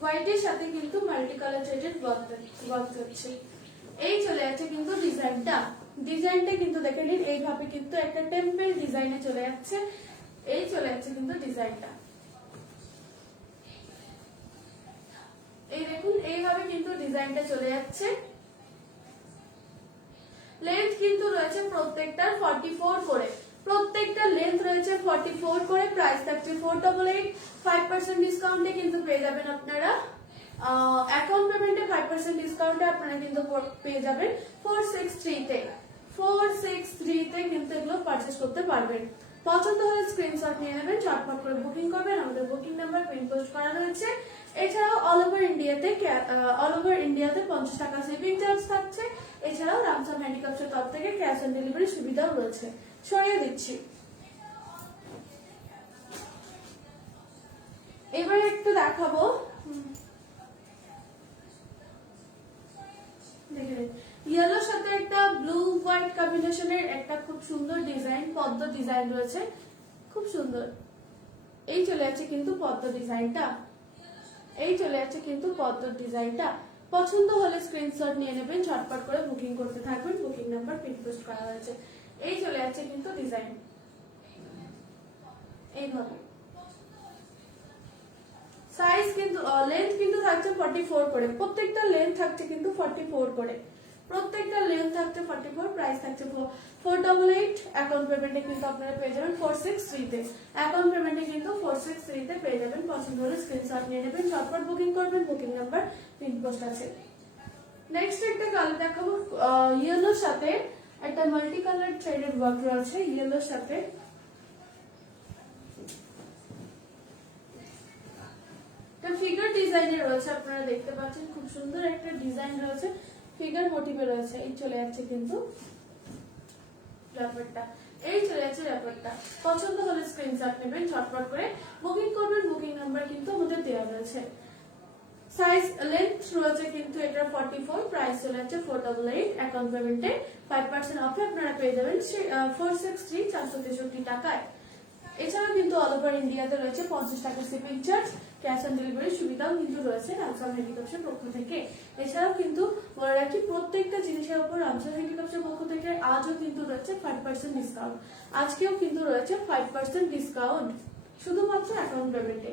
হোয়াইট এর সাথে কিন্তু মাল্টি কালার থ্রেডের ওয়ার্ক আছে। এই চলে যাচ্ছে কিন্তু ডিজাইনটা, ডিজাইনটা কিন্তু দেখে নিন এইভাবে কিন্তু একটা টেম্পল ডিজাইনে চলে যাচ্ছে। এই চলে যাচ্ছে কিন্তু ডিজাইনটা, এই দেখুন এইভাবে কিন্তু ডিজাইনটা চলে যাচ্ছে। লেন্থ কিন্তু রয়েছে প্রত্যেকটার 44 করে, প্রত্যেকটা লেন্থ রয়েছে 44 করে, প্রাইস থাকছে 488, 5% ডিসকাউন্টে কিন্তু পেয়ে যাবেন আপনারা, অ্যাকাউন্ট পেমেন্টে 5% ডিসকাউন্টে আপনারা কিন্তু পেয়ে যাবেন 463 তে, 463 তে কিন্তু এগুলো পারচেজ করতে পারবেন। পছন্দ হলে স্ক্রিনশট নিয়ে নেবেন, চটপট করে বুকিং করবেন, আমাদের বুকিং নাম্বার পিন পোস্ট করা রয়েছে। এছাড়াও অল ওভার ইন্ডিয়াতে 50 টাকা শিপিং চার্জ থাকছে। এছাড়াও রামসাম হ্যান্ডিক্রাফটসের তরফ থেকে ক্যাশ অন ডেলিভারি সুবিধাও রয়েছে, সরিয়ে দিচ্ছি। এবারে একটু দেখাবো, ইয়েলোর সাথে একটা ব্লু হোয়াইট কম্বিনেশনের একটা খুব সুন্দর ডিজাইন, পদ্ম ডিজাইন রয়েছে, খুব সুন্দর। এই চলে যাচ্ছে কিন্তু পদ্ম ডিজাইনটা, এই চলে যাচ্ছে কিন্তু পদ্ম ডিজাইনটা। পছন্দ হলে স্ক্রিনশট নিয়ে নেবেন, ঝটপট করে বুকিং করতে থাকবেন, বুকিং নাম্বার পিন পোস্ট করা হয়েছে। এই চলে যাচ্ছে কিন্তু ডিজাইন এইভাবে। সাইজ কিন্তু লেন্থ কিন্তু থাকছে 44 করে, প্রত্যেকটা লেন্থ থাকছে কিন্তু 44 করে, প্রত্যেকটা লেন্থ থাকছে 44, প্রাইস থাকছে 488, অ্যাকাউন্ট পেমেন্টে কিন্তু আপনারা পেয়ে যাবেন 463 তে, অ্যাকাউন্ট পেমেন্টে কিন্তু 463 তে পেয়ে যাবেন। পছন্দ হলে স্ক্রিনশট নিয়ে নেবেন, ঝটপট বুকিং করবেন, বুকিং নাম্বার পিন পোস্ট আছে। নেক্সট একটা কালার দেখাবো, ইয়েলোর সাথে একটা মাল্টি কালার থ্রেডেড ওয়ার্ক রয়েছে, ইয়েলোর সাথে ফিগার ডিজাইনে রয়েছে, আপনারা দেখতে পাচ্ছেন খুব সুন্দর একটা ডিজাইন রয়েছে, ফিগার মোটিভে রয়েছে। এই চলে যাচ্ছে কিন্তু ব্যাপারটা, এই চলে যাচ্ছে ব্যাপারটা। পছন্দ হলে স্ক্রিনশট নেবেন, ঝটপট করে বুকিং করবেন, বুকিং নাম্বার কিন্তু আমাদের দেওয়া রয়েছে। সাইজ লেন্থ রয়েছে কিন্তু এটা 44, প্রাইস চলে যাচ্ছে 488, অ্যাকাউন্ট পেমেন্টে 5% অফে আপনারা পেয়ে যাবেন 463, 463 টাকায়। এছাড়াও কিন্তু অল ওভার ইন্ডিয়াতে রয়েছে 50 টাকা shipping charge, cash on delivery সুবিধাও কিন্তু রয়েছে রামসাম হ্যান্ডিক্রাফটসের পক্ষ থেকে। এছাড়াও কিন্তু বলে রাখি প্রত্যেকটা জিনিসের উপর রামসাম হ্যান্ডিক্রাফটসের পক্ষ থেকে আজও কিন্তু রয়েছে 5% ডিসকাউন্ট, আজকেও কিন্তু রয়েছে 5% ডিসকাউন্ট শুধুমাত্র অ্যাকাউন্ট পেমেন্টে।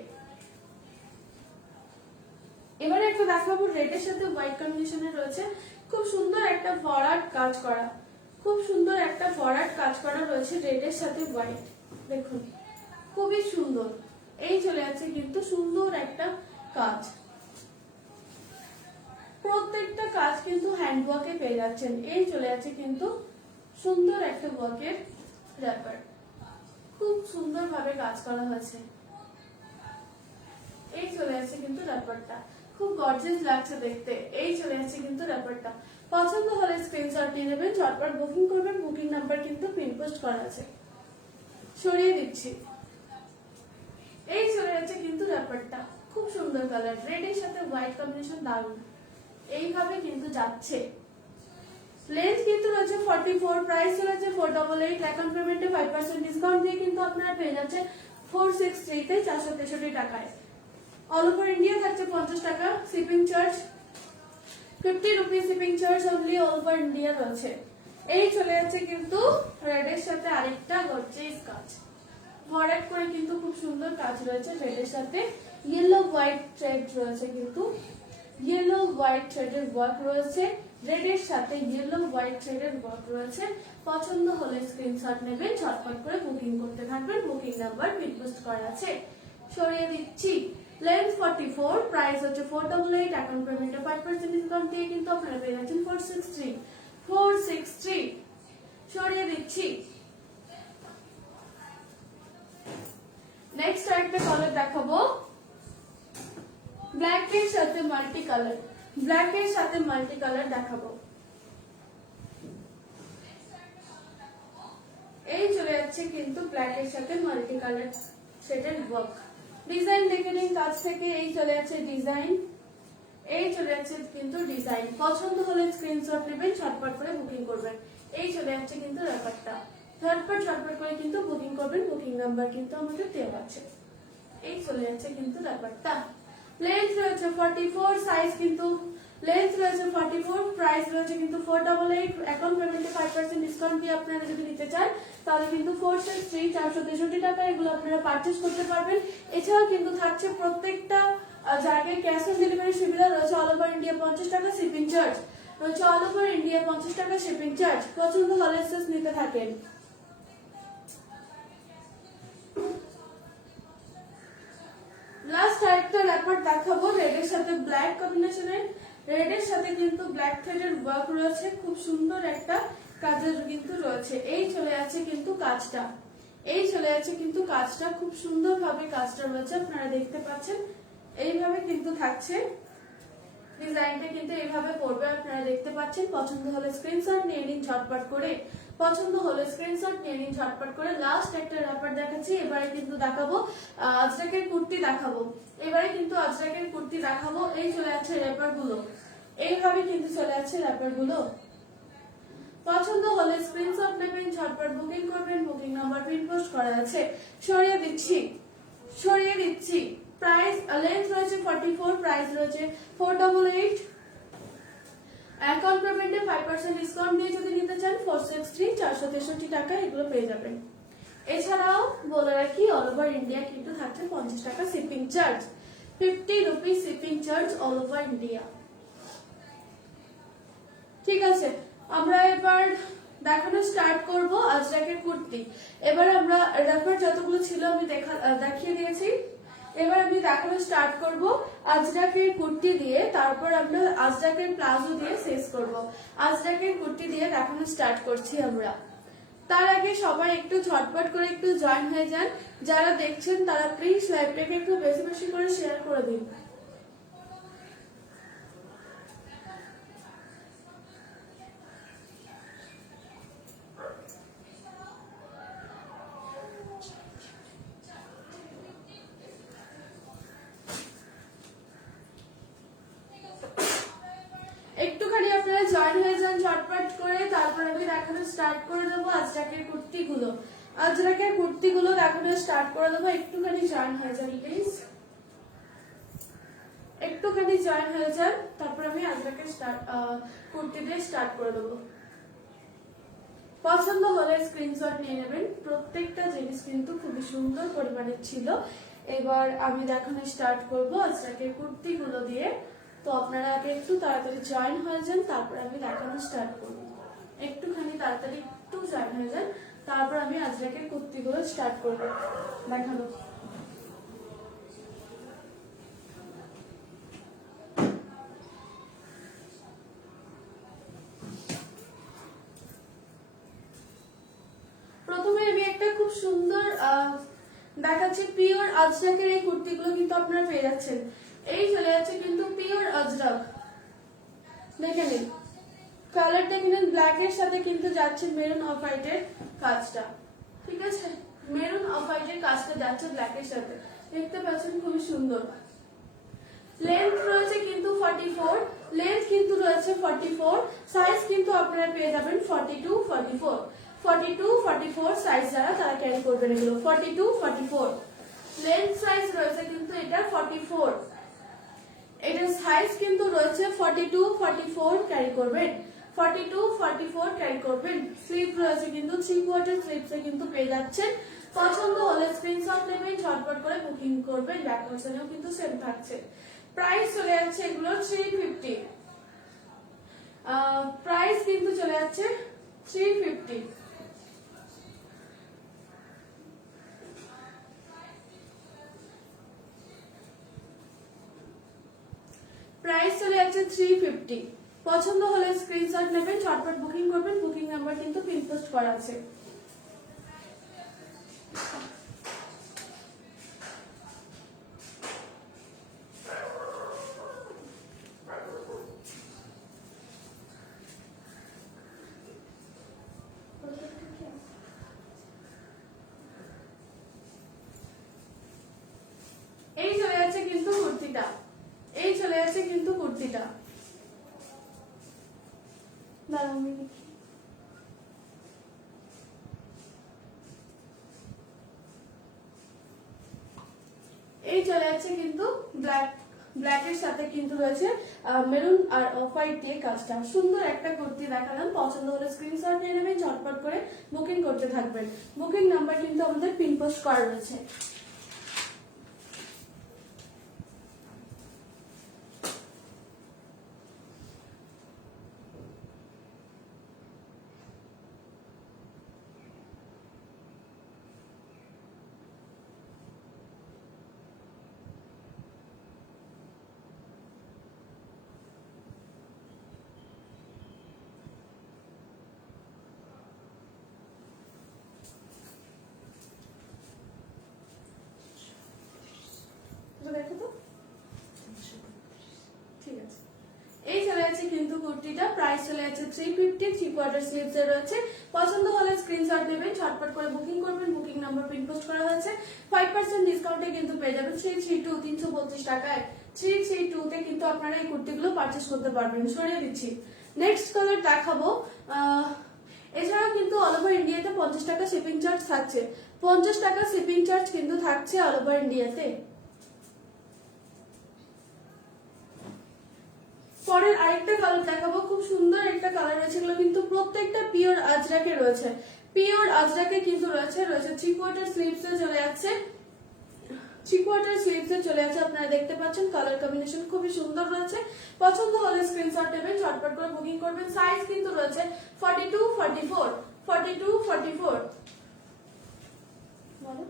এবারে একটা দেখাবো রেড এর সাথে হোয়াইট কম্বিনেশনে রয়েছে, খুব সুন্দর একটা ভরাট কাজ করা, খুব সুন্দর একটা ফরওয়ার্ড কাজ করা রয়েছে রেডের সাথে হোয়াইট, দেখুন খুবই সুন্দর। এই চলে যাচ্ছে কিন্তু সুন্দর একটা কাজ, প্রত্যেকটা কাজ কিন্তু হ্যান্ড ওয়ার্কে পেয়ে যাচ্ছেন। এই চলে যাচ্ছে কিন্তু সুন্দর একটা ওয়ার্কের র্যাপার, খুব সুন্দর ভাবে কাজ করা হয়েছে। এই চলে যাচ্ছে কিন্তু র্যাপারটা, খুব গর্জিয়াস লাগছে দেখতে। এই চলে যাচ্ছে কিন্তু র্যাপারটা, পছন্দ হলে স্ক্রিনশট নিয়ে নেবেন, ঝটপট বুকিং করবেন। বুকিং নাম্বার কিন্তু পিন পোস্ট করা আছে, সরিয়ে দিচ্ছি। এই চলে যাচ্ছে কিন্তু র্যাপারটা, খুব সুন্দর কালার, রেড এর সাথে হোয়াইট কম্বিনেশন দারুণ। এইভাবে কিন্তু যাচ্ছে। লেন্থ কিন্তু রয়েছে 44, প্রাইস রয়েছে 488, অ্যাকাউন্ট পেমেন্টে 5% ডিসকাউন্ট দিয়ে কিন্তু আপনারা পেয়ে যাচ্ছেন 463 তে 463 টাকায়। অল ওভার ইন্ডিয়া থাকছে 50 টাকা shipping charge, 50 rupees shipping charge only, all over India রয়েছে। এই চলে যাচ্ছে কিন্তু রেড এর সাথে আরেকটা গর্জিয়াস কাজ, ভরাট করে কিন্তু খুব সুন্দর কাজ রয়েছে। রেড এর সাথে ইয়েলো হোয়াইট থ্রেড রয়েছে, কিন্তু ইয়েলো হোয়াইট থ্রেডের ওয়ার্ক রয়েছে, রেড এর সাথে ইয়েলো হোয়াইট থ্রেডের ওয়ার্ক রয়েছে। পছন্দ হলে স্ক্রিনশট নেবেন, ঝটপট করে বুকিং করতে থাকবেন। বুকিং নাম্বার পিন পোস্ট করা আছে, সরিয়ে দিচ্ছি। লেন্থ 44, প্রাইস হচ্ছে 488, অ্যাকাউন্ট পেমেন্টে 5% ডিসকাউন্ট দিয়ে কিন্তু আপনারা পেয়ে যাচ্ছেন 463, সরিয়ে দিচ্ছি। নেক্সট আরেকটা কালার দেখাবো, ব্ল্যাক এর সাথে মাল্টি কালার, ব্ল্যাক এর সাথে মাল্টি কালার দেখাবো। এই চলে যাচ্ছে কিন্তু ব্ল্যাক এর সাথে মাল্টি কালার সেটের ওয়ার্ক, ডিজাইন দেখে নিন কাজ থেকে। এই চলে যাচ্ছে ডিজাইন, এই চলে যাচ্ছে কিন্তু ডিজাইন। পছন্দ হলে স্ক্রিনশট নেবেন, ঝটপট করে বুকিং করবেন। এই চলে যাচ্ছে কিন্তু ব্যাপারটা, ঝটপট করে কিন্তু বুকিং করবেন। বুকিং নাম্বার কিন্তু আমাদের দেওয়া আছে। এই চলে যাচ্ছে কিন্তু ব্যাপারটা। লেন্থ রয়েছে 44, সাইজ কিন্তু লেন্থ রয়েছে 44, প্রাইস রয়েছে কিন্তু 488, অ্যাকাউন্ট পেমেন্টে 5% ডিসকাউন্ট দিয়ে আপনারা যদি নিতে চান তাহলে কিন্তু 463, 463 টাকা এগুলো আপনারা পারচেজ করতে পারবেন। এছাড়াও কিন্তু থাকছে প্রত্যেকটা জায়গায় ক্যাশ অন ডেলিভারি সুবিধা রয়েছে। অল ওভার ইন্ডিয়া 50 টাকা শিপিং চার্জ রয়েছে, অল ওভার ইন্ডিয়া 50 টাকা শিপিং চার্জ। পছন্দ হলে নিতে থাকেন। লাস্ট আরেকটা র্যাপার দেখাবো, রেড এর সাথে ব্ল্যাক কম্বিনেশনের, রেড এর সাথে কিন্তু ব্ল্যাক থ্রেডের ওয়ার্ক রয়েছে, খুব সুন্দর একটা কাজের কিন্তু রয়েছে। এই চলে যাচ্ছে কিন্তু কাজটা, এই চলে যাচ্ছে কিন্তু কাজটা, খুব সুন্দর ভাবে কাজটা রয়েছে, আপনারা দেখতে পাচ্ছেন। এইভাবে কিন্তু থাকছে ডিজাইনটা, কিন্তু এইভাবে পড়বে, আপনারা দেখতে পাচ্ছেন। পছন্দ হলে স্ক্রিনশট নিয়ে নিন ঝটপট করে, পছন্দ হলে স্ক্রিনশট নিয়ে নিন ঝটপট করে। লাস্ট একটা র্যাপার দেখাচ্ছি, এবারে কিন্তু দেখাবো আজরাকের কুর্তি দেখাবো, এবারে কিন্তু আজরাকের কুর্তি দেখাবো। এই চলে যাচ্ছে র্যাপার গুলো, এইভাবে কিন্তু চলে যাচ্ছে র্যাপার গুলো। পছন্দ হলে স্ক্রিনশট নেবেন, ঝটপট বুকিং করবেন। বুকিং নাম্বার পিন পোস্ট করা আছে, সরিয়ে দিচ্ছি। প্রাইস লেন্থ রয়েছে 44, প্রাইস রয়েছে 488, অ্যাকাউন্ট পেমেন্টে 5% ডিসকাউন্ট দিয়ে যদি নিতে চান 463, 463 টাকা এগুলো পেয়ে যাবেন। এছাড়াও বলে রাখি অল ওভার ইন্ডিয়া কিন্তু থাকছে 50 টাকা shipping charge, 50 rupees shipping charge all over India. ঠিক আছে, আমরা এবার দেখানো স্টার্ট করব আজরাকের কুর্তি। এবার আমরা র্যাপার যতগুলো ছিল আমি দেখিয়ে দিয়েছি, এবার আমি দেখানো স্টার্ট করব আজরাকের কুর্তি দিয়ে, তারপর আমরা আজরাকের প্লাজো দিয়ে শেষ করব। আজরাকের কুর্তি দিয়ে দেখানো স্টার্ট করছি আমরা। তার আগে সবাই একটু ঝটপট করে একটু জয়েন হয়ে যান, যারা দেখছেন তারা প্লিজ লাইভটাকে একটু বেশি বেশি করে শেয়ার করে দিন। একটুখানি আপনারা জয়েন হয়ে যান ঝটপট করে, তারপর আমি দেখানো স্টার্ট করে দেবো আজরাকের কুর্তিগুলো। আজরাকের কুর্তিগুলো দেখানো স্টার্ট করে দেবো, একটুখানি জয়েন হয়ে যান প্লিজ, একটুখানি জয়েন হয়ে যান, তারপর আমি আজরাকের কুর্তি দিয়ে স্টার্ট করে দেবো। পছন্দ হলে স্ক্রিনশট নিয়ে নেবেন, প্রত্যেকটা জিনিস কিন্তু খুবই সুন্দর পরিমাণের ছিল। এবার আমি দেখানো স্টার্ট করবো আজরাকের কুর্তিগুলো দিয়ে, তো আপনারা আগে একটু তাড়াতাড়ি জয়েন হয়ে যান, তারপর আমি দেখানো স্টার্ট করবো। একটুখানি তাড়াতাড়ি একটু জয়েন হয়ে যান, তারপর আমি আজরাকের কুর্তিগুলো স্টার্ট করবো দেখাবো। প্রথমে আমি একটা খুব সুন্দর দেখাচ্ছি পিওর আজরাকের এই কুর্তিগুলো কিন্তু আপনারা পেয়ে যাচ্ছেন। এই চলে যাচ্ছে কিন্তু পিওর আজরাক, দেখে নিন কালারটা কিন্তু ব্ল্যাক এর সাথে কিন্তু যাচ্ছে মেরুন অফ হোয়াইটের কাজটা, ঠিক আছে, মেরুন অফ হোয়াইটের কাজটা যাচ্ছে ব্ল্যাক এর সাথে, দেখতে পাচ্ছেন খুবই সুন্দর। লেন্থ রয়েছে কিন্তু 44, লেন্থ কিন্তু রয়েছে 44, সাইজ কিন্তু আপনারা পেয়ে যাবেন 42, 44, 42, 44 সাইজ যারা তারা ক্যারি করবেন এগুলো 42, 44 লেন্থ সাইজ রয়েছে কিন্তু এটা 44, এটার সাইজ কিন্তু রয়েছে 42, 44 ক্যারি করবেন, 42, 44 ক্যারি করবেন। স্লিপ রয়েছে কিন্তু 3/4 স্লিপসে কিন্তু পেয়ে যাচ্ছেন। পছন্দ হলে স্ক্রিনশট নেবেন, ঝটপট করে বুকিং করবেন, ব্যাক অপশনেও কিন্তু সেম থাকছে। প্রাইস চলে যাচ্ছে এগুলো 350, প্রাইস কিন্তু চলে যাচ্ছে 350। প্রাইস চলে যাচ্ছে 350। পছন্দ হলে স্ক্রিনশট নেবেন, ঝটপট বুকিং করবেন, বুকিং নাম্বার কিন্তু পিন পোস্ট করা আছে। এই চলে যাচ্ছে কিন্তু কুর্তিটা, এই চলে যাচ্ছে কিন্তু কুর্তিটা, দাঁড়াও আমি দেখি। এই চলে যাচ্ছে কিন্তু ব্ল্যাক এর সাথে কিন্তু রয়েছে মেরুন আর অফ হোয়াইট দিয়ে কাজটা, সুন্দর একটা কুর্তি দেখালাম। পছন্দ হলে স্ক্রিনশট নিয়ে নেবেন, ঝটপট করে বুকিং করতে থাকবেন, বুকিং নাম্বার কিন্তু আমাদের পিন পোস্ট করা রয়েছে। দেখো তো, ঠিক আছে। এই চলে যাচ্ছে কিন্তু কুর্তিটা, প্রাইস চলে যাচ্ছে 350, 3/4 স্লিভস এর রয়েছে। পছন্দ হলে স্ক্রিনশট নেবেন, ঝটপট করে বুকিং করবেন, বুকিং নাম্বার পিন পোস্ট করা হয়েছে। 5% ডিসকাউন্টে কিন্তু পেয়ে যাবেন 332, 332 টাকায়। 332 তে কিন্তু আপনারা এই কুর্তিগুলো পারচেজ করতে পারবেন। সরিয়ে দিচ্ছি, নেক্সট কালার দেখাবো। এছাড়াও কিন্তু অল ওভার ইন্ডিয়াতে 50 টাকা শিপিং চার্জ থাকছে, 50 টাকা শিপিং চার্জ কিন্তু থাকছে অল ওভার ইন্ডিয়াতে। পরের আরেকটা কালার দেখাবো, খুব সুন্দর একটা কালার রয়েছে, এগুলো কিন্তু প্রত্যেকটা পিওর আজরাকে রয়েছে, পিওর আজরাকে কিন্তু রয়েছে 3/4 স্লিভসে চলে যাচ্ছে, 3/4 স্লিভসে চলে যাচ্ছে, আপনারা দেখতে পাচ্ছেন কালার কম্বিনেশন খুবই সুন্দর রয়েছে। পছন্দ হলে স্ক্রিনশট নেবেন, ঝটপট করে বুকিং করবেন। সাইজ কিন্তু রয়েছে 42, 44, 42, 44 বলো।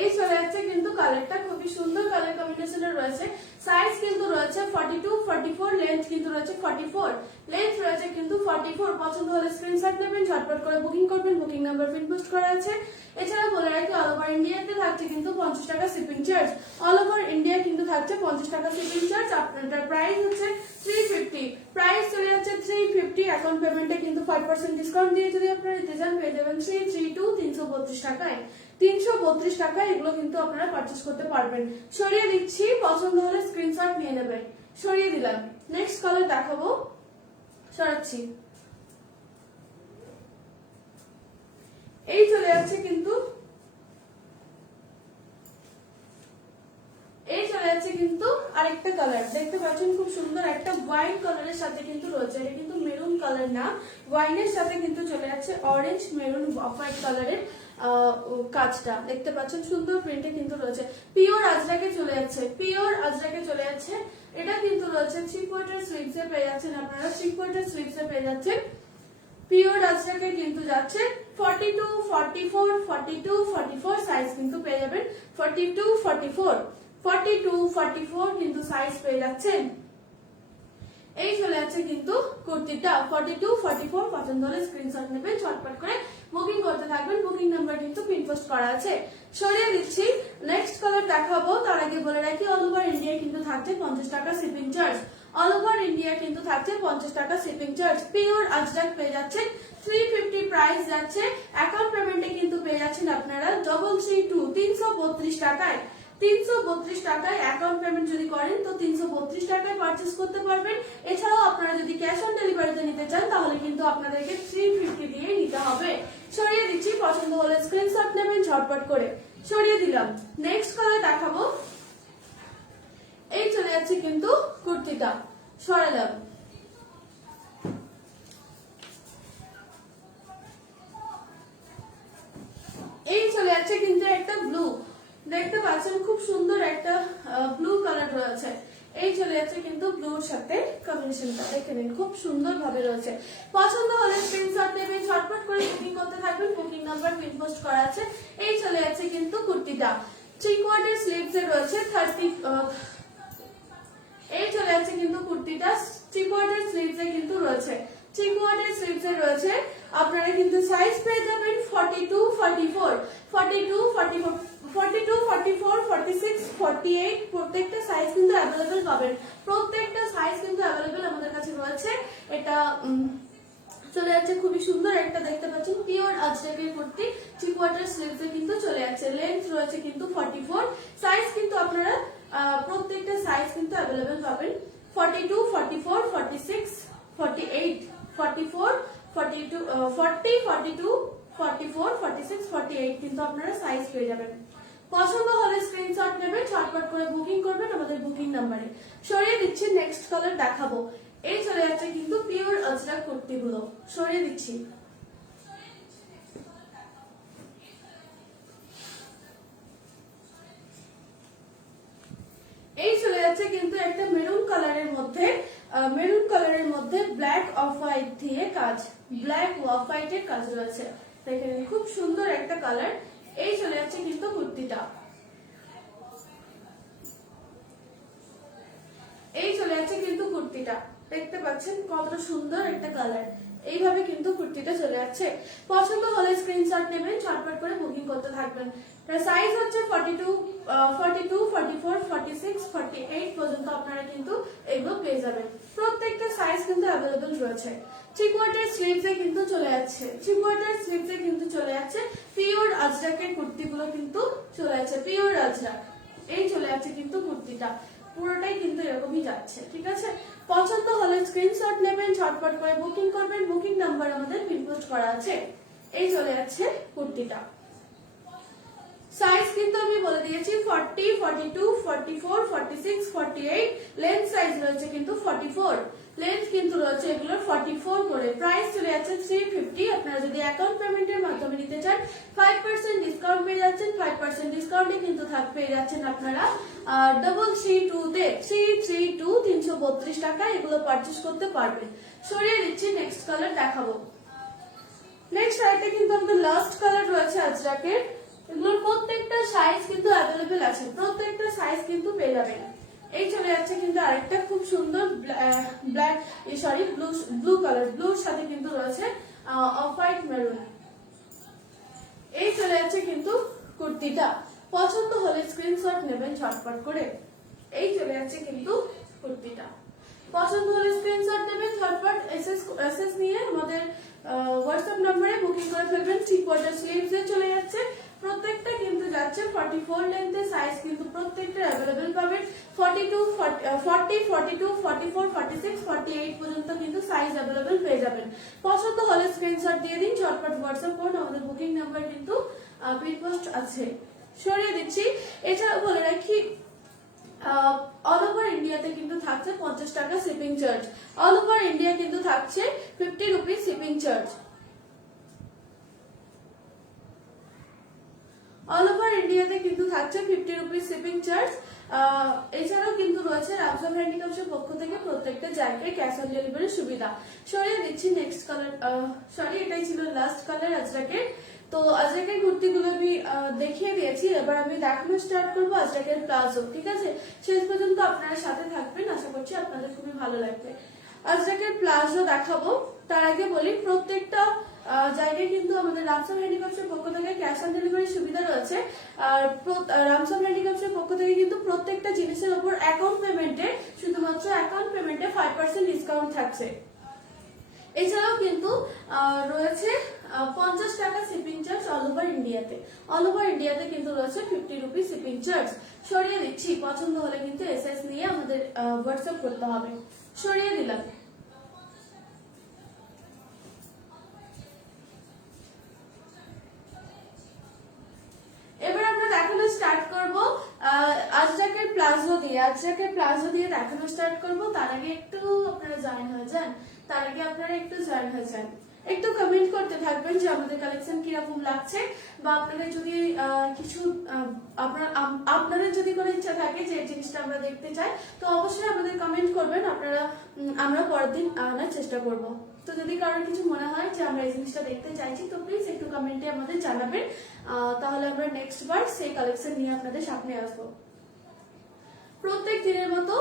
এই চলে যাচ্ছে কিন্তু কালারটা খুবই সুন্দর কালার কম্বিনেশনের রয়েছে। সাইজ কিন্তু রয়েছে 42, 44, লেন্থ কিন্তু রয়েছে 44, লেন্থ রয়েছে কিন্তু 44। পছন্দ হলে স্ক্রিনশট নেবেন, ঝটপট করে বুকিং করবেন, বুকিং নাম্বার পিন পোস্ট করা আছে। এছাড়া বলে রাখি অল ওভার ইন্ডিয়াতে থাকছে কিন্তু 50 টাকা shipping charge, all over India কিন্তু থাকছে 50 টাকা শিপিং চার্জ। আপনার প্রাইস হচ্ছে 350, প্রাইস চলে যাচ্ছে 350। অ্যাকাউন্ট পেমেন্টে কিন্তু 5% ডিসকাউন্ট দিয়ে যদি আপনারা নিতে চান পেয়ে যাবেন 332, 332 টাকায়, 332 টাকায় এগুলো কিন্তু আপনারা পারচেজ করতে পারবেন। সরিয়ে দিচ্ছি, পছন্দ হলে স্ক্রিনশট নিয়ে নেবেন, সরিয়ে দিলাম। নেক্সট কালার দেখাবো, সরাচ্ছি। এই চলে যাচ্ছে কিন্তু, এই চলে যাচ্ছে কিন্তু আরেকটা কালার, দেখতে পাচ্ছেন খুব সুন্দর একটা ওয়াইন কালারের সাথে কিন্তু রয়েছে, এটা কিন্তু মেরুন কালার না, ওয়াইনের সাথে কিন্তু চলে যাচ্ছে অরেঞ্জ মেরুন অফ হোয়াইট কালারের কাজটা দেখতে পাচ্ছেন, সুন্দর প্রিন্টে কিন্তু রয়েছে। পিওর আজরাকে চলে যাচ্ছে, পিওর আজরাকে চলে যাচ্ছে। এটা কিন্তু রয়েছে থ্রি কোয়ার্টার স্লিভসে পেয়ে যাচ্ছেন আপনারা, থ্রি কোয়ার্টার স্লিভসে পেয়ে যাচ্ছেন। পিওর আজরাকে কিন্তু যাচ্ছে 42, 44, 42, 44 সাইজ কিন্তু পেয়ে যাবেন। 42, 44, 42, 44 কিন্তু সাইজ পেয়ে যাচ্ছেন। এই চলে যাচ্ছে কিন্তু কুর্তিটা 42, 44 পছন্দ হলে স্ক্রিনশট নেবেন, ঝটপট করে বুকিং করতে থাকবেন। বুকিং নাম্বার কিন্তু পিন পোস্ট করা আছে। সরিয়ে দিচ্ছি, নেক্সট কালার দেখাবো। তার আগে বলে রাখি অল ওভার ইন্ডিয়া কিন্তু থাকছে 50 টাকা shipping charge. All over India কিন্তু থাকছে 50 টাকা শিপিং চার্জ। পিওর আজরাক পেয়ে যাচ্ছেন 350 প্রাইস যাচ্ছে। অ্যাকাউন্ট পেমেন্টে কিন্তু পেয়ে যাচ্ছেন আপনারা 332 332 টাকায়। 332 টাকায় অ্যাকাউন্ট পেমেন্ট যদি করেন তো 332 টাকায় পারচেজ করতে পারবেন। এছাড়াও আপনারা যদি ক্যাশ অন ডেলিভারিতে নিতে চান তাহলে কিন্তু আপনাদেরকে 350 দিয়ে নিতে হবে। সরিয়ে দিচ্ছি, পছন্দ হলে স্ক্রিনশট নেবেন ঝটপট করে। সরিয়ে দিলাম, নেক্সট কালার দেখাবো। এই চলে যাচ্ছে কিন্তু কুর্তিটা, সরালাম। এই চলে যাচ্ছে কিন্তু একটা ব্লু, দেখতে পাচ্ছেন খুব সুন্দর একটা ব্লু কালার রয়েছে। এই চলে যাচ্ছে কিন্তু ব্লুর সাথে কম্বিনেশনটা দেখে নিন, খুব সুন্দর ভাবে রয়েছে। পছন্দ হলে স্ক্রিনশট নেবেন, ঝটপট করে বুকিং করতে থাকবেন। বুকিং নাম্বার পিন পোস্ট করা আছে। এই চলে যাচ্ছে কিন্তু কুর্তিটা থ্রি কোয়ার্টার স্লিভস এ রয়েছে 30। এই চলে যাচ্ছে কিন্তু কুর্তিটা থ্রি কোয়ার্টার স্লিভস এ কিন্তু রয়েছে, থ্রি কোয়ার্টার স্লিভস এ রয়েছে। আপনারা কিন্তু সাইজ পেয়ে যাবেন 42, 44, 42, 44, 42, 44, 46, 48 প্রত্যেকটা সাইজ কিন্তু অ্যাভেলেবেল পাবেন। প্রত্যেকটা সাইজ কিন্তু অ্যাভেলেবেল আমাদের কাছে রয়েছে। এটা চলে যাচ্ছে খুবই সুন্দর একটা, দেখতে পাচ্ছেন পিওর আজরাকের কুর্তি থ্রি কোয়ার্টার স্লিভস এ কিন্তু চলে যাচ্ছে। লেন্থ রয়েছে কিন্তু 44, সাইজ কিন্তু আপনারা প্রত্যেকটা সাইজ কিন্তু অ্যাভেলেবেল পাবেন। 42, 44, 46, 48, 44, 42, 40, 42, 44, 46, 48 কিন্তু আপনারা সাইজ পেয়ে যাবেন। পছন্দ হলে স্ক্রিনশট নেবেন, ঝটপট করে বুকিং করবেন আমাদের বুকিং নাম্বারে। সরিয়ে দিচ্ছি, নেক্সট কালার দেখাবো। এই চলে যাচ্ছে কিন্তু পিওর আজরাক কুর্তিগুলো, সরিয়ে দিচ্ছি। এই চলে যাচ্ছে কিন্তু একটা মেরুন কালারের মধ্যে, মেরুন কালারের মধ্যে ব্ল্যাক অফ হোয়াইট দিয়ে কাজ, ব্ল্যাক অফ হোয়াইটের কাজ রয়েছে। দেখেন খুব সুন্দর একটা কালার। এই চলে যাচ্ছে কিন্তু কুর্তিটা, এই চলে যাচ্ছে কিন্তু কুর্তিটা, দেখতে পাচ্ছেন কতটা সুন্দর একটা কালার। এইভাবে কিন্তু কুর্তিটা চলে যাচ্ছে। পছন্দ হলে স্ক্রিনশট নেবেন, ঝটপট করে বুকিং করতে থাকবেন। সাইজ হচ্ছে 42, 42, 44, 46, 48 পর্যন্ত আপনারা কিন্তু এগুলো পেয়ে যাবেন। প্রত্যেকটা সাইজ কিন্তু অ্যাভেলেবেল রয়েছে। থ্রি কোয়ার্টার স্লিভস এ কিন্তু চলে যাচ্ছে, থ্রি কোয়ার্টার স্লিভস এ কিন্তু চলে যাচ্ছে। পিওর আজরাকের কুর্তিগুলো কিন্তু চলে যাচ্ছে, পিওর আজরাক। এই চলে যাচ্ছে কিন্তু কুর্তিটা, পুরোটাই কিন্তু এরকমই যাচ্ছে। ঠিক আছে, পছন্দ হলে স্ক্রিনশট নেবেন, ঝটপট করে বুকিং করবেন। বুকিং নাম্বার আমাদের পিন পোস্ট করা আছে। এই চলে যাচ্ছে কুর্তিটা, সাইজ কিন্তু আমি বলে দিয়েছি 40, 42, 44, 46, 48। লেন্থ সাইজ রয়েছে কিন্তু 44, লেন্থ কিন্তু রয়েছে এগুলোর 44 করে। প্রাইস চলে যাচ্ছে 350। আপনারা যদি অ্যাকাউন্ট পেমেন্টের মাধ্যমে নিতে চান 5% ডিসকাউন্ট পেয়ে যাচ্ছেন। 5% ডিসকাউন্টে কিন্তু পেয়ে যাচ্ছেন আপনারা 332 তে 332 332 টাকা এগুলো পারচেজ করতে পারবেন। সরিয়ে দিচ্ছি, নেক্সট কালার দেখাবো। নেক্সট আইটেম কিন্তু আমাদের লাস্ট কালার রয়েছে আজরাকের। এগুলোর প্রত্যেকটা সাইজ কিন্তু অ্যাভেলেবেল আছে, প্রত্যেকটা সাইজ কিন্তু পেয়ে যাবেন। এই চলে যাচ্ছে কিন্তু আরেকটা খুব সুন্দর ব্ল্যাক, সরি ব্লু কালার, ব্লুর সাথে কিন্তু রয়েছে অফ হোয়াইট মেরুন। এই চলে যাচ্ছে কিন্তু কুর্তিটা, পছন্দ হলে স্ক্রিনশট নেবেন ঝটপট করে। এই চলে যাচ্ছে কিন্তু কুর্তিটা, পছন্দ হলে স্ক্রিনশট নেবেন ঝটপট, এসএস নিয়ে আমাদের হোয়াটসঅ্যাপ নম্বরে বুকিং করে ফেলবেন। থ্রি কোয়ার্টার স্লিভস এ চলে যাচ্ছে, প্রত্যেকটা কিন্তু যাচ্ছে 44 লেন্থে। সাইজ কিন্তু প্রত্যেকটা অ্যাভেলেবেল পাবেন। 42, 40, 42, 44, 46, 48 পর্যন্ত কিন্তু সাইজ অ্যাভেলেবেল পেয়ে যাবেন। পছন্দ হলে স্ক্রিনশট দিয়ে দিন, ঝটপট হোয়াটসঅ্যাপ করুন, আমাদের বুকিং নাম্বার কিন্তু পিন পোস্ট আছে। সরিয়ে দিচ্ছি। এছাড়াও বলে রাখি অল ওভার ইন্ডিয়াতে কিন্তু থাকছে 50 টাকা shipping charge. All over India কিন্তু থাকছে 50 rupees shipping charge. All over ইন্ডিয়াতে কিন্তু থাকছে 50 রুপিস শিপিং চার্জ। এছাড়াও কিন্তু রয়েছে রামসব হ্যান্ডিক্রাফটসের পক্ষ থেকে প্রত্যেকটা জায়গায় ক্যাশ অন ডেলিভারি সুবিধা। সরিয়ে দিচ্ছি নেক্সট কালার, সরি এটাই ছিল লাস্ট কালার আজরাকের। তো আজরাকের কুর্তিগুলো আমি দেখিয়ে দিয়েছি, এবার আমি দেখানো স্টার্ট করবো আজরাকের প্লাজো। ঠিক আছে, শেষ পর্যন্ত আপনারা সাথে থাকবেন, আশা করছি আপনাদের খুবই ভালো লাগবে। আজরাকের প্লাজো দেখাবো, তার আগে বলি প্রত্যেকটা জায়গায় কিন্তু আমাদের রামসব হ্যান্ডিক্রাফটসের পক্ষ থেকে ক্যাশ অন ডেলিভারি সুবিধা রয়েছে। আর রামসব হ্যান্ডিক্রাফটসের পক্ষ থেকে কিন্তু প্রত্যেকটা জিনিসের উপর অ্যাকাউন্ট পেমেন্টে, শুধুমাত্র অ্যাকাউন্ট পেমেন্টে 5% ডিসকাউন্ট থাকছে। এছাড়াও কিন্তু রয়েছে 50 টাকা শিপিং চার্জ অল ওভার ইন্ডিয়াতে। অল ওভার ইন্ডিয়াতে কিন্তু রয়েছে 50 রুপিস শিপিং চার্জ। সরিয়ে দিচ্ছি, পছন্দ হলে কিন্তু এসএস নিয়ে আমাদের হোয়াটসঅ্যাপ করতে হবে। সরিয়ে দিলাম। এবার আমরা দেখানো স্টার্ট করব আজরাকের প্লাজো দিয়ে। আজরাকের প্লাজো দিয়ে দেখানো স্টার্ট করব। তার আগে একটু আপনারা জয়েন হয়ে যান, একটু কমেন্ট করতে থাকবেন যে আমাদের কালেকশন কিরকম লাগছে, বা আপনাদের যদি কিছু আপনাদের যদি কোনো ইচ্ছা থাকে যে এই জিনিসটা আমরা দেখতে চাই, তো অবশ্যই আমাদের কমেন্ট করবেন। আমরা পরের দিন আনার চেষ্টা করব। তো যদি কারোর কিছু মনে হয় যে আমরা এই জিনিসটা দেখতে চাইছি, তো প্লিজ একটু কমেন্টে আমাদের জানাবেন, তাহলে আমরা নেক্সট বার সেই কালেকশন নিয়ে আপনাদের সামনে আসবো। প্রত্যেক দিনের মতো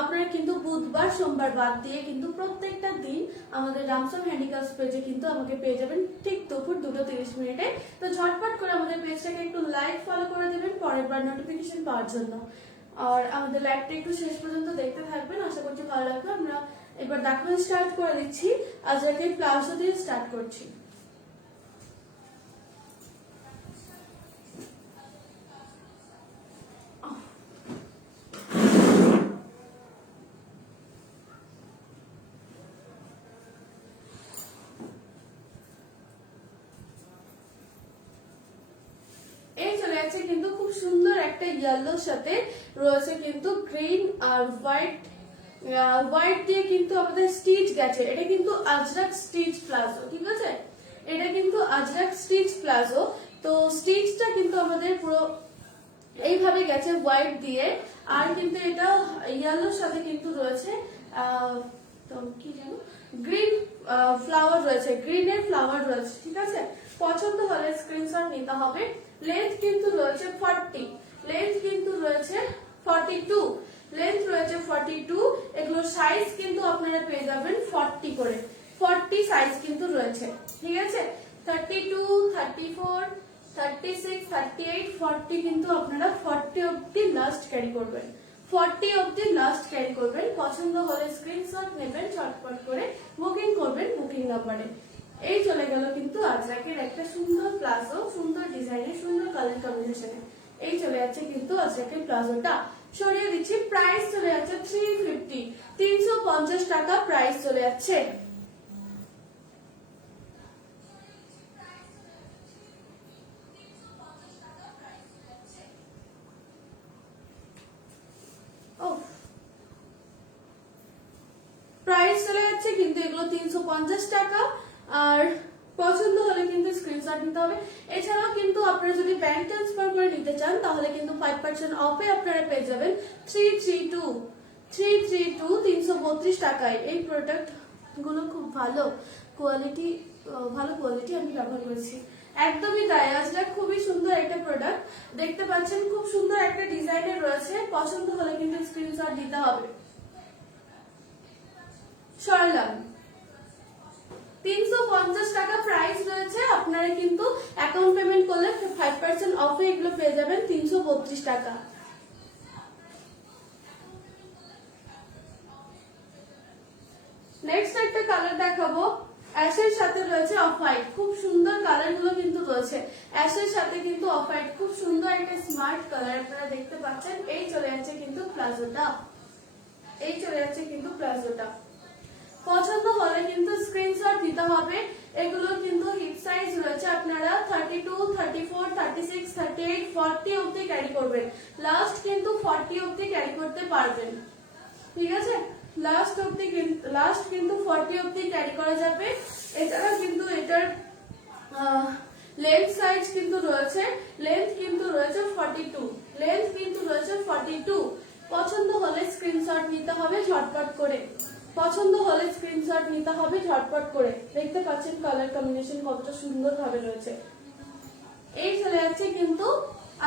আপনারা কিন্তু বুধবার সোমবার বাদ দিয়ে কিন্তু প্রত্যেকটা দিন আমাদের রামসব হ্যান্ডিক্রাফটস পেজে কিন্তু আমাকে পেয়ে যাবেন ঠিক দুপুর 2:30 তো ঝটপট করে আমাদের পেজটাকে একটু লাইক ফলো করে দেবেন পরের বার নোটিফিকেশন পাওয়ার জন্য। আর আমাদের লাইভটা একটু শেষ পর্যন্ত দেখতে থাকবেন, আশা করছি ভালো লাগবে। আমরা এবার দেখানো স্টার্ট করে দিচ্ছি, আজকে প্লাজো দিয়ে স্টার্ট করছি। কিন্তু খুব সুন্দর একটা ইয়েলোর সাথে রয়েছে কিন্তু গ্রিন আর হোয়াইট দিয়ে কিন্তু আমাদের স্টিচ গেছে। এটা কিন্তু আজরাক স্টিচ প্লাজো। ঠিক আছে, এটা কিন্তু আজরাক স্টিচ প্লাজো। তো স্টিচটা কিন্তু আমাদের পুরো এইভাবে গেছে হোয়াইট দিয়ে, আর কিন্তু এটা ইয়েলোর সাথে কিন্তু রয়েছে তো কি জানো গ্রিন ফ্লাওয়ার রয়েছে, গ্রিনের ফ্লাওয়ার রয়েছে। ঠিক আছে, পছন্দ হলে স্ক্রিনশট নিতে হবে। লেন্থ কিন্তু রয়েছে 40, লেন্থ কিন্তু রয়েছে 42, লেন্থ রয়েছে 42। এগুলো সাইজ কিন্তু আপনারা পেয়ে যাবেন 40 করে, 40 সাইজ কিন্তু রয়েছে। ঠিক আছে, 32, 34, 36, 38, 40 কিন্তু আপনারা 40 অবধি লাস্ট ক্যারি করবেন, 40 অবধি লাস্ট ক্যারি করবেন। পছন্দ হলে স্ক্রিনশট নেবেন, চটপট করে বুকিং করবেন বুকিং নাম্বারে। এই চলে গেল কিন্তু আজরাকের একটা সুন্দর প্লাজো, সুন্দর ডিজাইনের, সুন্দর কালার কম্বিনেশনে। এই চলে যাচ্ছে কিন্তু আজরাকের প্লাজোটা। সরিয়ে দিচ্ছি, প্রাইস চলে যাচ্ছে 350, 350 টাকা প্রাইস চলে যাচ্ছে। প্রাইস চলে যাচ্ছে কিন্তু এগুলো 350 টাকা। আর পছন্দ হলে কিন্তু স্ক্রিনশট নিতে হবে। এছাড়াও কিন্তু আপনারা যদি ব্যাংক ট্রান্সফার করে নিতে চান, তাহলে কিন্তু 5% অফে আপনারা পেয়ে যাবেন 332, 332 টাকায়। এই প্রোডাক্ট গুলো খুব ভালো কোয়ালিটি, আমি ব্যবহার করেছি। একদমই তাই, আজরাক খুবই সুন্দর একটা প্রোডাক্ট। দেখতে পাচ্ছেন খুব সুন্দর একটা ডিজাইনের রয়েছে। পছন্দ হলে কিন্তু স্ক্রিনশট দিতে হবে। সরলাম 350 টাকা প্রাইস রয়েছে। আপনারা কিন্তু অ্যাকাউন্ট পেমেন্ট করলে 5% অফে এগুলো পেয়ে যাবেন 332 টাকা। নেক্সট একটা কালার দেখাবো, অ্যাশের সাথে রয়েছে অফ হোয়াইট। খুব সুন্দর কালার গুলো কিন্তু রয়েছে অ্যাশের সাথে কিন্তু অফ হোয়াইট, খুব সুন্দর একটা স্মার্ট কালার আপনারা দেখতে পাচ্ছেন। এই চলে যাচ্ছে কিন্তু প্লাজোটা, এই চলে যাচ্ছে কিন্তু প্লাজোটা। পছন্দ হলে কিন্তু স্ক্রিনশট দিতে হবে। এগুলো কিন্তু হিপ সাইজ রয়েছে, আপনারা 32, 34, 36, 38, 40 অবধি ক্যারি করবেন। লাস্ট কিন্তু 40 অবধি ক্যারি করতে পারবেন। ঠিক আছে, লাস্ট কিন্তু 40 অবধি ক্যারি করা যাবে। এছাড়া কিন্তু এটার লেন্থ সাইজ কিন্তু রয়েছে, লেন্থ কিন্তু রয়েছে 42, লেন্থ কিন্তু রয়েছে 42। পছন্দ হলে স্ক্রিনশট নিতে হবে ঝটপট করে, পছন্দ হলে স্ক্রিনশট নিতে হবে ঝটপট করে। দেখতে পাচ্ছেন কালার কম্বিনেশন কতটা সুন্দর ভাবে রয়েছে। এই চলে যাচ্ছে কিন্তু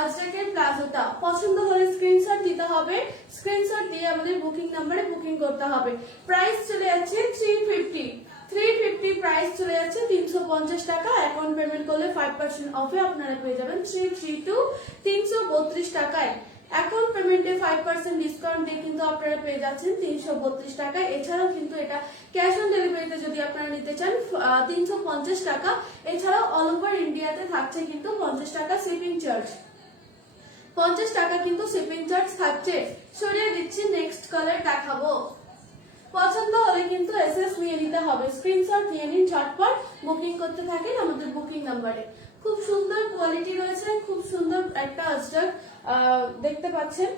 আজরাকের প্লাজোটা। পছন্দ হলে স্ক্রিনশট দিতে হবে, স্ক্রিনশট দিয়ে আমাদের বুকিং নাম্বারে বুকিং করতে হবে। প্রাইস চলে যাচ্ছে 350, 350 প্রাইস চলে যাচ্ছে 350 টাকা। অ্যাকাউন্ট পেমেন্ট করলে 5% অফে আপনারা পেয়ে যাবেন 332 332 টাকায়। অ্যাকাউন্ট পেমেন্টে 5% ডিসকাউন্ট দিয়ে কিন্তু আপনারা পেয়ে যাচ্ছেন 332 টাকায়। এছাড়াও কিন্তু এটা ক্যাশ অন ডেলিভারিতে যদি আপনারা নিতে চান 350 টাকা। এছাড়াও অল ওভার ইন্ডিয়াতে থাকছে কিন্তু 50 টাকা শিপিং চার্জ, 50 টাকা কিন্তু শিপিং চার্জ থাকছে। সরিয়ে দিচ্ছি, নেক্সট কালার দেখাবো। পছন্দ হলে কিন্তু এসএস নিয়ে নিতে হবে, স্ক্রিনশট নিয়ে নিন ঝটপট, বুকিং করতে থাকেন আমাদের বুকিং নাম্বারে। খুব সুন্দর কোয়ালিটি রয়েছে, খুব সুন্দর একটা আজরাক দেখতে পাচ্ছেন।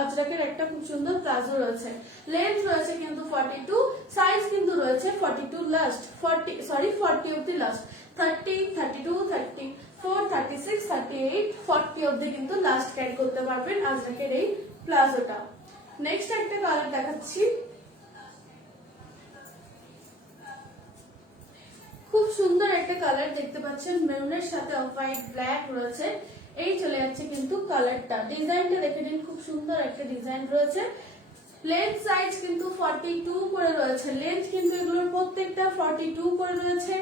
আজরাকের একটা খুব সুন্দর প্লাজো রয়েছে, লেন্থ রয়েছে কিন্তু 42, সাইজ কিন্তু রয়েছে 42 লাস্ট, 40 অব্দি লাস্ট, 30, 32, 34, 36, 38, 40 অব্দি কিন্তু লাস্ট ক্যারি করতে পারবেন আজরাকের এই প্লাজোটা। নেক্সট একটা কালার দেখাচ্ছি, খুব সুন্দর একটা কালার দেখতে পাচ্ছেন, মেরুনের সাথে অফ হোয়াইট ব্ল্যাক রয়েছে। এই চলে যাচ্ছে কিন্তু কালারটা, ডিজাইনটা দেখে নিন, খুব সুন্দর একটা ডিজাইন রয়েছে। লেন্থ সাইজ কিন্তু 42 করে রয়েছে, লেন্থ কিন্তু এগুলোর প্রত্যেকটা 42 করে রয়েছে।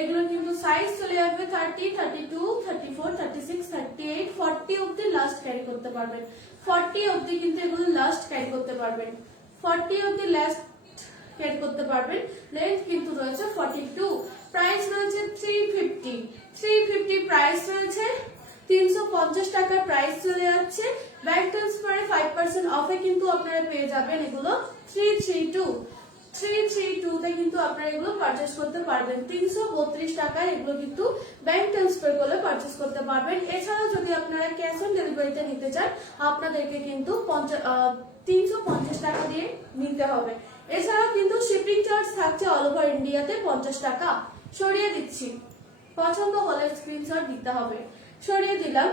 এগুলো কিন্তু সাইজ চলে যাবে 30, 32, 34, 36, 38, 40 অব্দি লাস্ট ক্যারি করতে পারবেন, 40 অব্দি কিন্তু এগুলো লাস্ট ক্যারি করতে পারবেন, 40 অব্দি লাস্ট ক্যারি করতে পারবেন। লেন্থ কিন্তু রয়েছে 42, প্রাইস রয়েছে 350, 350 প্রাইস রয়েছে, 350 টাকা প্রাইস চলে যাচ্ছে। ব্যাংক ট্রান্সফারে 5% অফে কিন্তু আপনারা পেয়ে যাবেন এগুলো 332, 332 তে কিন্তু আপনারা এগুলো পারচেজ করতে পারবেন। 332 টাকায় এগুলো কিন্তু ব্যাংক ট্রান্সফার করলে পারচেজ করতে পারবেন। এছাড়াও যদি আপনারা ক্যাশ অন ডেলিভারিতে নিতে চান আপনাদেরকে কিন্তু 350 টাকা দিয়ে নিতে হবে। এছাড়াও কিন্তু শিপিং চার্জ থাকছে অল ওভার ইন্ডিয়াতে 50 টাকা। সরিয়ে দিচ্ছি, পছন্দ হলে স্ক্রিনশট দিতে হবে, সরিয়ে দিলাম।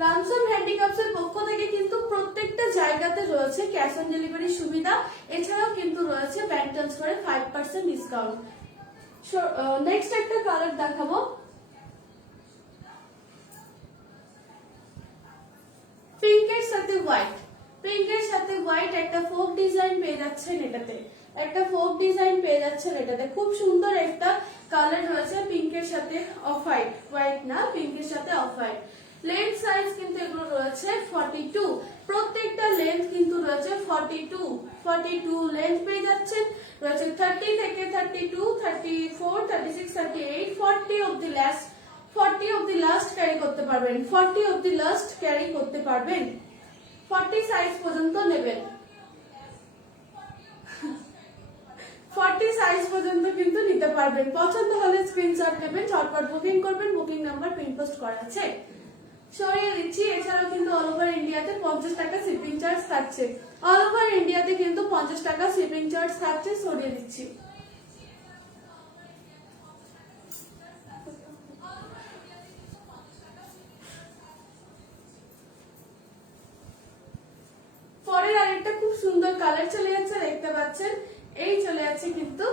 লামসাম হ্যান্ডিক্রাফটস এর পক্ষ থেকে কিন্তু প্রত্যেকটা জায়গাতে রয়েছে ক্যাশ অন ডেলিভারি সুবিধা, এছাড়াও কিন্তু রয়েছে ব্যাংক ট্রান্সফারে 5% ডিসকাউন্ট। নেক্সট একটা কালার দেখাবো, পিঙ্কের সাথে হোয়াইট, পিঙ্কের সাথে হোয়াইট একটা ফোক ডিজাইন পেয়ে যাচ্ছেন এটাতে, একটা ফোক ডিজাইন পেয়ে যাচ্ছেন এটাতে। খুব সুন্দর একটা কালার রয়েছে পিঙ্কের সাথে অফ হোয়াইট, হোয়াইট না পিঙ্কের সাথে অফ হোয়াইট। লেন্থ সাইজ কিন্তু এগুলো রয়েছে 42, প্রত্যেকটা লেন্থ কিন্তু রয়েছে 42, 42 লেন্থ পেয়ে যাচ্ছেন। রয়েছে 30 থেকে 32, 34, 36, 38, 40 অব্দি লাস্ট, 40 অব্দি লাস্ট ক্যারি করতে পারবেন, 40 অব্দি লাস্ট ক্যারি করতে পারবেন, 40 সাইজ পর্যন্ত নেবেন, 40 সাইজ পর্যন্ত কিন্তু নিতে পারবেন। পছন্দ হলে স্ক্রিনশট নেবেন, ঝটপট বুকিং করবেন, বুকিং নাম্বার পিন পোস্ট করা আছে। সরিয়ে দিচ্ছি, এছাড়াও কিন্তু অল ওভার ইন্ডিয়াতে 50 টাকা শিপিং চার্জ থাকছে, অল ওভার ইন্ডিয়াতে কিন্তু 50 টাকা শিপিং চার্জ থাকছে। সরিয়ে দিচ্ছি, পরের আরেকটা খুব সুন্দর কালার চলে যাচ্ছে, দেখতে পাচ্ছেন। এই চলে যাচ্ছে কিন্তু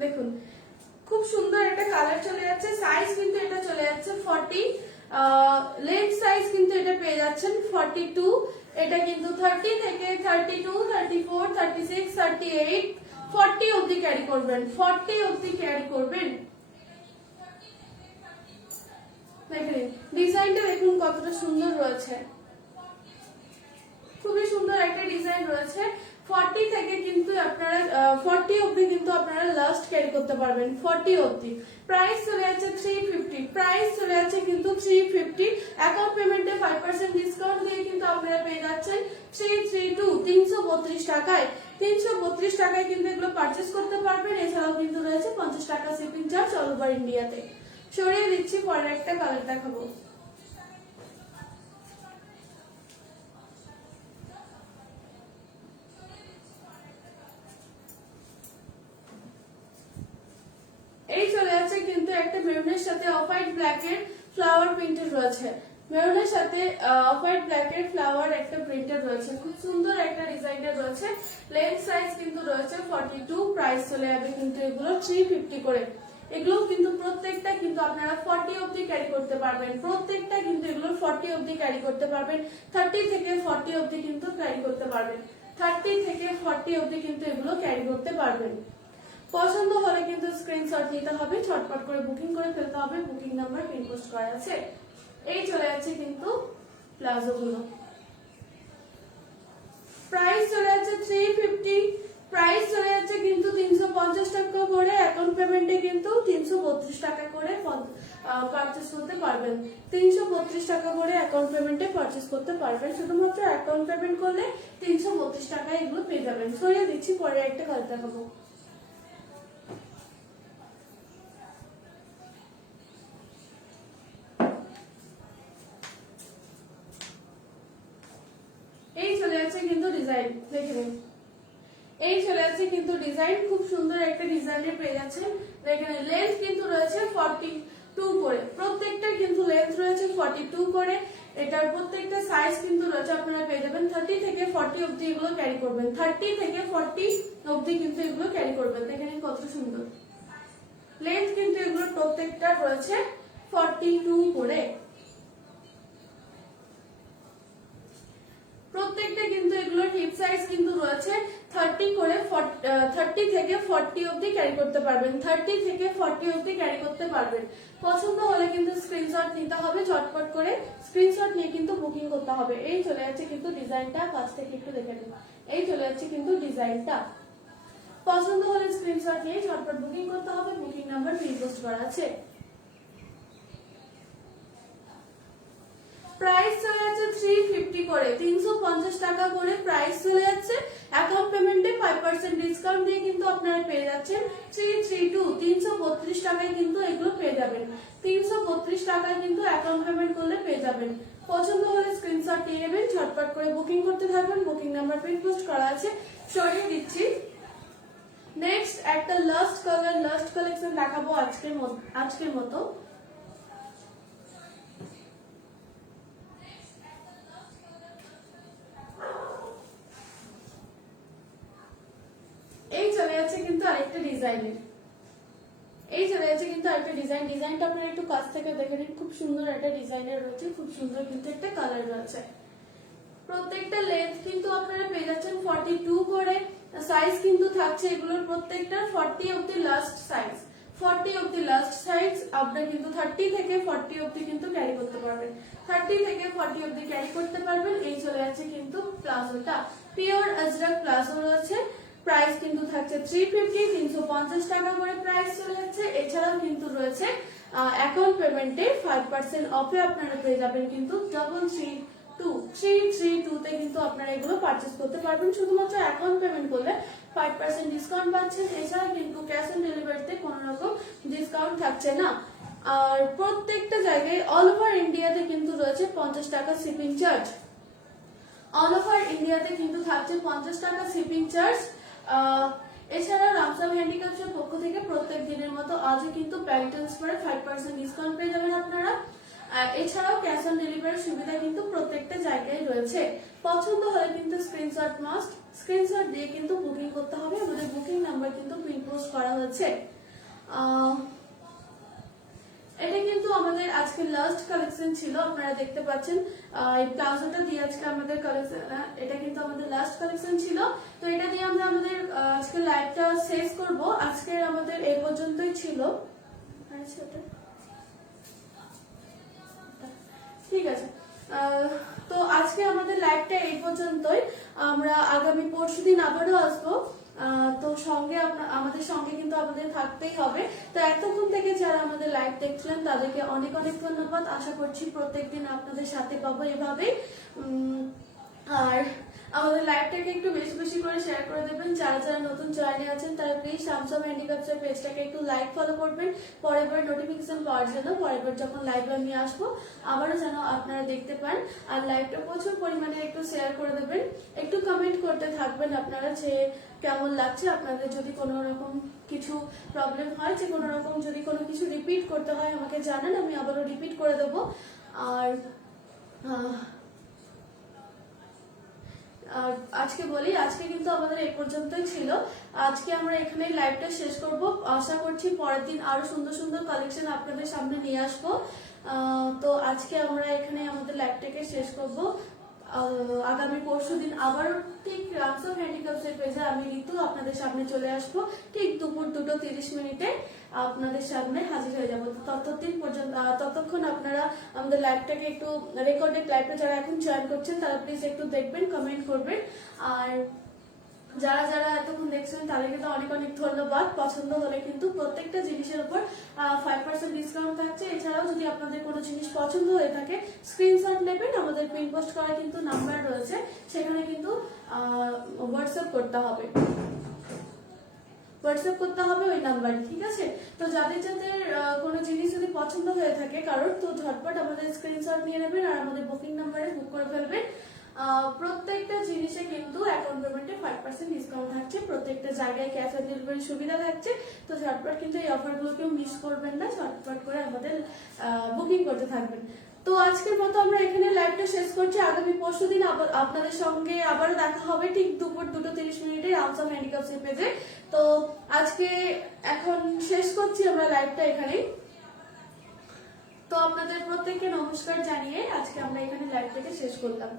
দেখুন খুব সুন্দর একটা কালার চলে যাচ্ছে, সাইজ কিন্তু এটা চলে যাচ্ছে 40, লেগ সাইজ কিন্তু এটা পেয়ে যাচ্ছেন 42, এটা কিন্তু 30 থেকে 32, 34, 36, 38, 40 অবধি ক্যারি করবেন, 40 অবধি ক্যারি করবেন। দেখেন ডিজাইনটা দেখুন কতটা সুন্দর রয়েছে, খুবই সুন্দর একটা ডিজাইন রয়েছে। 40 থেকে কিন্তু আপনারা 40 অবধি কিন্তু আপনারা লাস্ট ক্যারি করতে পারবেন, 40 অবধি। প্রাইস চলে যাচ্ছে 350, প্রাইস চলে যাচ্ছে কিন্তু 350। অ্যাকাউন্ট পেমেন্টে 5% ডিসকাউন্ট দিয়ে কিন্তু আপনারা পেয়ে যাচ্ছেন 332 332 টাকায়, 332 টাকায় কিন্তু এগুলো পারচেজ করতে পারবেন। এছাড়াও কিন্তু রয়েছে 50 টাকা শিপিং চার্জ অল ওভার ইন্ডিয়াতে। সরিয়ে দিচ্ছি, পরের একটা কালার দেখাবো। সাথে অফ হোয়াইট ব্ল্যাক এর ফ্লাওয়ার প্রিন্টেড রয়েছে, মেরুনের সাথে অফ হোয়াইট ব্ল্যাক এর ফ্লাওয়ার একটা প্রিন্টেড রয়েছে, খুব সুন্দর একটা ডিজাইনের রয়েছে। লেন্থ সাইজ কিন্তু রয়েছে 42, প্রাইস চলে যাবে কিন্তু এগুলো 350 করে। এগুলো কিন্তু প্রত্যেকটা কিন্তু আপনারা 40 অবধি ক্যারি করতে পারবেন, প্রত্যেকটা কিন্তু এগুলো 40 অবধি ক্যারি করতে পারবেন, 30 থেকে 40 অবধি কিন্তু ক্যারি করতে পারবেন, 30 থেকে 40 অবধি কিন্তু এগুলো ক্যারি করতে পারবেন। পছন্দ হলে কিন্তু স্ক্রিনশট নিতে হবে, ঝটপট করে বুকিং করে ফেলতে হবে, বুকিং নাম্বার পিন পোস্ট করা আছে। এই চলে যাচ্ছে কিন্তু প্লাজো গুলো, প্রাইস চলে যাচ্ছে 350, প্রাইস চলে যাচ্ছে কিন্তু 350 টাকা করে, অ্যাকাউন্ট পেমেন্টে কিন্তু 332 টাকা করে পারচেজ করতে পারবেন, 332 টাকা করে অ্যাকাউন্ট পেমেন্টে পারচেজ করতে পারবেন, শুধুমাত্র অ্যাকাউন্ট পেমেন্ট করলে 332 টাকায় এগুলো পেয়ে যাবেন। সরিয়ে দিচ্ছি, পরে একটা কালার দেখাবো। এই চলে যাচ্ছে কিন্তু ডিজাইন, দেখে নিন, এই চলে যাচ্ছে কিন্তু ডিজাইন, খুব সুন্দর একটা ডিজাইনের পেয়ে যাচ্ছেন। দেখেন লেন্থ কিন্তু রয়েছে 42 করে, প্রত্যেকটা কিন্তু লেন্থ রয়েছে 42 করে, এটার প্রত্যেকটা সাইজ কিন্তু রয়েছে আপনারা পেয়ে যাবেন 30 থেকে 40 অবধি এগুলো ক্যারি করবেন, 30 থেকে 40 অবধি কিন্তু এগুলো ক্যারি করবেন। দেখেন কত সুন্দর লেন্থ, কিন্তু এগুলো প্রত্যেকটা রয়েছে 42 করে, প্রত্যেকটা কিন্তু এগুলোর হিপ সাইজ কিন্তু রয়েছে 30 করে, 30 থেকে 40 অবধি ক্যারি করতে পারবেন, 30 থেকে 40 অবধি ক্যারি করতে পারবেন। পছন্দ হলে কিন্তু স্ক্রিনশট নিতে হবে, ঝটপট করে স্ক্রিনশট নিয়ে কিন্তু বুকিং করতে হবে। এই চলে যাচ্ছে কিন্তু ডিজাইনটা, কাছ থেকে একটু দেখে নিন, এই চলে যাচ্ছে কিন্তু ডিজাইনটা। পছন্দ হলে স্ক্রিনশট নিয়ে ঝটপট বুকিং করতে হবে, বুকিং নাম্বার পিন পোস্ট করা আছে। প্রাইস চলে যাচ্ছে 350 করে, 350 টাকা করে প্রাইস চলে যাচ্ছে, অ্যাকাউন্ট পেমেন্টে 5% ডিসকাউন্ট দিয়ে কিন্তু আপনারা পেয়ে যাচ্ছেন 332, 332 টাকায় কিন্তু এগুলো পেয়ে যাবেন, 332 টাকায় কিন্তু অ্যাকাউন্ট পেমেন্ট করলে পেয়ে যাবেন। পছন্দ হলে স্ক্রিনশট নিয়ে নেবেন, ঝটপট করে বুকিং করতে থাকবেন, বুকিং নাম্বার পিন পোস্ট করা আছে, সরিয়ে দিচ্ছি। নেক্সট একটা লাস্ট কালার, লাস্ট কালেকশন দেখাবো আজকের মতো। এই চলে যাচ্ছে কিন্তু আরেকটা ডিজাইনের, এই চলে যাচ্ছে কিন্তু আরেকটা ডিজাইন, ডিজাইনটা আপনারা একটু কাছ থেকে দেখে নিন, খুব সুন্দর একটা ডিজাইনের রয়েছে, খুব সুন্দর কিন্তু একটা কালার রয়েছে। প্রত্যেকটা লেন্থ কিন্তু আপনারা পেয়ে যাচ্ছেন 42 করে, সাইজ কিন্তু থাকছে এগুলোর প্রত্যেকটা 40 অবধি লাস্ট সাইজ, 40 অবধি লাস্ট সাইজ, আপনারা কিন্তু 30 থেকে 40 অবধি কিন্তু ক্যারি করতে পারবেন, 30 থেকে 40 অবধি ক্যারি করতে পারবেন। এই চলে যাচ্ছে কিন্তু প্লাজোটা, পিওর আজরাক প্লাজো রয়েছে, প্রাইস কিন্তু থাকছে 350, 350 টাকা করে প্রাইস চলে যাচ্ছে। এছাড়াও কিন্তু রয়েছে অ্যাকাউন্ট পেমেন্টে 5% অফে আপনারা পেয়ে যাবেন কিন্তু 332 তে কিন্তু আপনারা এগুলো পারচেজ করতে পারবেন, শুধুমাত্র অ্যাকাউন্ট পেমেন্ট করলে 5% ডিসকাউন্ট পাচ্ছেন। এছাড়া কিন্তু ক্যাশ অন ডেলিভারিতে কোনো রকম ডিসকাউন্ট থাকছে না। আর প্রত্যেকটা জায়গায় অল ওভার ইন্ডিয়াতে কিন্তু রয়েছে 50 টাকা শিপিং চার্জ, অল ওভার ইন্ডিয়াতে কিন্তু থাকছে 50 টাকা শিপিং চার্জ। এছাড়া রামসাম হ্যান্ডিক্রাফটের পক্ষ থেকে প্রত্যেক দিনের মতো আজও কিন্তু ব্যাংক ট্রান্সফারে 5% ডিসকাউন্ট পেয়ে যাবেন আপনারা। এছাড়াও ক্যাশ অন ডেলিভারির সুবিধা কিন্তু প্রত্যেকটা জায়গায় রয়েছে। পছন্দ হলে কিন্তু স্ক্রিনশট মাস্ট, স্ক্রিনশট দিয়ে কিন্তু বুকিং করতে হবে, আমাদের বুকিং নাম্বার কিন্তু পিন পোস্ট করা হয়েছে। এটা কিন্তু আমাদের আজকে লাস্ট কালেকশন ছিল, আপনারা দেখতে পাচ্ছেন এই প্লাজোটা দিয়ে আজকে আমাদের কালেকশন, এটা কিন্তু আমাদের লাস্ট কালেকশন ছিল। তো এটা দিয়ে আমরা আমাদের আজকে লাইভটা শেষ করব। আজকে আমাদের এই পর্যন্তই ছিল, ঠিক আছে। তো আজকে আমাদের লাইভটা এই পর্যন্তই, আমরা আগামী পরশুদিন আবারও আসবো। তো সঙ্গে আমাদের সঙ্গে কিন্তু আমাদের থাকতেই হবে। তো এতক্ষণ থেকে যারা আমাদের লাইভ দেখছিলেন তাদেরকে অনেক অনেক ধন্যবাদ। আশা করছি প্রত্যেকদিন আপনাদের সাথে পাবো এভাবে। আর আমাদের লাইভটাকে একটু বেশি বেশি করে শেয়ার করে দেবেন। যারা যারা নতুন জয়েনে আছেন তারা প্লিজ রামসাম হ্যান্ডিক্রাফটের পেজটাকে একটু লাইক ফলো করবেন, পরের বার নোটিফিকেশন পাওয়ার জন্য। পরের বার যখন লাইভ আমি আসবো আবারও যেন আপনারা দেখতে পান। আর লাইভটা প্রচুর পরিমাণে একটু শেয়ার করে দেবেন, একটু কমেন্ট করতে থাকবেন আপনারা যে কেমন লাগছে। আপনাদের যদি কোনো রকম কিছু প্রবলেম হয়, যে কোনো রকম যদি কোনো কিছু রিপিট করতে হয় আমাকে জানান, আমি আবারও রিপিট করে দেবো। আর আর আজকে বলি, আজকে কিন্তু আমাদের এই পর্যন্তই ছিল। আজকে আমরা এখানেই লাইভটা শেষ করব। আশা করছি পরের দিন আরো সুন্দর সুন্দর কালেকশন আপনাদের সামনে নিয়ে আসবো। তো আজকে আমরা এখানে আমাদের লাইভটাকে শেষ করব। আগামী পরশুদিন আবার ঠিক রামস অফ হ্যান্ডিক্রাফটসের পেজে আমি ঋতু আপনাদের সামনে চলে আসবো, ঠিক দুপুর 2:30 আপনাদের সামনে হাজির হয়ে যাবো। ততদিন পর্যন্ত, ততক্ষণ আপনারা আমাদের লাইভটাকে একটু, রেকর্ডেড লাইভটা যারা এখন জয়েন করছেন তারা প্লিজ একটু দেখবেন, কমেন্ট করবেন। আর যারা যারা এতক্ষণ দেখছেন তাদেরকে তো অনেক অনেক ধন্যবাদ। পছন্দ হলে কিন্তু প্রত্যেকটা জিনিসের উপর 5% ডিসকাউন্ট থাকছে। এছাড়াও যদি আপনাদের কোনো জিনিস পছন্দ হয়ে থাকে স্ক্রিনশট নেবেন, আমাদের পিন পোস্ট করা কিন্তু নাম্বার রয়েছে, সেখানে কিন্তু হোয়াটসঅ্যাপ করতে হবে, ওই নাম্বারে, ঠিক আছে? তো যাদের যাদের কোনো জিনিস যদি পছন্দ হয়ে থাকে কারোর, তো ঝটপট আমাদের স্ক্রিনশট নিয়ে নেবেন আর আমাদের বুকিং নাম্বারে বুক করে ফেলবেন। প্রত্যেকটা জিনিসে কিন্তু অ্যাকাউন্ট পেমেন্টে 5% ডিসকাউন্ট থাকছে, প্রত্যেকটা জায়গায় ক্যাশ অন ডেলিভারি সুবিধা থাকছে। তো ঝটপট কিন্তু এই অফারগুলোকেও মিস করবেন না, ঝটপট করে আমাদের বুকিং করতে থাকবেন। তো আজকের মতো আমরা এখানে লাইভটা শেষ করছি। আগামী পরশুদিন আবার আপনাদের সঙ্গে আবার দেখা হবে ঠিক দুপুর 2:30 রামস অফ হ্যান্ডিক্রাফটসের পেজে। তো আজকে এখন শেষ করছি আমরা লাইভটা এখানেই। তো আপনাদের প্রত্যেককে নমস্কার জানিয়ে আজকে আমরা এখানে লাইভটাকে শেষ করলাম।